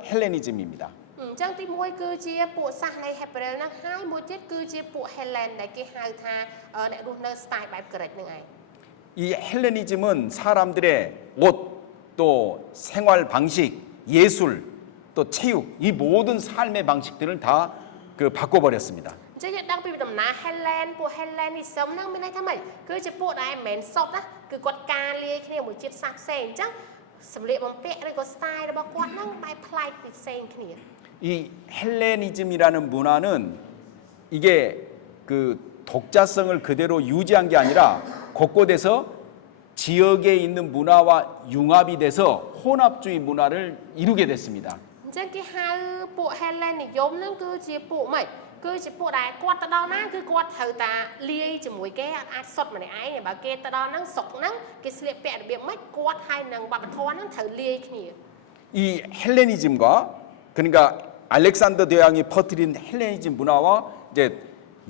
헬레니즘입니다. អញ្ចឹងទីមួយគឺជាពួកសាសន៍នៃ Hebrew ហ្នឹងហើយមួយទៀតគឺជាពួក Hellen ដែលគេហៅថាអ្នករស់នៅ style បែបក្រិចហ្នឹងឯង 이 헬레니즘은 사람들의 옷, 또 생활 방식, 예술, 또 체육 이 모든 삶의 방식들을 다 그 바꿔버렸습니다. អញ្ចឹងយើងដឹងពីដំណើរ Hellen ពួក Hellenism ហ្នឹងមានន័យថាម៉េចគឺជាពួកដែលមិនមែនសុទ្ធណាគឺគាត់ការលាយគ្នាមួយជាតិសាសន៍ផ្សេងអញ្ចឹងសម្លៀកបំពាក់ឬក៏ style របស់គាត់ហ្នឹងបែបប្លែកពីផ្សេងគ្នា 이 헬레니즘이라는 문화는 이게 그 독자성을 그대로 유지한 게 아니라 곳곳에서 지역에 있는 문화와 융합이 돼서 혼합주의 문화를 이루게 됐습니다. អញ្ចឹងគេហៅពួក Hellen និយមហ្នឹងគឺជាពួកម៉េចគឺជាពួកដែលគាត់ទៅដល់ណាគឺគាត់ត្រូវតាលាយជាមួយគេអាចសុទ្ធម្នាក់ឯងបើគេទៅដល់ហ្នឹងសុកហ្នឹងគេស្លៀកពាក់របៀបម៉េចគាត់ហើយនឹងវប្បធម៌ហ្នឹងត្រូវលាយគ្នា 이 헬레니즘과 그러니까 알렉산더 대왕이 퍼뜨린 헬레니즘 문화와 이제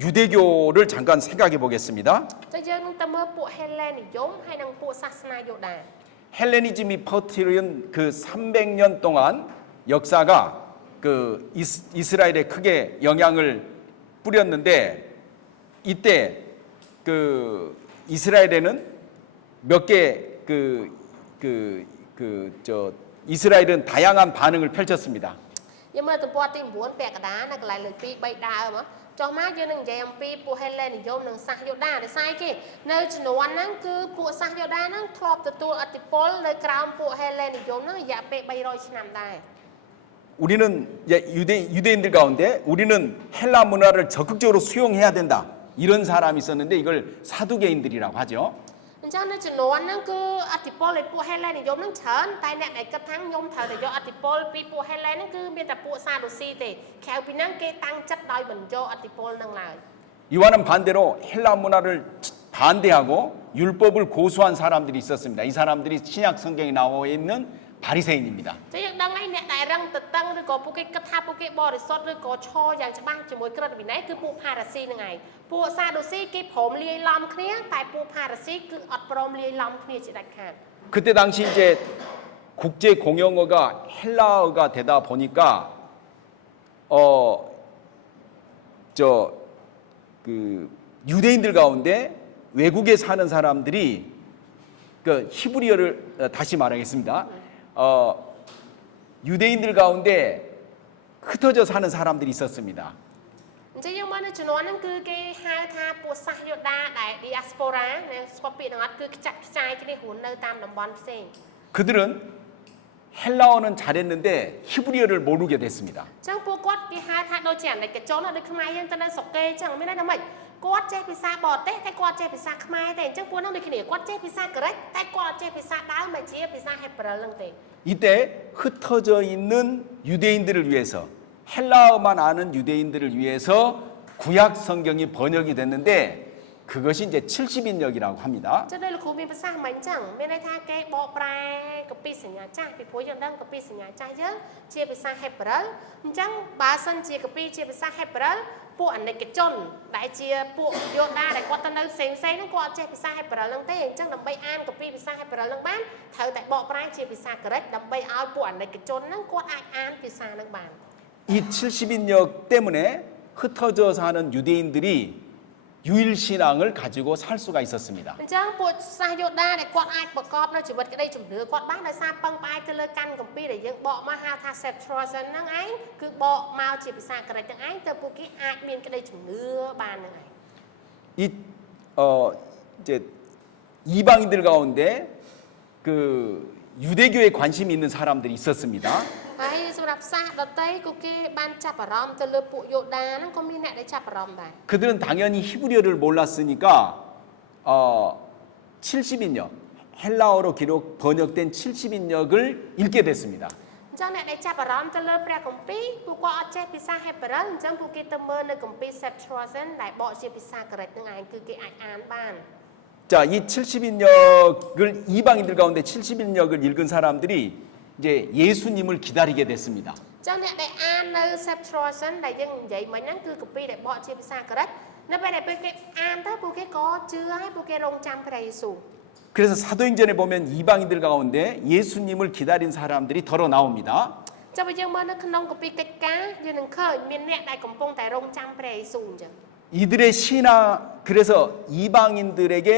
유대교를 잠깐 생각해 보겠습니다. ចឹងយើងនឹងទៅមើលពួក Hellen និយមហើយនឹងពួកសាសនាយូដា 헬레니즘이 퍼뜨린 그 300년 동안 역사가 그 이스라엘에 크게 영향을 뿌렸는데 이때 그 이스라엘에는 몇 개 이스라엘은 다양한 반응을 펼쳤습니다. យើងមើលទំព័រទី9ពាក់កណ្ដាលនៅកន្លែងលើក2 3ដើមចុះមកយើងនឹងនិយាយអំពីពួក Helen និយមនិងសាសយោដាដែលស្អីគេនៅជំនាន់ហ្នឹងគឺពួកសាសយោដាហ្នឹងធ្លាប់ទទួលឥទ្ធិពលនៅក្រោមពួក Helen និយមហ្នឹងរយៈពេល300ឆ្នាំដែរ 우리는 이제 유대인들 가운데 우리는 헬라 문화를 적극적으로 수용해야 된다. 이런 사람이 있었는데 이걸 사두개인들이라고 하죠. អញ្ចឹងនៅជំនាន់ហ្នឹងគឺឥទ្ធិពលនៃពួក Helen និយមហ្នឹងច្រើនតែអ្នកដែលគិតថាខ្ញុំត្រូវតែយកឥទ្ធិពលពីពួក Helen ហ្នឹងគឺមានតែពួកសាដូស៊ីទេក្រៅពីហ្នឹងគេតាំងចិត្តដោយមិនយកឥទ្ធិពលហ្នឹងឡើយ 이와는 반대로 헬라 문화를 반대하고 율법을 고수한 사람들이 있었습니다. 이 사람들이 신약 성경에 나와 있는 바리새인입니다. ចឹងយើងដឹងហើយអ្នកដែលរឹងតឹងឬក៏ពួកគេគិតថាពួកគេបរិសុទ្ធឬក៏ឈរយ៉ាងច្បាស់ជាមួយក្រឹតវិន័យគឺពួកផារ៉ាស៊ីហ្នឹងឯងពួកសាដូស៊ីគេព្រមលាយឡំគ្នាតែពួកផារ៉ាស៊ីគឺអត់ព្រមលាយឡំគ្នាជាដាច់ខាត 그때 당시 이제 국제 공용어가 헬라어가 되다 보니까 그 유대인들 가운데 외국에 사는 사람들이 그 히브리어를 다시 말하겠습니다. 유대인들 가운데 흩어져 사는 사람들이 있었습니다. អញ្ចឹងយើងមើលនៅជំនាន់ហ្នឹងគឺគេហៅថាពួកសាសយោដាដែល diaspora នៅស្គាល់ពាក្យហ្នឹងអត់គឺខ្ចាត់ខ្ចាយគ្នារស់នៅតាមតំបន់ផ្សេង 그들은 헬라어는 잘했는데 히브리어를 모르게 됐습니다. អញ្ចឹងពួកគាត់គេហៅថាដូចជាអាណិកជនដូចខ្មែរយើងទៅនៅស្រុកគេអញ្ចឹងមានន័យថាម៉េចគាត់ចេះភាសាបរទេសតែគាត់ចេះភាសាខ្មែរទេអញ្ចឹងពួកហ្នឹងដូចគ្នាគាត់ចេះភាសាក្រិកតែគាត់អត់ចេះភាសាដើមដែលជាភាសាហេប្រឺហ្នឹងទេ 이때 흩어져 있는 유대인들을 위해서 헬라어만 아는 유대인들을 위해서 구약 성경이 번역이 됐는데 그것이 이제 70인역이라고 합니다. ចឹងដូចលោកគ្រូមានប្រសាសន៍មិនអញ្ចឹងមានន័យថាគេបកប្រែកពីសញ្ញាចាស់ពីព្រោះយើងដឹងកពីសញ្ញាចាស់យើងជាភាសាហេប្រឺអញ្ចឹងបើសិនជាកពីជាភាសាហេប្រឺពួកអនិកជនដែលជាពួកយោដាដែលគាត់ទៅនៅផ្សេងហ្នឹងគាត់អត់ចេះភាសាហេប្រឺហ្នឹងទេអញ្ចឹងដើម្បីអានកពីភាសាហេប្រឺហ្នឹងបានត្រូវតែបកប្រែជាភាសាក្រិកដើម្បីឲ្យពួកអនិកជនហ្នឹងគាត់អាចអានភាសាហ្នឹងបាន 이 70인역 때문에 흩어져 사는 유대인들이 유일신앙을 가지고 살 수가 있었습니다. អញ្ចឹងពួកសាសយោដាដែលគាត់អាចប្រកបនៅជីវិតក្តីជំនឿគាត់បានដោយសារពឹងផ្អែកទៅលើកាន់គម្ពីរដែលយើងបកមកហៅថា Septuagint ហ្នឹងឯងគឺបកមកជាភាសាក្រិកទាំងឯងទៅពួកគេអាចមានក្តីជំនឿបានហ្នឹងឯង 이 이제 이방인들 가운데 그 유대교에 관심이 있는 사람들이 있었습니다. ហើយសម្រាប់សាសដតីក៏គេបានចាប់អារម្មណ៍ទៅលើពួកយោដាហ្នឹងក៏មានអ្នកដែលចាប់អារម្មណ៍ដែរ 그들은 당연히 히브리어를 몰랐으니까 70인역 헬라어로 기록 번역된 70인역을 읽게 됐습니다. អញ្ចឹងអ្នកដែលចាប់អារម្មណ៍ទៅលើព្រះគម្ពីរពួកគាត់អត់ចេះភាសាហេប្រឺអញ្ចឹងពួកគេទៅមើលនៅគម្ពីរ Septuagint ដែលបកជាភាសាក្រិកហ្នឹងឯងគឺគេអាចអានបាន 자, 이 70인역을 이방인들 가운데 70인역을 읽은 사람들이 이제 예수님을 기다리게 됐습니다. អញ្ចឹងអ្នកដែលអាននៅ Septuagint ដែលយើងនិយាយមិញហ្នឹងគឺគម្ពីរដែលបកជាភាសាក្រិកនៅពេលដែលពួកគេអានទៅពួកគេក៏ជឿហើយពួកគេរងចាំព្រះយេស៊ូវ 그래서 사도행전에 보면 이방인들 가운데 예수님을 기다린 사람들이 더러 나옵니다. ចាំបើយើងមើលនៅក្នុងគម្ពីរកិច្ចការយើងនឹងឃើញមានអ្នកដែលកំពុងតែរងចាំព្រះយេស៊ូវអញ្ចឹង 이들의 신앙 그래서 이방인들에게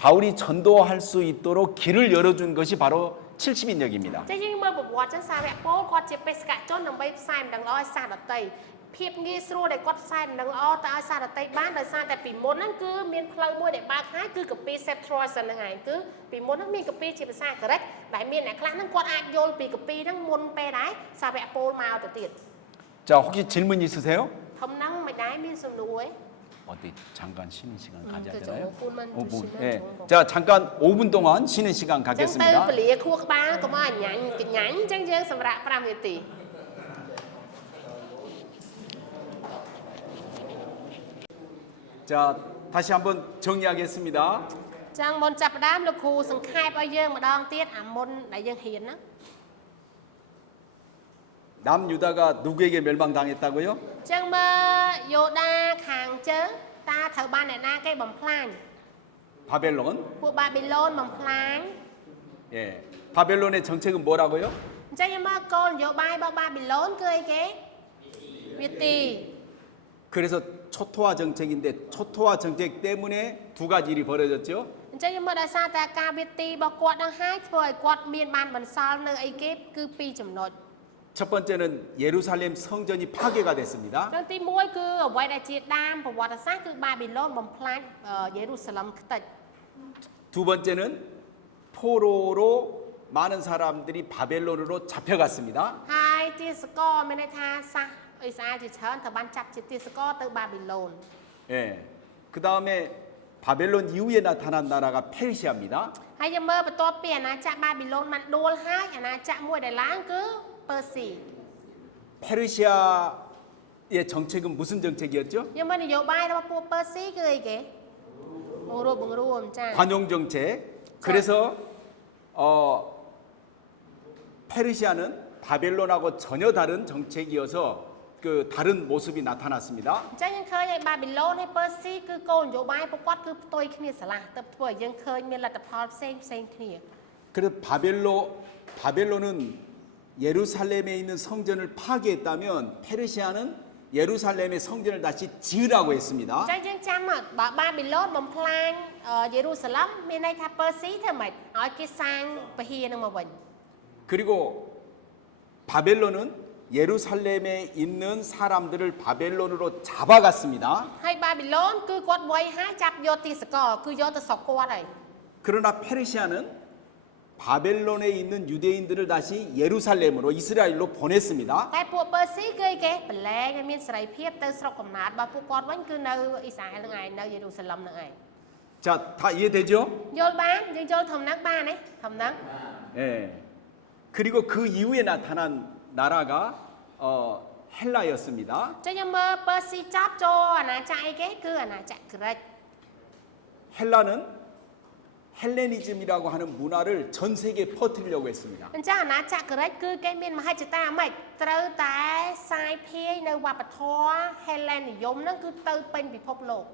바울이 전도할 수 있도록 길을 열어준 것이 바로 70인역입니다. ចឹងយើងមើលប្រវត្តិចឹងសាវកប៉ូលគាត់ជាបេសកជនដើម្បីផ្សាយដំណឹងល្អឲ្យសាសដតីភាពងាយស្រួលដែលគាត់ផ្សាយដំណឹងល្អទៅឲ្យសាសដតីបានដោយសារតែពីមុនហ្នឹងគឺមានផ្លូវមួយដែលបើកហើយគឺគម្ពីរ Septuagint ហ្នឹងហើយគឺពីមុនហ្នឹងមានគម្ពីរជាភាសាក្រិកដែលមានអ្នកខ្លះហ្នឹងគាត់អាចយល់ពីគម្ពីរហ្នឹងមុនពេលដែរសាវកប៉ូលមកទៅទៀត 자, 혹시 질문 있으세요? ធំហ្នឹងមិនដែរមានសំណួរឯង 어디 잠깐 쉬는 시간 가져야 그죠. 되나요? 5분만 주시면 예. 좋은 거. 자, 잠깐 5분 동안 쉬는 시간 ចឹងទៅ 갖겠습니다. ពលាខួរក្បាលកុំឲ្យញ៉ាញ់កញ្ញាញ់ចឹងយើងសម្រាប់5នាទី 자, 다시 한번 정리하겠습니다. ចឹងមុនចាប់ផ្ដើមលោកគ្រូសង្ខេបឲ្យយើងម្ដងទៀតអាមុនដែលយើងហ៊ានណា 남유다가 누구에게 멸망당했다고요? ចឹងមើលយោដាខាងជើងតើត្រូវបានអ្នកណាគេបំផ្លាញ 바벨론. ពួកបាប៊ីឡូនបំផ្លាញ 예. 바벨론의 정책은 뭐라고요? អញ្ចឹងយើងមើលគោលនយោបាយរបស់បាប៊ីឡូនគឺអីគេវាទី 그래서 초토화 정책인데 초토화 정책 때문에 두 가지 일이 벌어졌죠. អញ្ចឹងយើងមើលដោយសារតែការវាទីរបស់គាត់នឹងហើយធ្វើឲ្យគាត់មានបានបន្សល់នៅអីគេគឺពីរចំណុច 첫 번째는 예루살렘 성전이 파괴가 됐습니다. ចឹងទី1គឺអ្វីដែលជាដើមប្រវត្តិសាស្ត្រគឺបាប៊ីឡូនបំផ្លាញយេរូសាឡឹមខ្ទេច 두 번째는 포로로 많은 사람들이 바벨론으로 잡혀갔습니다. ហើយទាសករមានន័យថាសាសអ៊ីស្រាអែលជាច្រើនត្រូវបានចាប់ជាទាសករទៅបាប៊ីឡូន 예. 그 다음에 바벨론 이후에 나타난 나라가 페르시아입니다. ហើយយើងមើលបន្ទាប់ពីអាណាចក្របាប៊ីឡូនបានដួលហើយអាណាចក្រមួយដែលឡើងគឺពឺស៊ី 페르시아의 정책은 무슨 정책이었죠? យើងមើលនយោបាយរបស់ពួកពឺស៊ីគឺអីគេបង្រួបចា 관용 정책. 그래서 페르시아는 바벨론하고 전혀 다른 정책이어서 그 다른 모습이 나타났습니다. អញ្ចឹងយើងឃើញឲ្យបាប៊ីឡូនហើយពឺស៊ីគឺគោលនយោបាយពួកគាត់គឺផ្ទុយគ្នាស្រឡះទៅធ្វើឲ្យយើងឃើញមានលទ្ធផលផ្សេងគ្នា 그래서 바벨론은 예루살렘에 있는 성전을 파괴했다면 페르시아는 예루살렘의 성전을 다시 지으라고 했습니다. អញ្ចឹងយើងចាំមកបើបាប៊ីឡូនបំផ្លាញយេរូសាឡឹមមានន័យថាពឺស៊ីធ្វើម៉េចឲ្យគេសាងពហិនឹងមកវិញ 그리고 바벨론은 예루살렘에 있는 사람들을 바벨론으로 잡아갔습니다. ហើយបាប៊ីឡូនគឺគាត់វាយហើយចាប់យកទាសករគឺយកទៅស្រុកគាត់ហើយ 그러나 페르시아는 바벨론에 있는 유대인들을 다시 예루살렘으로 이스라엘로 보냈습니다. តែពួកពឺស៊ីគឺអីគេប្រឡែងឲ្យមានសេរីភាពទៅស្រុកកំណើតរបស់ពួកគាត់វិញគឺនៅអ៊ីស្រាអែលនឹងឯងនៅយេរូសាឡឹមនឹងឯង 자, 다 이해되죠? យល់បានយើងយល់ធំហ្នឹងបានទេធំហ្នឹង 예. 그리고 그 이후에 나타난 나라가 헬라였습니다. អញ្ចឹងយើងមើលពឺស៊ីចាប់ចូលអាណាចក្រអីគេគឺអាណាចក្រក្រិច 헬라는 헬레니즘이라고 하는 문화를 전 세계에 퍼뜨리려고 했습니다. អញ្ចឹងអាណាចក្រក្រិចគឺគេមានមហិច្ឆតាហ្មិចត្រូវតែសាយភាយនៅវប្បធម៌ហេឡេននិយមហ្នឹងគឺទៅពេញពិភពលោក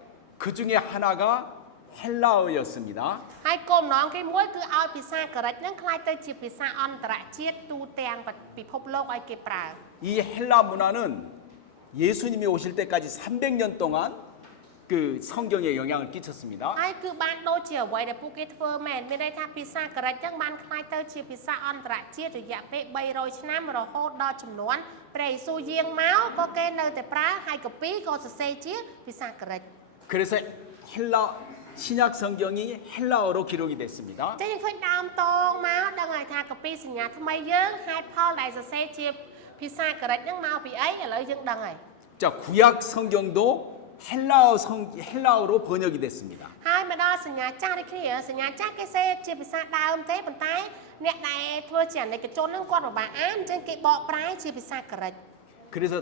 그 중에 하나가 헬라어였습니다. ហើយគោលបំណងគេមួយគឺឲ្យភាសាក្រិចហ្នឹងคล้ายទៅជាភាសាអន្តរជាតិទូទាំងពិភពលោកឲ្យគេប្រើ 이 헬라 문화는 예수님이 오실 때까지 300년 동안 그 성경에 영향을 끼쳤습니다. ហើយគឺបានដូចជាអ្វីដែលពួកគេធ្វើមែនមានន័យថាភាសាក្រិចហ្នឹងបានคล้ายទៅជាភាសាអន្តរជាតិរយៈពេល300ឆ្នាំរហូតដល់ចំនួនព្រះយេស៊ូវយាងមកក៏គេនៅតែប្រើហើយកពីក៏សរសេរជាភាសាក្រិច 그래서 헬라 신약 성경이 헬라어로 기록이 됐습니다. អញ្ចឹងយើងឃើញដើមតងមកដឹងហើយថាកពីសញ្ញាថ្មីយើងហេតុផលដែលសរសេរជាភាសាក្រិចហ្នឹងមកពីអីឥឡូវយើងដឹងហើយ 자, 구약 성경도 헬라어로 번역이 됐습니다. ហើយមកដល់សញ្ញាចាស់នេះគ្នាសញ្ញាចាស់គេសេជាភាសាដើមទេប៉ុន្តែអ្នកដែលធ្វើជាអាណិកជនហ្នឹងគាត់ពិបាកអានអញ្ចឹងគេបកប្រែជាភាសាក្រិច 그래서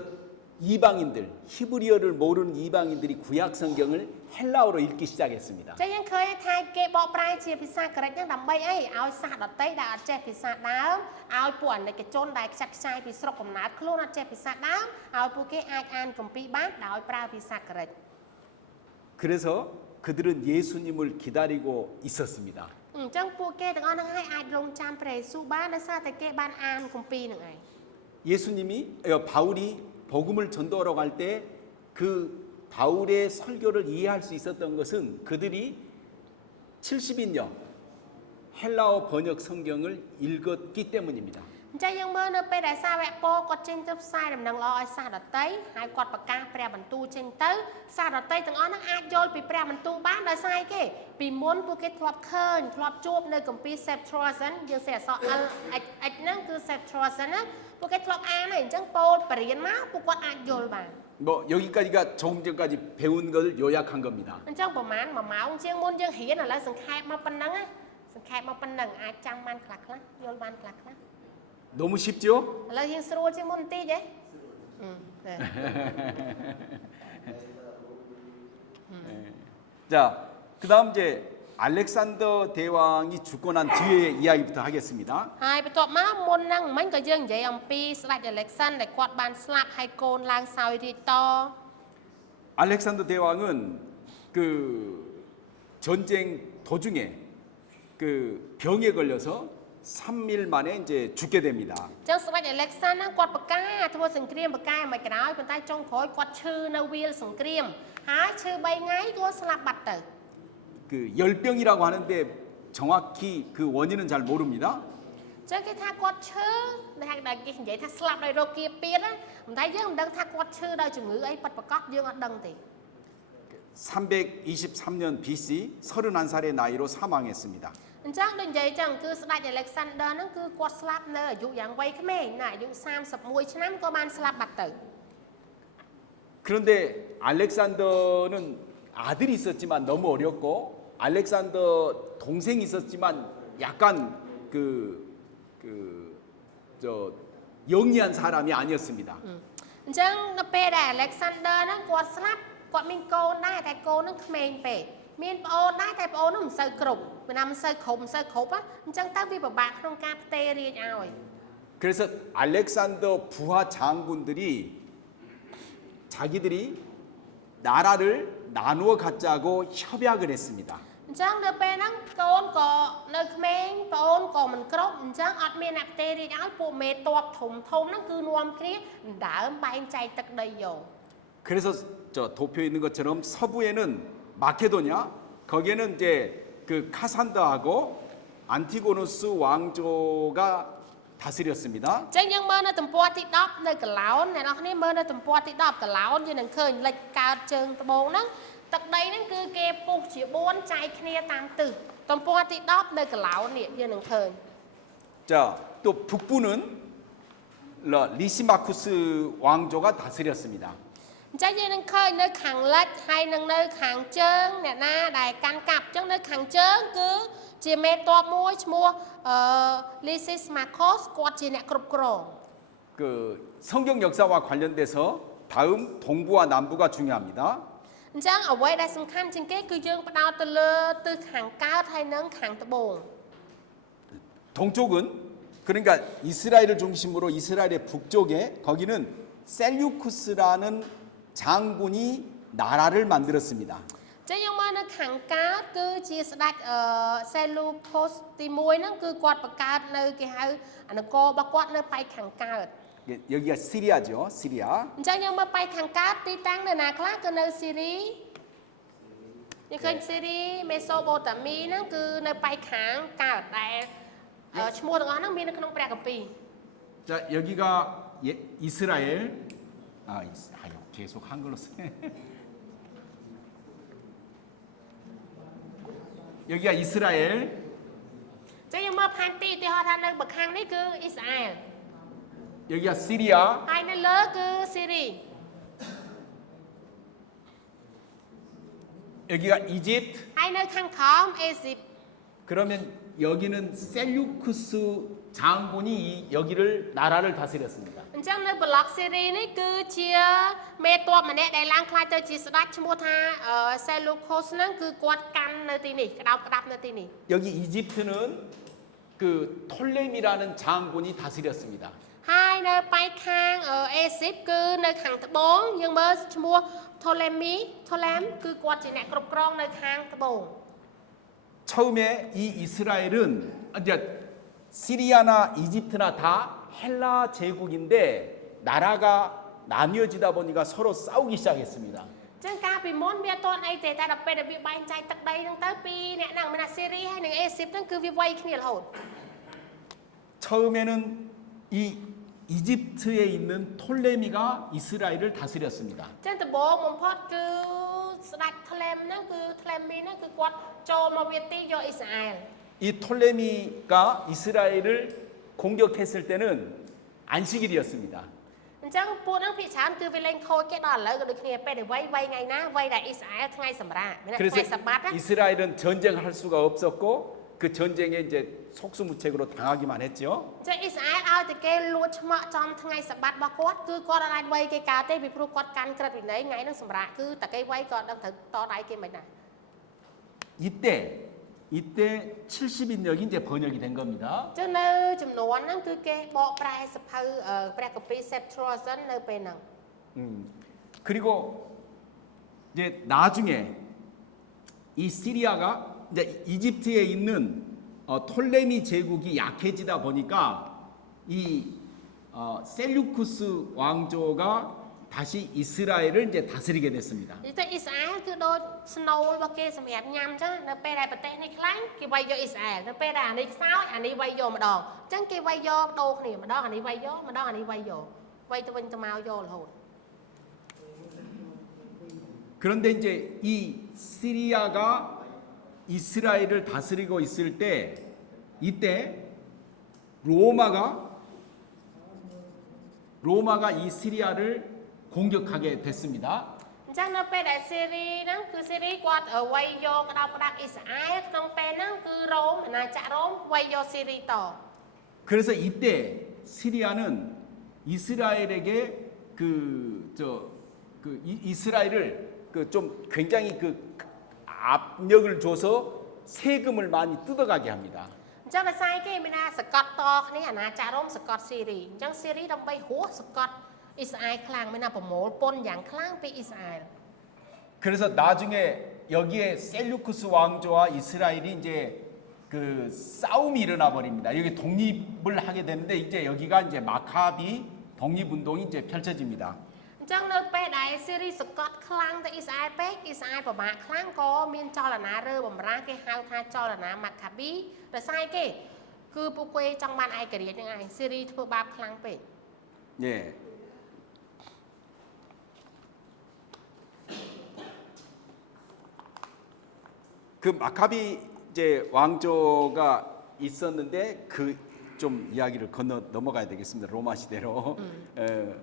이방인들, 히브리어를 모르는 이방인들이 구약 성경을 헬라어로 읽기 시작했습니다. អញ្ចឹងយើងឃើញថាគេបកប្រែជាភាសាក្រិចហ្នឹងដើម្បីអីឲ្យសាសដតីដែលអត់ចេះភាសាដើមឲ្យពួកអាណិកជនដែលខ្ចាត់ខ្ចាយពីស្រុកកំណើតខ្លួនអត់ចេះភាសាដើមឲ្យពួកគេអាចអានគម្ពីរបានដោយប្រើភាសាក្រិច 그래서 그들은 예수님을 기다리고 있었습니다. អញ្ចឹងពួកគេទាំងអស់ហ្នឹងឲ្យអាចរងចាំព្រះយេស៊ូវបានដោយសារតែគេបានអានគម្ពីរហ្នឹងឯង 예수님이 바울이 복음을 전도하러 갈 때 그 바울의 설교를 이해할 수 있었던 것은 그들이 70인여 헬라어 번역 성경을 읽었기 때문입니다. អញ្ចឹងយើងមើលនៅពេលដែលសាវកពោគាត់ចេញទៅផ្សាយដំណឹងល្អឲ្យសាសដតីហើយគាត់ប្រកាសព្រះបន្ទូលចេញទៅសាសដតីទាំងអស់ហ្នឹងអាចយល់ពីព្រះបន្ទូលបានដោយសារអីគេពីមុនពួកគេធ្លាប់ឃើញធ្លាប់ជួបនៅគម្ពីរ Septuagint យើងសេះអក្សរ L H ហ្នឹងគឺ Septuagint ណាពួកគេធ្លាប់អានហើយអញ្ចឹងពោលបរៀនមកពួកគាត់អាចយល់បាន 뭐 여기까지가 조금 전까지 배운 것을 요약한 겁니다. អញ្ចឹងប្រហែល1ម៉ោងជាងមុនយើងរៀនឥឡូវសង្ខេបមកប៉ុណ្ណឹងណាសង្ខេបមកប៉ុណ្ណឹងអាចចាំបានខ្លះយល់បានខ្លះ 너무 쉽죠? ឥឡូវយើងស្រួលជាងមុនបន្តិចទេ 자, 그다음 이제 알렉산더 대왕이 죽고 난 뒤에 이야기부터 하겠습니다. ហើយបន្ទាប់មកមុនហ្នឹងមិញក៏យើងនិយាយអំពីស្ដេច Alexander ដែលគាត់បានស្លាប់ហើយកូនឡើងសោយរាជត 알렉산더 대왕은 그 전쟁 도중에 그 병에 걸려서 3일 만에 이제 죽게 됩니다. អញ្ចឹងស្ដេច Alexander គាត់ប្រកាសធ្វើសង្គ្រាមប្រកាសមិនក្រោយប៉ុន្តែចុងក្រោយគាត់ឈឺនៅវាលសង្គ្រាមហើយឈឺ3ថ្ងៃគាត់ស្លាប់បាត់ទៅ 그 열병이라고 하는데 정확히 그 원인은 잘 모릅니다. ចឹងគេថាគាត់ឈឺដែលគេនិយាយថាស្លាប់ដោយរោគគាពៀនណាមិនថាយើងមិនដឹងថាគាត់ឈឺដោយជំងឺអីប៉ិតប្រកបយើងអត់ដឹងទេ 323년 BC 31살의 나이로 사망했습니다. អញ្ចឹងដូចនិយាយចឹងគឺស្ដេច Alexander ហ្នឹងគឺគាត់ស្លាប់នៅអាយុយ៉ាងវ័យក្មេងណាអាយុ31ឆ្នាំក៏បានស្លាប់បាត់ទៅ 그런데 알렉산더는 아들이 있었지만 너무 어렸고 알렉산더 동생이 있었지만 약간 영리한 사람이 아니었습니다. អញ្ចឹងនៅពេលដែល Alexander ហ្នឹងគាត់ស្លាប់គាត់មានកូនដែរតែកូនហ្នឹងក្មេងពេកមានប្អូនដែរតែប្អូនហ្នឹងមិនសូវគ្រប់មិនណាមិនសូវគ្រប់មិនសូវគ្រប់អញ្ចឹងទៅវាពិបាកក្នុងការផ្ទេររាជឲ្យ 그래서 알렉산더 부하 장군들이 자기들이 나라를 나누어 갖자고 협약을 했습니다. អញ្ចឹងនៅពេលហ្នឹងកូនក៏នៅក្មេងប្អូនក៏មិនគ្រប់អញ្ចឹងអត់មានអ្នកផ្ទេររាជឲ្យពួកមេតបធំធំហ្នឹងគឺនាំគ្នាដើមបែងចែកទឹកដីយក 그래서 저 도표에 있는 것처럼 서부에는 마케도냐 거기에는 이제 그 카산더하고 안티고누스 왕조가 다스렸습니다. អញ្ចឹងយើងមើលនៅទំព័រទី10នៅកឡោនអ្នកនរគ្នាមើលនៅទំព័រទី10កឡោនយើងនឹងឃើញលេចកើតជើងត្បូងហ្នឹងទឹកដីហ្នឹងគឺគេពុះជា4ចែកគ្នាតាមទិសទំព័រទី10នៅកឡោននេះយើងនឹងឃើញ 자, 또 북부는 리시마쿠스 왕조가 다스렸습니다. អញ្ចឹងយើងនឹងឃើញនៅខាងលិចហើយនឹងនៅខាងជើងអ្នកណាដែលកាន់កាប់អញ្ចឹងនៅខាងជើងគឺជាមេតបមួយឈ្មោះLysis Marcos គាត់ជាអ្នកគ្រប់គ្រង 그 성경 역사와 관련돼서 다음 동부와 남부가 중요합니다. អញ្ចឹងអ្វីដែលសំខាន់ជាងគេគឺយើងផ្ដោតទៅលើទិសខាងកើតហើយនឹងខាងត្បូង 동쪽은 그러니까 이스라엘을 중심으로 이스라엘의 북쪽에 거기는 셀류쿠스라는 장군이 나라를 만들었습니다. ចឹងយើងមើលនៅខាងកើតគឺជាស្ដេចSeleucus ទី1ហ្នឹងគឺគាត់បង្កើតនៅគេហៅនគររបស់គាត់នៅប៉ែកខាងកើត 여기가 시리아죠. 시리아. អញ្ចឹងយើងមើលប៉ែកខាងកើតទីតាំងនៅណាខ្លះគឺនៅស៊ីរីយើងឃើញស៊ីរីមេសូបូតាមីហ្នឹងគឺនៅប៉ែកខាងកើតដែលឈ្មោះទាំងអស់ហ្នឹងមាននៅក្នុងព្រះគម្ពីរ 자, 여기가 이스라엘. 아유, 계속 한글로 쓰네. 여기가 이스라엘. ចឹងយើងមើលផែនទីឧទាហរណ៍ថានៅបខាងនេះគឺអ៊ីស្រាអែល 여기가 시리아. ហើយនៅលើគឺស៊ីរី 여기가 이집트. ហើយនៅខាងក្រោមអេស៊ីប 그러면 여기는 셀류쿠스 장군이 여기를 나라를 다스렸습니다. អញ្ចឹងនៅប្លុកស៊ីរីនេះគឺជាមេតបម្នាក់ដែលឡើងខ្លាចទៅជាស្ដេចឈ្មោះថាSeleucus ហ្នឹងគឺគាត់កាន់នៅទីនេះក្តោបក្តាប់នៅទីនេះ 여기 이집트는 그 톨레미라는 장군이 다스렸습니다. ហើយនៅប៉ែកខាងអេស៊ីបគឺនៅខាងត្បូងយើងមើលឈ្មោះ Ptolemy គឺគាត់ជាអ្នកគ្រប់គ្រងនៅខាងត្បូង 처음에 이 이스라엘은 이제 시리아나 이집트나 다 헬라 제국인데 나라가 나뉘어지다 보니까 서로 싸우기 시작했습니다. ចឹងកាលពីមុនវាអត់ទាន់អីទេតែដល់ពេលដែលវាបែងចែកទឹកដីហ្នឹងទៅពីអ្នកហ្នឹងមានអាស៊ីរីហើយនិងអេស៊ីបហ្នឹងគឺវាវាយគ្នារហូត 처음에는 이 이집트에 있는 톨레미가 이스라엘을 다스렸습니다. ចឹងដំបូងបំផុតគឺស្ដេចថ្លេមហ្នឹងគឺថ្លេមីហ្នឹងគឺគាត់ចូលមកវាទីយកអ៊ីស្រាអែល 이 톨레미가 이스라엘을 공격했을 때는 안식일이었습니다. អញ្ចឹងពួកហ្នឹងភាគច្រើនគឺវាលេងខូចគេដល់ឥឡូវក៏ដូចគ្នាពេលដែលវាយថ្ងៃណាវាយតែអ៊ីស្រាអែលថ្ងៃសម្រាប់មានថ្ងៃ 그래서 សបាត់ណា 이스라엘은 전쟁할 수가 없었고 그 전쟁에 이제 속수무책으로 당하기만 했죠. ចឹងអ៊ីស្រាអែលឲ្យតែគេលួចឆ្មក់ចំថ្ងៃសបាត់របស់គាត់គឺគាត់អត់អាចវាយគេកើតទេពីព្រោះគាត់កាន់ក្រឹតវិន័យថ្ងៃហ្នឹងសម្រាប់គឺតែគេវាយក៏អត់ដឹងត្រូវតដៃគេមិនដែរ 이때 70인역이 이제 번역이 된 겁니다. ចឹងនៅចំនួនហ្នឹងគឺគេបកប្រែសភៅព្រះគម្ពីរ Septuagint នៅពេលហ្នឹង 그리고 이제 나중에 이 시리아가 이제 이집트에 있는 톨레미 제국이 약해지다 보니까 이 셀류쿠스 왕조가 다시 이스라엘을 이제 다스리게 됐습니다. និយាយទៅអ៊ីស្រាអែល គឺដូចស្នូលរបស់គេសម្រាប់ញ៉ាំអញ្ចឹងនៅពេលដែលប្រទេសនេះខ្លាំងគេវាយយកអ៊ីស្រាអែលនៅពេលដែលអានេះខ្សោយអានេះវាយយកម្ដងអញ្ចឹងគេវាយយកដូរគ្នាម្ដងអានេះវាយយកម្ដងអានេះវាយយកវាយទៅវិញទៅមកយករហូត 그런데 이제 이 시리아가 이스라엘을 다스리고 있을 때 이때 로마가 이 시리아를 공격하게 됐습니다. អញ្ចឹងនៅពេលដែលសេរីហ្នឹងគឺសេរីគាត់វាយយកក្តោបក្តាប់អ៊ីស្រាអែលក្នុងពេលហ្នឹងគឺរ៉ូមអាណាចក្ររ៉ូមវាយយកសេរីត 그래서 이때 시리아는 이스라엘에게 이스라엘을 좀 굉장히 압력을 줘서 세금을 많이 뜯어가게 합니다. អញ្ចឹងដោយសារគេមានថាសកត់តគ្នាអាណាចក្ររ៉ូមសកត់សេរីអញ្ចឹងសេរីដើម្បីហួសសកត់អ៊ីស្រាអែលខ្លាំងមានថាប្រមូលពន្ធយ៉ាងខ្លាំងពីអ៊ីស្រាអែល 그래서 나중에 여기에 셀루쿠스 왕조와 이스라엘이 이제 그 싸움이 일어나 버립니다. 여기 독립을 하게 되는데 이제 여기가 이제 마카비 독립운동이 이제 펼쳐집니다. អញ្ចឹងនៅពេលដែលសេរីសកត់ខ្លាំងទៅអ៊ីស្រាអែលពេកអ៊ីស្រាអែលពិបាកខ្លាំងក៏មានចលនារើបំរាគេហៅថាចលនាម៉ាកាប៊ីដោយសារគេគឺពួកគេចង់បានឯករាជ្យហ្នឹងឯងសេរីធ្វើបាបខ្លាំងពេក 예. 그 마카비 이제 왕조가 있었는데 그 좀 이야기를 건너 넘어가야 되겠습니다. 로마 시대로.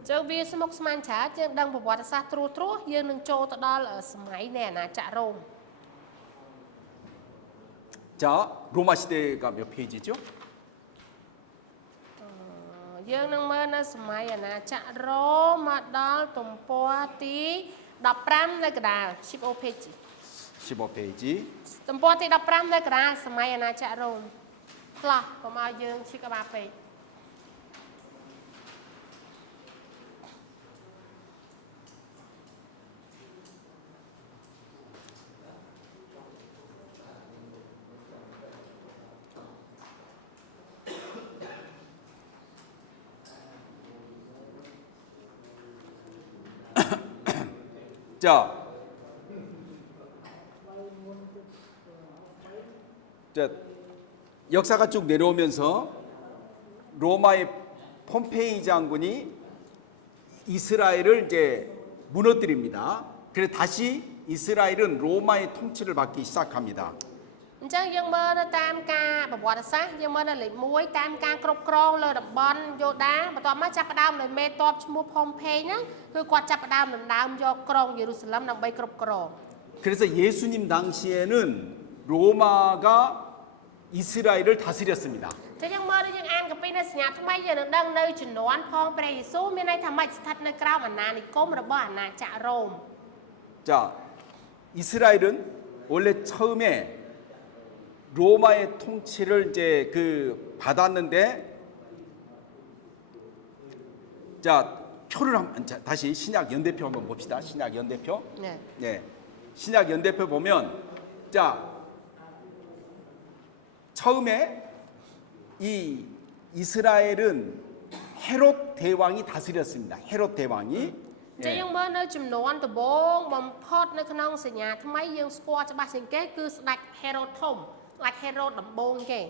ចុះវាស្មុគស្មាញច្រើនយើងដឹងប្រវត្តិសាស្ត្រត្រួសយើងនឹងចូលទៅដល់សម័យនៃអាណាចក្ររ៉ូម 자, 로마 시대가 몇 페이지죠? យើងនឹងមើលនៅសម័យអាណាចក្ររ៉ូមមកដល់ទំព័រទី15នៅកណ្ដាល 15 page 15페이지. ទំព័រទី15នៅកណ្ដាលសម័យអាណាចក្ររ៉ូមខ្លះកុំឲ្យយើងឈឺក្បាលពេក 자, 역사가 쭉 내려오면서 로마의 폼페이 장군이 이스라엘을 이제 무너뜨립니다. 그래서 다시 이스라엘은 로마의 통치를 받기 시작합니다. អញ្ចឹងយើងមើលទៅតាមការប្រវត្តិសាស្ត្រយើងមើលនៅលេខ1តាមការគ្រប់គ្រងលើតំបន់យូដាបន្ទាប់មកចាប់ផ្ដើមនៅមេតបឈ្មោះផុំផេងហ្នឹងគឺគាត់ចាប់ផ្ដើមដណ្ដើមយកក្រុងយេរូសាឡឹមដើម្បីគ្រប់គ្រង 그래서 예수님 당시에는 로마가 이스라엘을 다스렸습니다. ចឹងយើងមើលយើងអានកាពីនៅសញ្ញាថ្មីយើងនឹងដឹងនៅជំនាន់ផងព្រះយេស៊ូវមានន័យថាមិនស្ថិតនៅក្រោមអាណានិគមរបស់អាណាចក្ររ៉ូម 자, 이스라엘은 원래 처음에 로마의 통치를 이제 받았는데, 자 표를 한번 다시 신약 연대표 한번 봅시다. 신약 연대표. ណា 네, 신약 연대표 보면 자 처음에 이 이스라엘은 헤롯 대왕이 다스렸습니다. 헤롯 대왕이. ចឹងយើងមើលនៅចំនួនដំបូងបំផុតនៅក្នុងសញ្ញាថ្មីយើងស្គាល់ច្បាស់ជាងគេគឺស្ដេចហេរ៉ូតធំស្ដេចហេរ៉ូតដំបូងគេ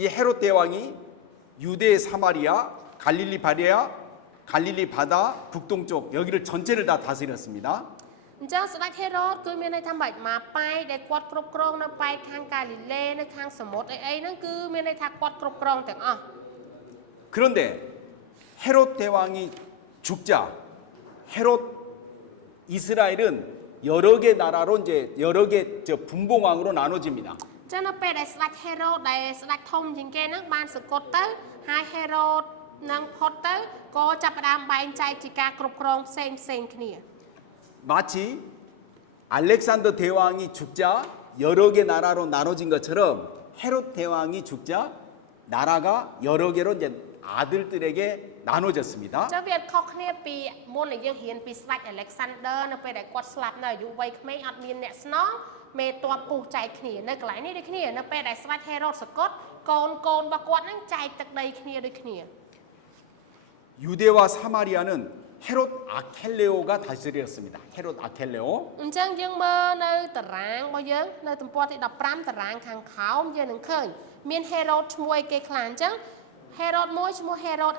이 헤롯 대왕이 유대 사마리아, 갈릴리 바레아, 갈릴리 바다 북동쪽 여기를 전체를 다 다스렸습니다. អញ្ចឹងស្ដេចហេរ៉ូតគឺមានន័យថាម៉េចមកប៉ែកដែលគាត់គ្រប់គ្រងនៅប៉ែកខាងកាលីលេនៅខាងសមុទ្រអីហ្នឹងគឺមានន័យថាគាត់គ្រប់គ្រងទាំងអស់ 그런데 헤롯 대왕이 죽자 헤롯 이스라엘은 여러 개 나라로 이제 여러 개 분봉왕으로 나눠집니다. អញ្ចឹងនៅពេលដែលស្ដេចហេរ៉ូតដែលស្ដេចធំជាងគេហ្នឹងបានសង្កត់ទៅហើយហេរ៉ូតនឹងផុតទៅក៏ចាប់ផ្ដើមបែងចែកជាការគ្រប់គ្រងផ្សេងៗគ្នា 마치 알렉산더 대왕이 죽자 여러 개 나라로 나눠진 것처럼 헤롯 대왕이 죽자 나라가 여러 개로 이제 아들들에게 나눠졌습니다. ចុះវាអត់ខុសគ្នាពីមុនដែលយើងរៀនពីស្ដេច Alexander នៅពេលដែលគាត់ស្លាប់នៅអាយុវ័យក្មេងអត់មានអ្នកស្នងមេតបពុះចែកគ្នានៅកន្លែងនេះដូចគ្នានៅពេលដែលស្ដេច Herod សកត់កូនរបស់គាត់ហ្នឹងចែកទឹកដីគ្នាដូចគ្នា 유대와 사마리아는 헤롯 아켈레오가 다스렸습니다. 헤롯 아켈레오. អញ្ចឹងយើងមើលនៅតារាងរបស់យើងនៅទំព័រទី15តារាងខាងក្រោមយើងនឹងឃើញមាន Herod ឈ្មោះអីគេខ្លះអញ្ចឹង Herod មួយឈ្មោះ Herod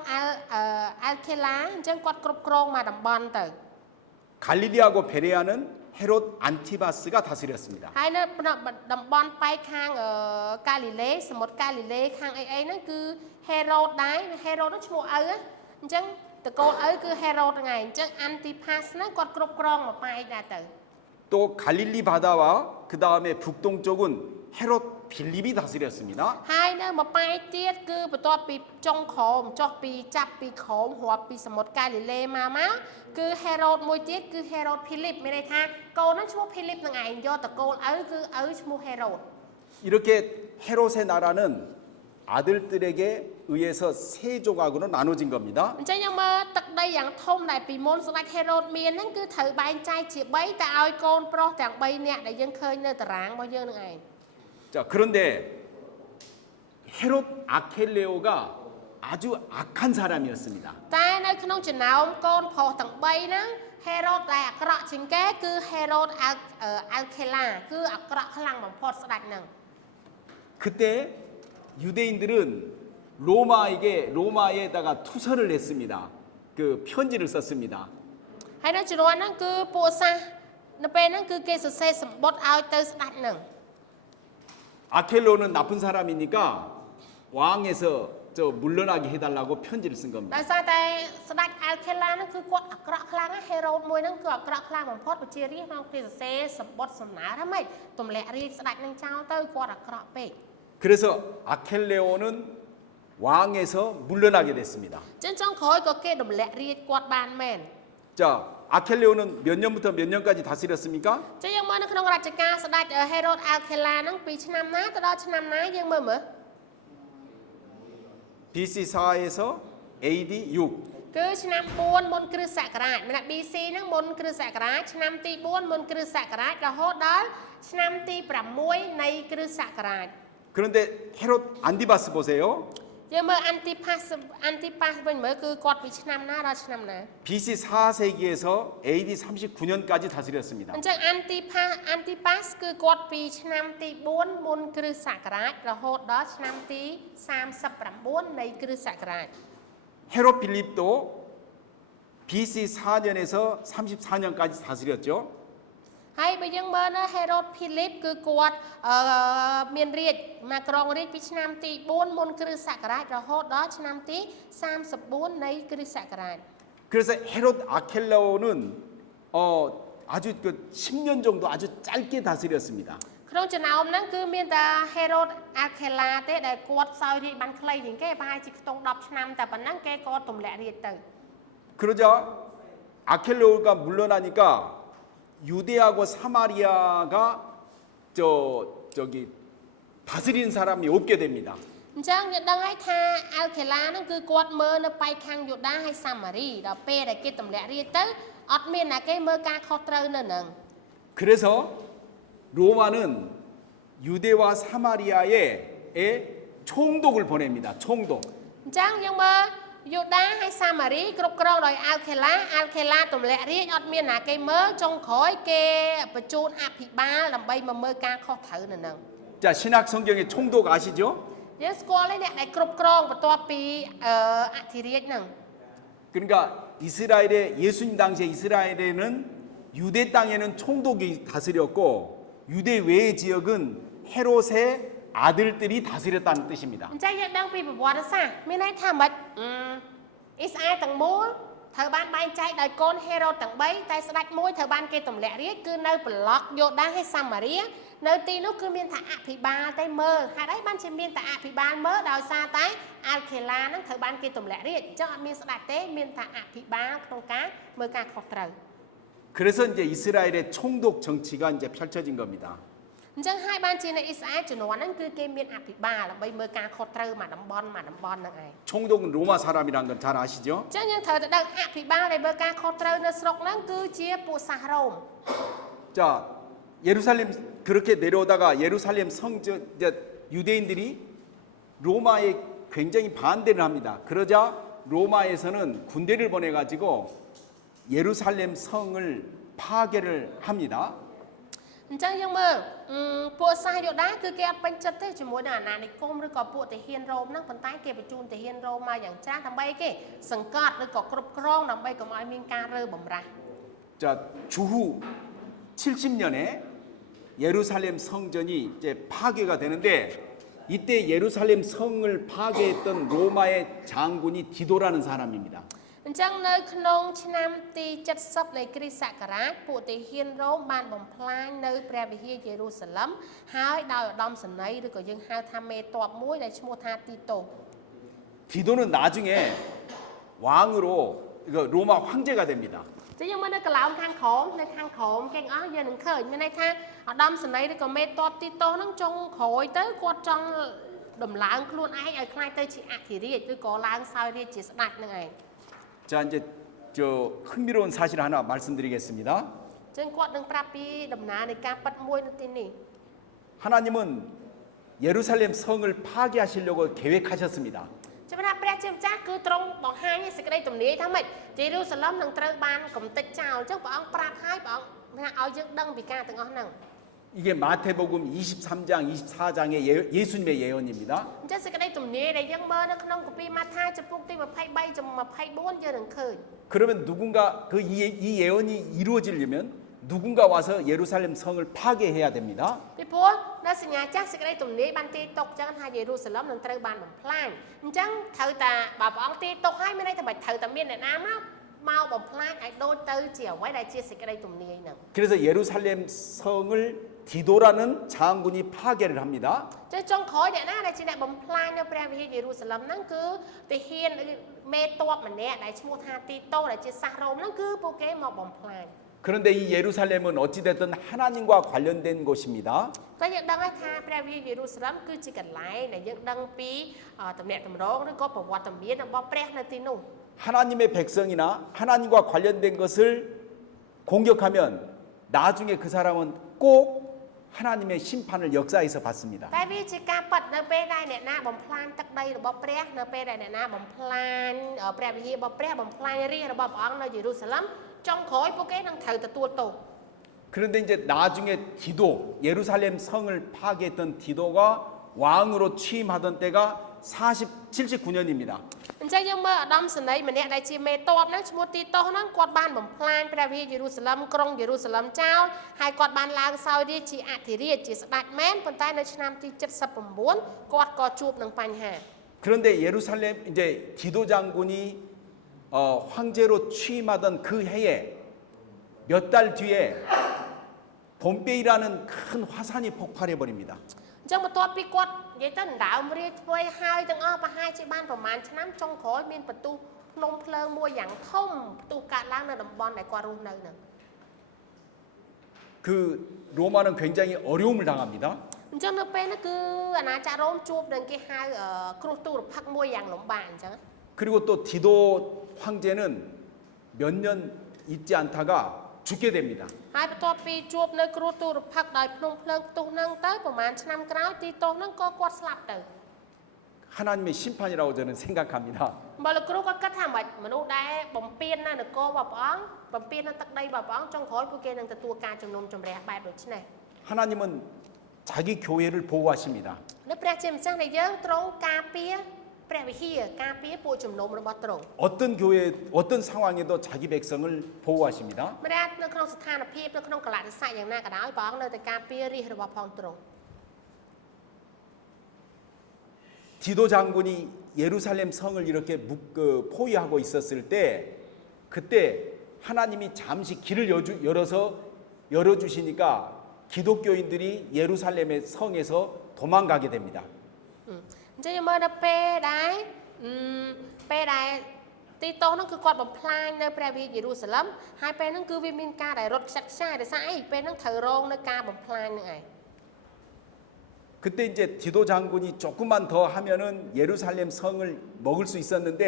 Alkela អញ្ចឹងគាត់គ្រប់គ្រងមកតំបន់ទៅ 갈릴리하고 베레아는 헤롯 안티바스가 다스렸습니다. ហើយនៅតំបន់ប៉ែកខាងកាលីលេសមុទ្រកាលីលេខាងអីហ្នឹងគឺ Herod ដែរ Herod នោះឈ្មោះឪអញ្ចឹងតកូលឪគឺ Herod ហ្នឹងឯងអញ្ចឹង Antipas ហ្នឹងគាត់គ្រប់គ្រងមកប៉ែកដែរទៅ 또 갈릴리 바다와 그 다음에 북동쪽은 헤롯 빌립이 다스렸습니다. ហើយនៅមកប៉ែកទៀតគឺបន្ទាប់ពីចុងក្រោមចុះពីចាប់ពីក្រោមរាប់ពីសមុទ្រកាលីលេមកគឺ Herod មួយទៀតគឺ Herod Philip មានន័យថាកូនហ្នឹងឈ្មោះ Philip ហ្នឹងឯងយកតកូលឪគឺឪឈ្មោះ Herod 이렇게 헤롯의 나라는 아들들에게 의해서 세 조각으로 나눠진 겁니다. អញ្ចឹងយើងមើលទឹកដីយ៉ាងធំដែលពីមុនសម្ដេច Herod មានហ្នឹងគឺត្រូវបែងចែកជា3តែឲ្យកូនប្រុសទាំង3នាក់ដែលយើងឃើញនៅតារាងរបស់យើងហ្នឹងឯង 자, 그런데 헤롯 아켈레오가 아주 악한 사람이었습니다. តែនៅក្នុងចំណោមកូនប្រុសទាំង3ហ្នឹង Herod ដែលអាក្រក់ជាងគេគឺ Herod Alkela គឺអាក្រក់ខ្លាំងបំផុតស្ដេចហ្នឹង 그때 유대인들은 로마에다가 투서를 했습니다. 그 편지를 썼습니다. ហើយនៅជំនាន់ហ្នឹងគឺពួកសាសនៅពេលហ្នឹងគឺគេសរសេរសម្បត្តិឲ្យទៅស្ដេចហ្នឹង 아켈레오는 나쁜 사람이니까 왕에서 저 물러나게 해달라고 편지를 쓴 겁니다. ដោយសារតែស្ដេច Alkela ហ្នឹងគឺគាត់អាក្រក់ខ្លាំងណាស់ Herod មួយហ្នឹងគឺអាក្រក់ខ្លាំងបំផុតប្រជារាស្ត្រក្នុងគេសរសេរសម្បត្តិសំណើថាម៉េចទម្លាក់រាជស្ដេចហ្នឹងចោលទៅគាត់អាក្រក់ពេក 그래서 아켈레오는 왕에서 물러나게 됐습니다. ចឹងចុងក្រោយក៏គេទម្លាក់រាជគាត់បានមែន 자, 아켈레오는 몇 년부터 몇 년까지 다스렸습니까? ចឹងយើងមើលនៅក្នុងរជ្ជកាលស្ដេច Herod Alkela ហ្នឹងពីឆ្នាំណាទៅដល់ឆ្នាំណាយើងមើល BC 4에서 AD 6. គឺឆ្នាំ4មុនគ្រិស្តសករាជមានថា BC ហ្នឹងមុនគ្រិស្តសករាជឆ្នាំទី4មុនគ្រិស្តសករាជរហូតដល់ឆ្នាំទី6នៃគ្រិស្តសករាជ 그런데 헤롯 안티바스 보세요. យើងមើល Antipas វិញមើលគឺគាត់ពីឆ្នាំណាដល់ឆ្នាំណា BC 4세기에서 AD 39년까지 다스렸습니다. អញ្ចឹង Antipas គឺគាត់ពីឆ្នាំទី4មុនគ្រិស្តសករាជរហូតដល់ឆ្នាំទី39នៃគ្រិស្តសករាជ 헤롯 빌립도 BC 4년에서 34년까지 다스렸죠. ហើយបើយើងមើលនៅ Herod Philip គឺគាត់មានរាជមកក្រងរាជពីឆ្នាំទី4មុនគ្រិស្តសករាជរហូតដល់ឆ្នាំទី34នៃគ្រិស្តសករាជ 그래서 헤롯 아켈레오는 아주 그 10년 정도 아주 짧게 다스렸습니다. ក្នុងចំណោមហ្នឹងគឺមានតែ Herod Alkela ទេដែលគាត់សោយរាជបានខ្លីជាងគេប្រហែលជាខ្ទង់10ឆ្នាំតែប៉ុណ្ណឹងគេក៏ទម្លាក់រាជទៅ 그러자 아켈레오가 물러나니까 유대하고 사마리아가 저기 다스리는 사람이 없게 됩니다. អញ្ចឹងយើងដឹងហើយថា Alkela ហ្នឹងគឺគាត់មើលនៅប៉ែកខាងយូដាហើយសាម៉ារីដល់ពេលដែលគេទម្លាក់រាជទៅអត់មានណាគេមើលការខុសត្រូវនៅហ្នឹង 그래서 로마는 유대와 사마리아에 총독을 보냅니다. 총독. អញ្ចឹងយើងមើលយូដាហើយសាម៉ារីគ្រប់គ្រងដោយ Alkela ទម្លាក់រាជអត់មានណាគេមើលចុងក្រោយគេបញ្ជូនអភិបាលដើម្បីមកមើលការខុសត្រូវនៅហ្នឹង 자, 신약 성경의 총독 아시죠? យើងស្គាល់ទេអ្នកដែលគ្រប់គ្រងបន្ទាប់ពីអធិរាជហ្នឹង 그러니까 이스라엘의 예수님 당시에 이스라엘에는 유대 땅에는 총독이 다스렸고 유대 외 지역은 헤롯의 아들들이 다스렸다는 뜻입니다. អញ្ចឹងយើងដឹងពីប្រវត្តិសាស្ត្រមានន័យថាម៉េចអ៊ីស្រាអែលទាំងមូលត្រូវបានបែងចែកដោយកូន Herod ទាំង3តែស្ដេចមួយត្រូវបានគេទម្លាក់រាជគឺនៅប្លុកយូដាហើយសាម៉ារីនៅទីនោះគឺមានថាអភិបាលតែមើលហេតុអីបានជាមានតែអភិបាលមើលដោយសារតែ Alkela ហ្នឹងត្រូវបានគេទម្លាក់រាជអញ្ចឹងអត់មានស្ដេចទេមានថាអភិបាលក្នុងការមើលការខុសត្រូវ 그래서 이제 이스라엘의 총독 정치가 이제 펼쳐진 겁니다. អញ្ចឹងហើយបានជានៅអ៊ីស្រាអែលជំនាន់ហ្នឹងគឺគេមានអភិបាលដើម្បីមើលការខុសត្រូវមួយតំបន់ហ្នឹងឯង 총독은 로마 사람이라는 건 잘 아시죠? អញ្ចឹងយើងត្រូវទៅដឹងអភិបាលដែលមើលការខុសត្រូវនៅស្រុកហ្នឹងគឺជាពួកសាសរ៉ូម 자, 예루살렘 그렇게 내려오다가 예루살렘 성저 유대인들이 로마에 굉장히 반대를 합니다. 그러자 로마에서는 군대를 보내가지고 예루살렘 성을 파괴를 합니다. អញ្ចឹងយើងមើលពួកសាសយូដាគឺគេអត់ពេញចិត្តទេជាមួយនឹងអាណានិគមឬក៏ពួកទាហានរ៉ូមហ្នឹងប៉ុន្តែគេបញ្ជូនទាហានរ៉ូមមកយ៉ាងច្រើនដើម្បីគេសង្កត់ឬក៏គ្រប់គ្រងដើម្បីកុំឲ្យមានការរើបំរាស់ 자, 주후 70년에 예루살렘 성전이 이제 파괴가 되는데 이때 예루살렘 성을 파괴했던 로마의 장군이 디도라는 사람입니다. អញ្ចឹងនៅក្នុងឆ្នាំទី70នៃគ្រិស្តសករាជពួកទាហានរ៉ូមបានបំផ្លាញនៅព្រះវិហារយេរូសាឡឹមហើយដោយឧត្តមសេនីយ៍ឬក៏យើងហៅថាមេទ័ពមួយដែលឈ្មោះថាទីតូ 디도는 나중에 왕으로 이거 로마 황제가 됩니다. ចឹងយើងមើលនៅកន្លោមខាងក្រោមគេទាំងអស់យើងនឹងឃើញមានន័យថាឧត្តមសេនីយ៍ឬក៏មេទ័ពទីតូហ្នឹងចុងក្រោយទៅគាត់ចង់ដំឡើងខ្លួនឯងឲ្យខ្លាចទៅជាអធិរាជឬក៏ឡើងសោយរាជជាស្ដេចហ្នឹងឯង 자, 이제 저 흥미로운 사실 하나 말씀드리겠습니다. ចឹងគាត់នឹងប្រាប់ពីដំណើរនៃការប៉ັດមួយនៅទីនេះ 하나님은 예루살렘 성을 파괴하시려고 계획하셨습니다. ចាំថាព្រះជាម្ចាស់គឺទ្រង់បង្ហាញសេចក្តីទំនាយថាម៉េចយេរូសាឡឹមនឹងត្រូវបានកំទេចចោលអញ្ចឹងព្រះអង្គប្រាប់ឲ្យព្រះអង្គថាឲ្យយើងដឹងពីការទាំងអស់ហ្នឹង 이게 마태복음 23장, 24장의 예수님의 예언입니다. អញ្ចឹងសេចក្តីទំនាយដែលយើងមើលនៅក្នុងគម្ពីរម៉ាថាយចំពុកទី23ចំ24យើងនឹងឃើញ 그러면 누군가 이 예언이 이루어지려면 누군가 와서 예루살렘 성을 파괴해야 됩니다. ពីព្រោះនៅសញ្ញាចាស់សេចក្តីទំនាយបានទាយទុកអញ្ចឹងថាយេរូសាឡឹមនឹងត្រូវបានបំផ្លាញអញ្ចឹងត្រូវតែបើព្រះអង្គទាយទុកឲ្យមានន័យថាមិនត្រូវតែមានអ្នកណាមកបំផ្លាញឲ្យដូចទៅជាអ្វីដែលជាសេចក្តីទំនាយហ្នឹង 그래서 예루살렘 성을 디도라는 장군이 파괴를 합니다. ចឹងចុងក្រោយអ្នកណាដែលជាអ្នកបំផ្លាញនៅព្រះវិហារយេរូសាឡឹមហ្នឹងគឺទាហានមេទ័ពម្នាក់ដែលឈ្មោះថាទីតូដែលជាសាសរ៉ូមហ្នឹងគឺពួកគេមកបំផ្លាញ 그런데 이 예루살렘은 어찌됐든 하나님과 관련된 곳입니다. តែយើងដឹងហើយថាព្រះវិហារយេរូសាឡឹមគឺជាកន្លែងដែលយើងដឹងពីតំណែងតម្រងឬក៏ប្រវត្តិមានរបស់ព្រះនៅទីនោះ 하나님의 백성이나 하나님과 관련된 것을 공격하면 나중에 그 사람은 꼭 하나님의 심판을 역사에서 받습니다. តែវាជាការប៉ັດនៅពេលដែលអ្នកណាបំផ្លាញទឹកដីរបស់ព្រះនៅពេលដែលអ្នកណាបំផ្លាញព្រះវិហាររបស់ព្រះបំផ្លាញរាជរបស់ព្រះអង្គនៅយេរូសាឡឹមចុងក្រោយពួកគេនឹងត្រូវទទួលទោស 그런데 이제 나중에 디도 예루살렘 성을 파괴했던 디도가 왕으로 취임하던 때가 79년입니다. អញ្ចឹងយើងមើលឧត្តមសេនីយ៍ម្នាក់ដែលជាមេទ័ពហ្នឹងឈ្មោះទីតូហ្នឹងគាត់បានបំផ្លាញព្រះវិហារយេរូសាឡឹមក្រុងយេរូសាឡឹមចោលហើយគាត់បានឡើងសោយរាជជាអធិរាជជាស្ដេចមែនប៉ុន្តែនៅឆ្នាំទី79គាត់ក៏ជួបនឹងបញ្ហា 그런데 예루살렘 이제 디도 장군이 황제로 취임하던 그 해에 몇 달 뒤에 봄베이라는 큰 화산이 폭발해 버립니다. អញ្ចឹងបន្ទាប់ពីគាត់និយាយទៅដណ្ដើមរាជធ្វើឲ្យហើយទាំងអស់ប្រហែលជាបានប្រហែលឆ្នាំចុងក្រោយមានបន្ទុះភ្នំភ្លើងមួយយ៉ាងធំបន្ទុះកាត់ឡើងនៅតំបន់ដែលគាត់រស់នៅហ្នឹង 그 로마는 굉장히 어려움을 당합니다. អញ្ចឹងនៅពេលហ្នឹងគឺអាណាចក្ររ៉ូមជួបនឹងគេហៅគ្រោះទូរភិក្សមួយយ៉ាងលំបាកអញ្ចឹង 그리고 또 디도 황제는 몇 년 있지 않다가 죽게 됩니다. ហើយបន្ទាប់ពីជួបនៅគ្រោះទូរភិក្សដោយភ្នំភ្លើងផ្ទុះហ្នឹងទៅប្រហែលឆ្នាំក្រោយទីតូហ្នឹងក៏គាត់ស្លាប់ទៅ 하나님의 심판이라고 저는 생각합니다. បើលោកគ្រូគាត់គិតថាមិនមនុស្សដែលបំពេញនៅនគររបស់ព្រះអង្គបំពេញនៅទឹកដីរបស់ព្រះអង្គចុងក្រោយពួកគេនឹងទទួលការជំនុំជម្រះបែបដូចនេះ 하나님은 자기 교회를 보호하십니다. នៅព្រះជាម្ចាស់ដែលយើងទ្រង់ការពារព្រះវិហារការពារពួកជំនុំរបស់ទ្រង់ 어떤 교회 어떤 상황에도 자기 백성을 보호하십니다. ម្នាក់នៅក្នុងស្ថានភាពនៅក្នុងកលៈទេសៈយ៉ាងណាក៏ដោយព្រះអង្គនៅតែការពាររាជរបស់ផងទ្រង់ 디도 장군이 예루살렘 성을 이렇게 포위하고 있었을 때 그때 하나님이 잠시 길을 열어주시니까 기독교인들이 예루살렘의 성에서 도망가게 됩니다. អញ្ចឹងយើងមើលនៅពេលដែលទីតូហ្នឹងគឺគាត់បំផ្លាញនៅព្រះវិហារយេរូសាឡឹមហើយពេលហ្នឹងគឺវាមានការដែលរត់ខ្ចាត់ខ្ចាយដោយសារអីពេលហ្នឹងត្រូវរងនៅការបំផ្លាញហ្នឹងឯង 그때 이제 디도 장군이 조금만 더 하면은 예루살렘 성을 먹을 수 있었는데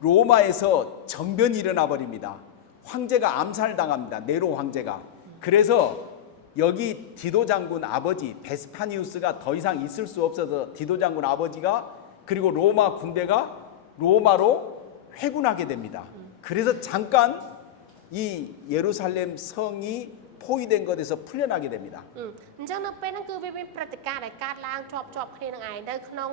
로마에서 정변이 일어나 버립니다. 황제가 암살당합니다. 네로 황제가. 그래서 여기 디도 장군 아버지 베스파니우스가 더 이상 있을 수 없어서 디도 장군 아버지가 그리고 로마 군대가 로마로 회군하게 됩니다. 그래서 잠깐 이 예루살렘 성이 포위된 것에서 풀려나게 됩니다. អញ្ចឹងនៅពេលហ្នឹងគឺវាមានព្រឹត្តិការណ៍ដែលកើតឡើងជាប់គ្នានឹងឯងនៅក្នុង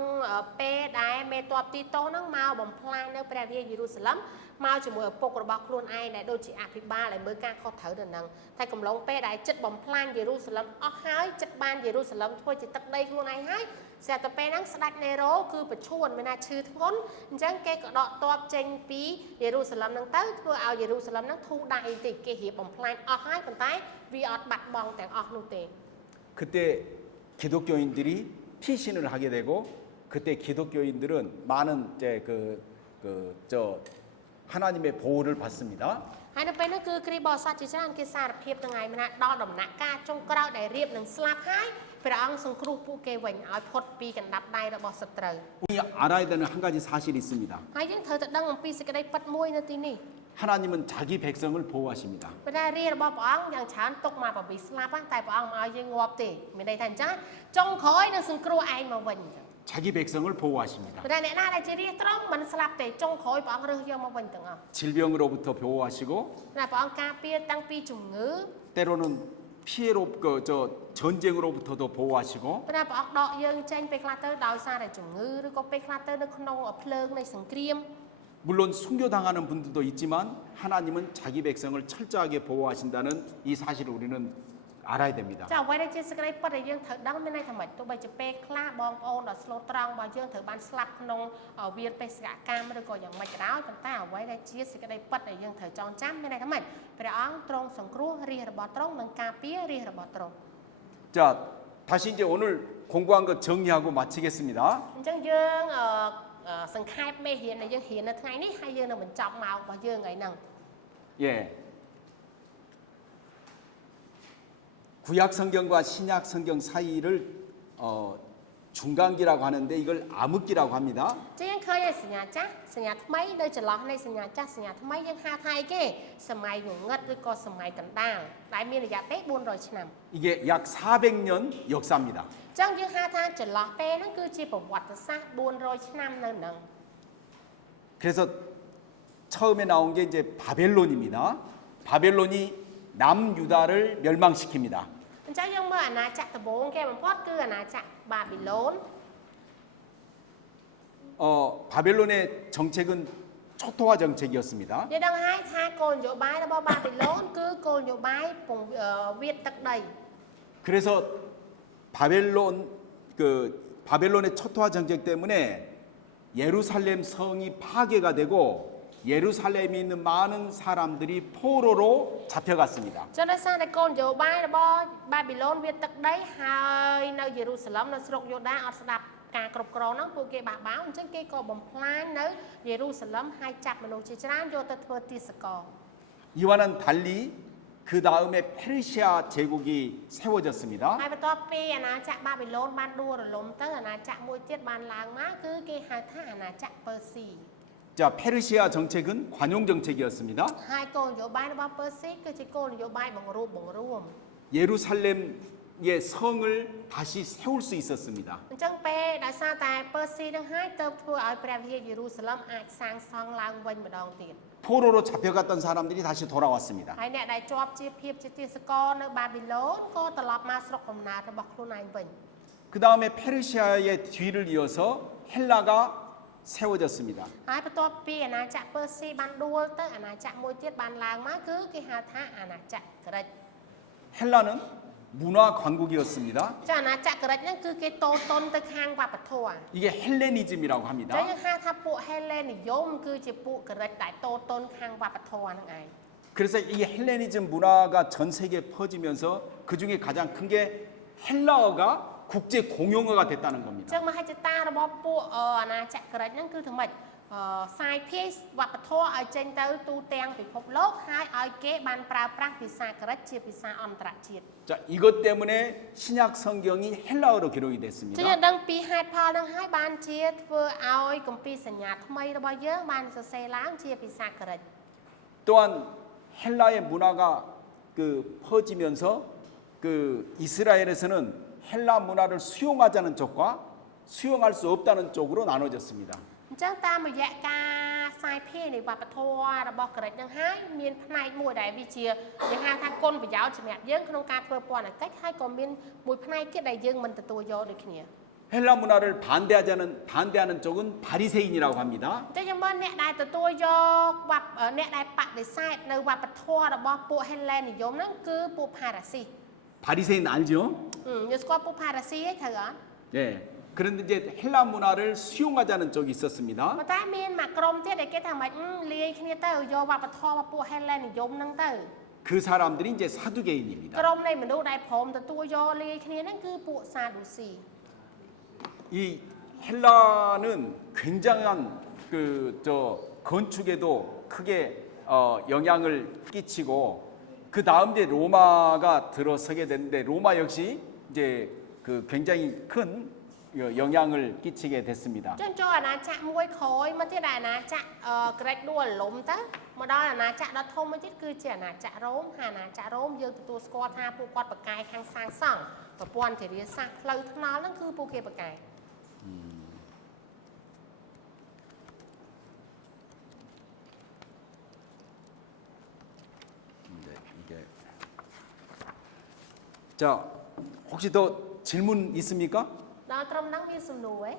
ពេលដែលមេតបទីតូសហ្នឹងមកបំផ្លាញនៅព្រះវិហារយេរូសាឡិមមកជាមួយឪពុករបស់ខ្លួនឯងដែលដូចជាអភិបាលដែលមើលការខុសត្រូវទៅនឹងតែកំឡុងពេលដែលចិត្តបំផ្លាញយេរូសាឡិមអស់ហើយចិត្តបានយេរូសាឡិមធ្វើជាទឹកដីខ្លួនឯងហើយស្រាប់តែពេលហ្នឹងស្ដេចនេរ៉ូគឺប្រឈួនមានថាឈឺធ្ងន់អញ្ចឹងគេក៏ដកទ័ពចេញពីយេរូសាឡិមហ្នឹងទៅធ្វើឲ្យយេរូសាឡិមហ្នឹងធូរដៃតិចគេរៀបបំផ្លាញអស់ហើយប៉ុន្តែវាអត់បាត់បង់ទាំងអស់នោះទេ 그때 기독교인들이 피신을 하게 되고 그때 기독교인들은 많은 이제 저 하나님의 보호를 받습니다. ហើយនៅពេលហ្នឹងគឺគ្រីស្ទបរិស័ទជាច្រើនគេសារភាពទាំងឯងណាដល់ដំណាក់កាលចុងក្រោយដែលរៀបនឹងស្លាប់ហើយព្រះអង្គសង្គ្រោះពួកគេវិញឲ្យផុតពីកណ្ដាប់ដៃរបស់សត្រូវ 우리 알아야 되는 한 가지 사실이 있습니다. ហើយយើងត្រូវតែដឹងអំពីសេចក្តីពិតមួយនៅទីនេះ 하나님은 자기 백성을 보호하십니다. ប៉ុន្តែរាជរបស់ព្រះអង្គយ៉ាងច្រើនຕົកមកពីស្លាប់តែព្រះអង្គមកឲ្យយើងងាប់ទេមានន័យថាអញ្ចឹងចុងក្រោយនឹងសង្គ្រោះឯងមកវិញអញ្ចឹង 자기 백성을 보호하십니다. ប៉ុន្តែអ្នកណាដែលជារាជត្រង់មិនស្លាប់ទេចុងក្រោយព្រះអង្គរើសយកមកវិញទាំងអស់ 질병으로부터 보호하시고 តែព្រះអង្គការពារតាំងពីជំងឺ 때로는 피해로 저 전쟁으로부터도 보호하시고 ប៉ុន្តែព្រះអង្គដកយើងចេញពេលខ្លះទៅដោយសារតែជំងឺឬក៏ពេលខ្លះទៅនៅក្នុងភ្លើងនៃសង្គ្រាម 물론 순교당하는 분들도 있지만 하나님은 자기 백성을 철저하게 보호하신다는 이 사실을 우리는 알아야 됩니다. ចាអ្វីដែលជាសេចក្តីពិតដែលយើងត្រូវដឹងមានន័យថាម៉េចទោះបីជាពេលខ្លះបងប្អូនដ៏ស្លូតត្រង់របស់យើងត្រូវបានស្លាប់ក្នុងវាលបេសកកម្មឬក៏យ៉ាងម៉េចក៏ដោយប៉ុន្តែអ្វីដែលជាសេចក្តីពិតដែលយើងត្រូវចងចាំមានន័យថាម៉េចព្រះអង្គទ្រង់សង្គ្រោះរាជរបស់ទ្រង់និងការពាររាជរបស់ទ្រង់ 자, 다시 이제 오늘 공부한 것 정리하고 마치겠습니다. អញ្ចឹងយើងសង្ខេបមេរៀនដែលយើងរៀននៅថ្ងៃនេះហើយយើងនឹងបញ្ចប់ម៉ោងរបស់យើងថ្ងៃហ្នឹង 예. 구약 성경과 신약 성경 사이를 중간기라고 하는데 이걸 암흑기라고 합니다. ចឹងយើងឃើញសញ្ញាចាស់សញ្ញាថ្មីនៅចន្លោះនៃសញ្ញាចាស់សញ្ញាថ្មីយើងហៅថាអីគេសម័យងងឹតឬក៏សម័យកណ្ដាលដែលមានរយៈពេល400ឆ្នាំ 이게 약 400년 역사입니다. ចឹងយើងហៅថាចន្លោះពេលហ្នឹងគឺជាប្រវត្តិសាស្ត្រ400ឆ្នាំនៅនឹង 그래서 처음에 나온 게 이제 바벨론입니다. 바벨론이 남유다를 멸망시킵니다. អញ្ចឹងយើងមើលអាណាចក្រដំបូងគេបំផុតគឺអាណាចក្របាប៊ីឡូន 바벨론의 정책은 초토화 정책이었습니다. យើងដឹងហើយថាគោលនយោបាយរបស់បាប៊ីឡូនគឺគោលនយោបាយពង្វាតទឹកដី 그래서 바벨론의 초토화 정책 때문에 예루살렘 성이 파괴가 되고 예루살렘에 있는 많은 사람들이 포로로 잡혀갔습니다. ចឹងដោយសារតែគោលនយោបាយរបស់បាប៊ីឡូនវាតទឹកដីហើយនៅយេរូសាឡិមនៅស្រុកយូដាអត់ស្ដាប់ការគ្រប់គ្រងហ្នឹងពួកគេបះបោរអញ្ចឹងគេក៏បំផ្លាញនៅយេរូសាឡិមហើយចាប់មនុស្សជាច្រើនយកទៅធ្វើទាសករ 이와는 달리 그 다음에 페르시아 제국이 세워졌습니다. ហើយបន្ទាប់ពីអាណាចក្របាប៊ីឡូនបានដួលរលំទៅអាណាចក្រមួយទៀតបានឡើងមកគឺគេហៅថាអាណាចក្រពើស៊ី 자, 페르시아 정책은 관용 정책이었습니다. ហើយគោលនយោបាយរបស់ពើស៊ីគឺជាគោលនយោបាយបង្រួបបង្រួម 예루살렘의 성을 다시 세울 수 있었습니다. អញ្ចឹងពេលដោយសារតែពើស៊ីនឹងហើយទៅធ្វើឲ្យព្រះវិហារយេរូសាឡិមអាចសាងសង់ឡើងវិញម្ដងទៀត 포로로 잡혀갔던 사람들이 다시 돌아왔습니다. ហើយអ្នកដែលជាប់ជាភាពជាទាសករនៅបាប៊ីឡូនក៏ត្រឡប់មកស្រុកកំណើតរបស់ខ្លួនឯងវិញ 그 다음에 페르시아의 뒤를 이어서 헬라가 세워졌습니다. ហើយបន្ទាប់ពីអាណាចក្រពើស៊ីបានដួលទៅអាណាចក្រមួយទៀតបានឡើងមកគឺគេហៅថាអាណាចក្រក្រិច 헬라는 문화 강국이었습니다. ចាអាណាចក្រក្រិចហ្នឹងគឺគេតូតុនទៅខាងវប្បធម៌ 이게 헬레니즘이라고 ចឹង 합니다. យើងហៅថាពួកហេឡេនិយមគឺជាពួកក្រិចដែលតូតុនខាងវប្បធម៌ហ្នឹងឯង 그래서 이 헬레니즘 문화가 전 세계에 퍼지면서 그 중에 가장 큰 게 헬라어가 국제 공용어가 됐다는 겁니다. ចឹងមហិច្ឆតារបស់ពួកអាណាចក្រក្រិចហ្នឹងគឺថាម៉េចសាយភាសវប្បធម៌ឲ្យចេញទៅទូទាំងពិភពលោកហើយឲ្យគេបានប្រើប្រាស់ភាសាក្រិចជាភាសាអន្តរជាតិ 자, 이것 때문에 신약 성경이 헬라어로 기록이 ចឹង 됐습니다. យើងដឹងពីហេតុផលហ្នឹងហើយបានជាធ្វើឲ្យគម្ពីរសញ្ញាថ្មីរបស់យើងបានសរសេរឡើងជាភាសាក្រិច 또한 헬라의 문화가 퍼지면서 이스라엘에서는 헬라 문화를 수용하자는 쪽과 수용할 수 없다는 쪽으로 나눠졌습니다. អញ្ចឹងតាមរយៈការស ផ្សាយភានៃវប្បធម៌របស់ក្រិចនឹងហើយមានផ្នែកមួយដែលវាជាយើងហៅថាគុណប្រយោជន៍សម្រាប់យើងក្នុងការធ្វើពន្ធកិច្ចហើយក៏មានមួយផ្នែកទៀតដែលយើងមិនទទួលយកដូចគ្នា 헬라 문화를 반대하는 쪽은 바리새인이라고 합니다. តែខ្ញុំមើលអ្នកដែលទទួលយកអ្នកដែលបដិសេធនៅវប្បធម៌របស់ពួកហេឡែននិយមហ្នឹងគឺពួកផារ៉ាស៊ី 바리새인 알죠? យើងស្គាល់ពួកផារ៉ាស៊ីឯងត្រូវអត់ 예. 그런데 이제 헬라 문화를 수용하자는 쪽이 있었습니다. ប៉ុន្តែមានមួយក្រុមទៀតដែលគេថាមិនលាយគ្នាទៅយកវប្បធម៌របស់ពួកហេឡែននិយមហ្នឹងទៅ 그 사람들이 이제 사두개인입니다. ក្រុមនៃមនុស្សដែលព្រមទទួលយកលាយគ្នាហ្នឹងគឺពួកសាឌូស៊ី 이 헬라는 굉장한 건축에도 크게 영향을 끼치고 그 다음 이제 로마가 들어서게 되는데 로마 역시 이제 그 굉장히 큰 영향을 끼치게 됐습니다. ចឹងចូលអាណាចក្រមួយក្រោយមកទៀតដែលអាណាចក្រក្រិចដួលរលំទៅមកដល់អាណាចក្រដ៏ធំមួយទៀតគឺជាអាណាចក្ររ៉ូមហើយអាណាចក្ររ៉ូមយើងទទួលស្គាល់ថាពួកគាត់បកកាយខាងសាងសង់ប្រព័ន្ធធារាសាស្ត្រផ្លូវថ្នល់ហ្នឹងគឺពួកគេបកកាយ 네, 이게 자 혹시 더 질문 있습니까? ដល់ត្រឹមហ្នឹងមានសំណួរឯង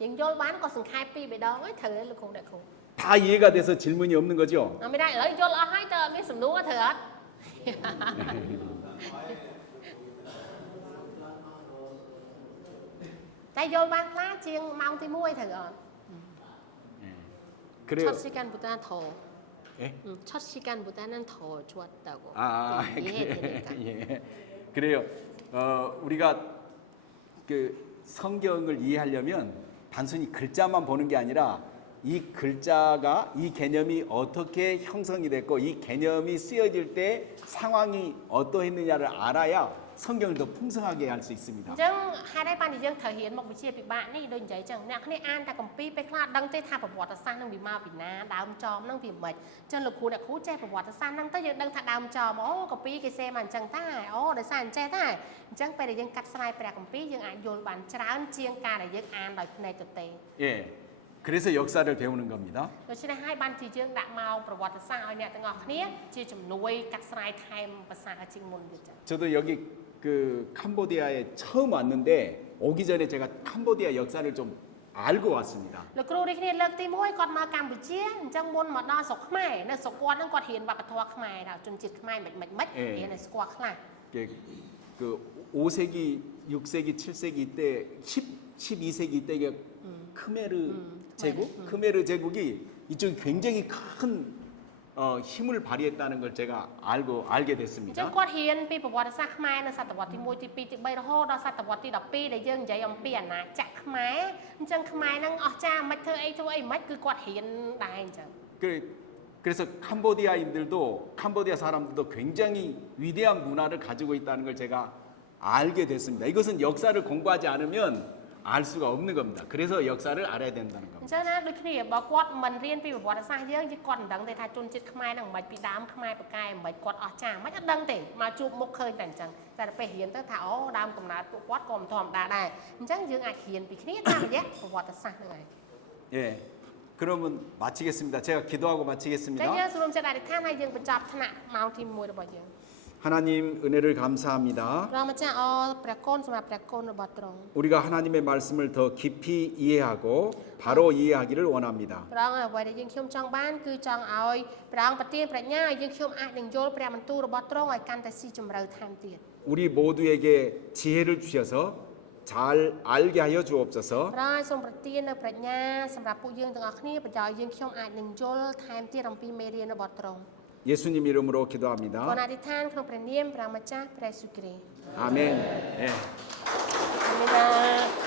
យើងយល់បានក៏សង្ខេបពីរដងហើយត្រូវទេលោកគ្រូអ្នកគ្រូ 다 이해가 돼서 질문이 없는 거죠? មិនដែរឥឡូវយល់អស់ហើយតើអត់មានសំណួរត្រូវអត់ តែយល់បានខ្លះជាងម៉ោងទី1ត្រូវអត់ 그래요. 첫 시간보다 더 예? 첫 시간보다는 더 좋았다고 아, 이해되니까 예. 그래요. 우리가 그 성경을 이해하려면 단순히 글자만 보는 게 아니라 이 글자가 이 개념이 어떻게 형성이 됐고 이 개념이 쓰여질 때 상황이 어떠했느냐를 알아야 성경을 더 풍성하게 할 수 있습니다. អញ្ចឹងហេតុអីបានយើងត្រូវរៀនមុខវិជ្ជាពិបាកនេះដូចនិយាយអញ្ចឹងអ្នកគ្នាអានតែគម្ពីរពេលខ្លះដឹងទេថាប្រវត្តិសាស្ត្រនឹងវាមកពីណាដើមចំនឹងវាមិនអញ្ចឹងលោកគ្រូអ្នកគ្រូចេះប្រវត្តិសាស្ត្រហ្នឹងទៅយើងដឹងថាដើមចំអូគម្ពីរគេសេមកអញ្ចឹងតែអូដោយសារអញ្ចេះតែអញ្ចឹងពេលដែលយើងកាត់ស្រាយព្រះគម្ពីរយើងអាចយល់បានច្រើនជាងការដែលយើងអានដោយភ្នែកទទេ 예. 그래서 역사를 배우는 겁니다. ដូច្នេះហើយបានជាយើងដាក់មកប្រវត្តិសាស្ត្រឲ្យអ្នកទាំងអស់គ្នាជាជំនួយកាត់ស្រាយថែមភាសាជាងមុនទៀតចឹង 저도 여기 그 캄보디아에 처음 왔는데 오기 전에 제가 캄보디아 역사를 좀 알고 왔습니다. លោកគ្រូនេះគ្នាលើកទី1គាត់មកកម្ពុជាអញ្ចឹងមុនមកដល់ស្រុកខ្មែរនៅស្រុកគាត់ហ្នឹងគាត់រៀនវប្បធម៌ខ្មែរដែរជនជាតិខ្មែរមិនរៀនឲ្យស្គាល់ខ្លះ 그 5세기, 6세기, 7세기 이때 12세기 이때 이게 크메르 제국, 크메르 제국이 이쪽 굉장히 큰 힘을 발휘했다는 걸 제가 알게 អញ្ចឹង 됐습니다. គាត់រៀនពីប្រវត្តិសាស្ត្រខ្មែរនៅសតវត្សទី1ទី2ទី3រហូតដល់សតវត្សទី12ដែលយើងនិយាយអំពីអាណាចក្រខ្មែរអញ្ចឹងខ្មែរហ្នឹងអស្ចារ្យមិនធ្វើអីមិនគឺគាត់រៀនដែរអញ្ចឹង 그래서 캄보디아인들도 캄보디아 사람들도 굉장히 위대한 문화를 가지고 있다는 걸 제가 알게 됐습니다. 이것은 역사를 공부하지 않으면 알 수가 없는 겁니다. 그래서 역사를 알아야 된다는 អ 겁니다. ញ្ចឹងណាដូចគ្នាបើគាត់មិនរៀនពីប្រវត្តិសាស្ត្រយើងគាត់មិនដឹងទេថាជនជាតិខ្មែរហ្នឹងមិនពីដើមខ្មែរប្រកែមិនគាត់អស្ចារ្យមិនអត់ដឹងទេមកជួបមុខឃើញតែអញ្ចឹងតែទៅពេលរៀនទៅថាអូដើមកំណើតពួកគាត់ក៏មិនធម្មតាដែរអញ្ចឹងយើងអាចរៀនពីគ្នាតាមរយៈប្រវត្តិសាស្ត្រហ្នឹងឯង 예. 그러면 마치겠습니다. 제가 기도하고 អញ្ចឹង 마치겠습니다. យើងសូមចិត្តអធិដ្ឋានហើយយើងបញ្ចប់ថ្នាក់ម៉ោងទី1របស់យើង 하나님 은혜를 감사합니다. ព្រះម្ចាស់អរព្រះគុណសម្រាប់ព្រះគុណរបស់ទ្រង់ 우리가 하나님의 말씀을 더 깊이 이해하고 바로 이해하기를 원합니다. ព្រះអង្គអ្វីដែលយើងខ្ញុំចង់បានគឺចង់ឲ្យព្រះអង្គប្រទានប្រាជ្ញាឲ្យយើងខ្ញុំអាចនឹងយល់ព្រះបន្ទូលរបស់ទ្រង់ឲ្យកាន់តែស៊ីជម្រៅថែមទៀត 우리 모두에게 지혜를 주셔서 잘 알게 하여 주옵소서. ព្រះឲ្យសូមប្រទាននៅប្រាជ្ញាសម្រាប់ពួកយើងទាំងអស់គ្នាបញ្ចឲ្យយើងខ្ញុំអាចនឹងយល់ថែមទៀតអំពីមេរៀនរបស់ទ្រង់ 예수님 이름으로 គោ 기도합니다. នអធិដ្ឋានក្នុងព្រះនាមព្រះម្ចាស់ព្រះយេស៊ូវគ្រីស្ទ 아멘. 예. អាមែន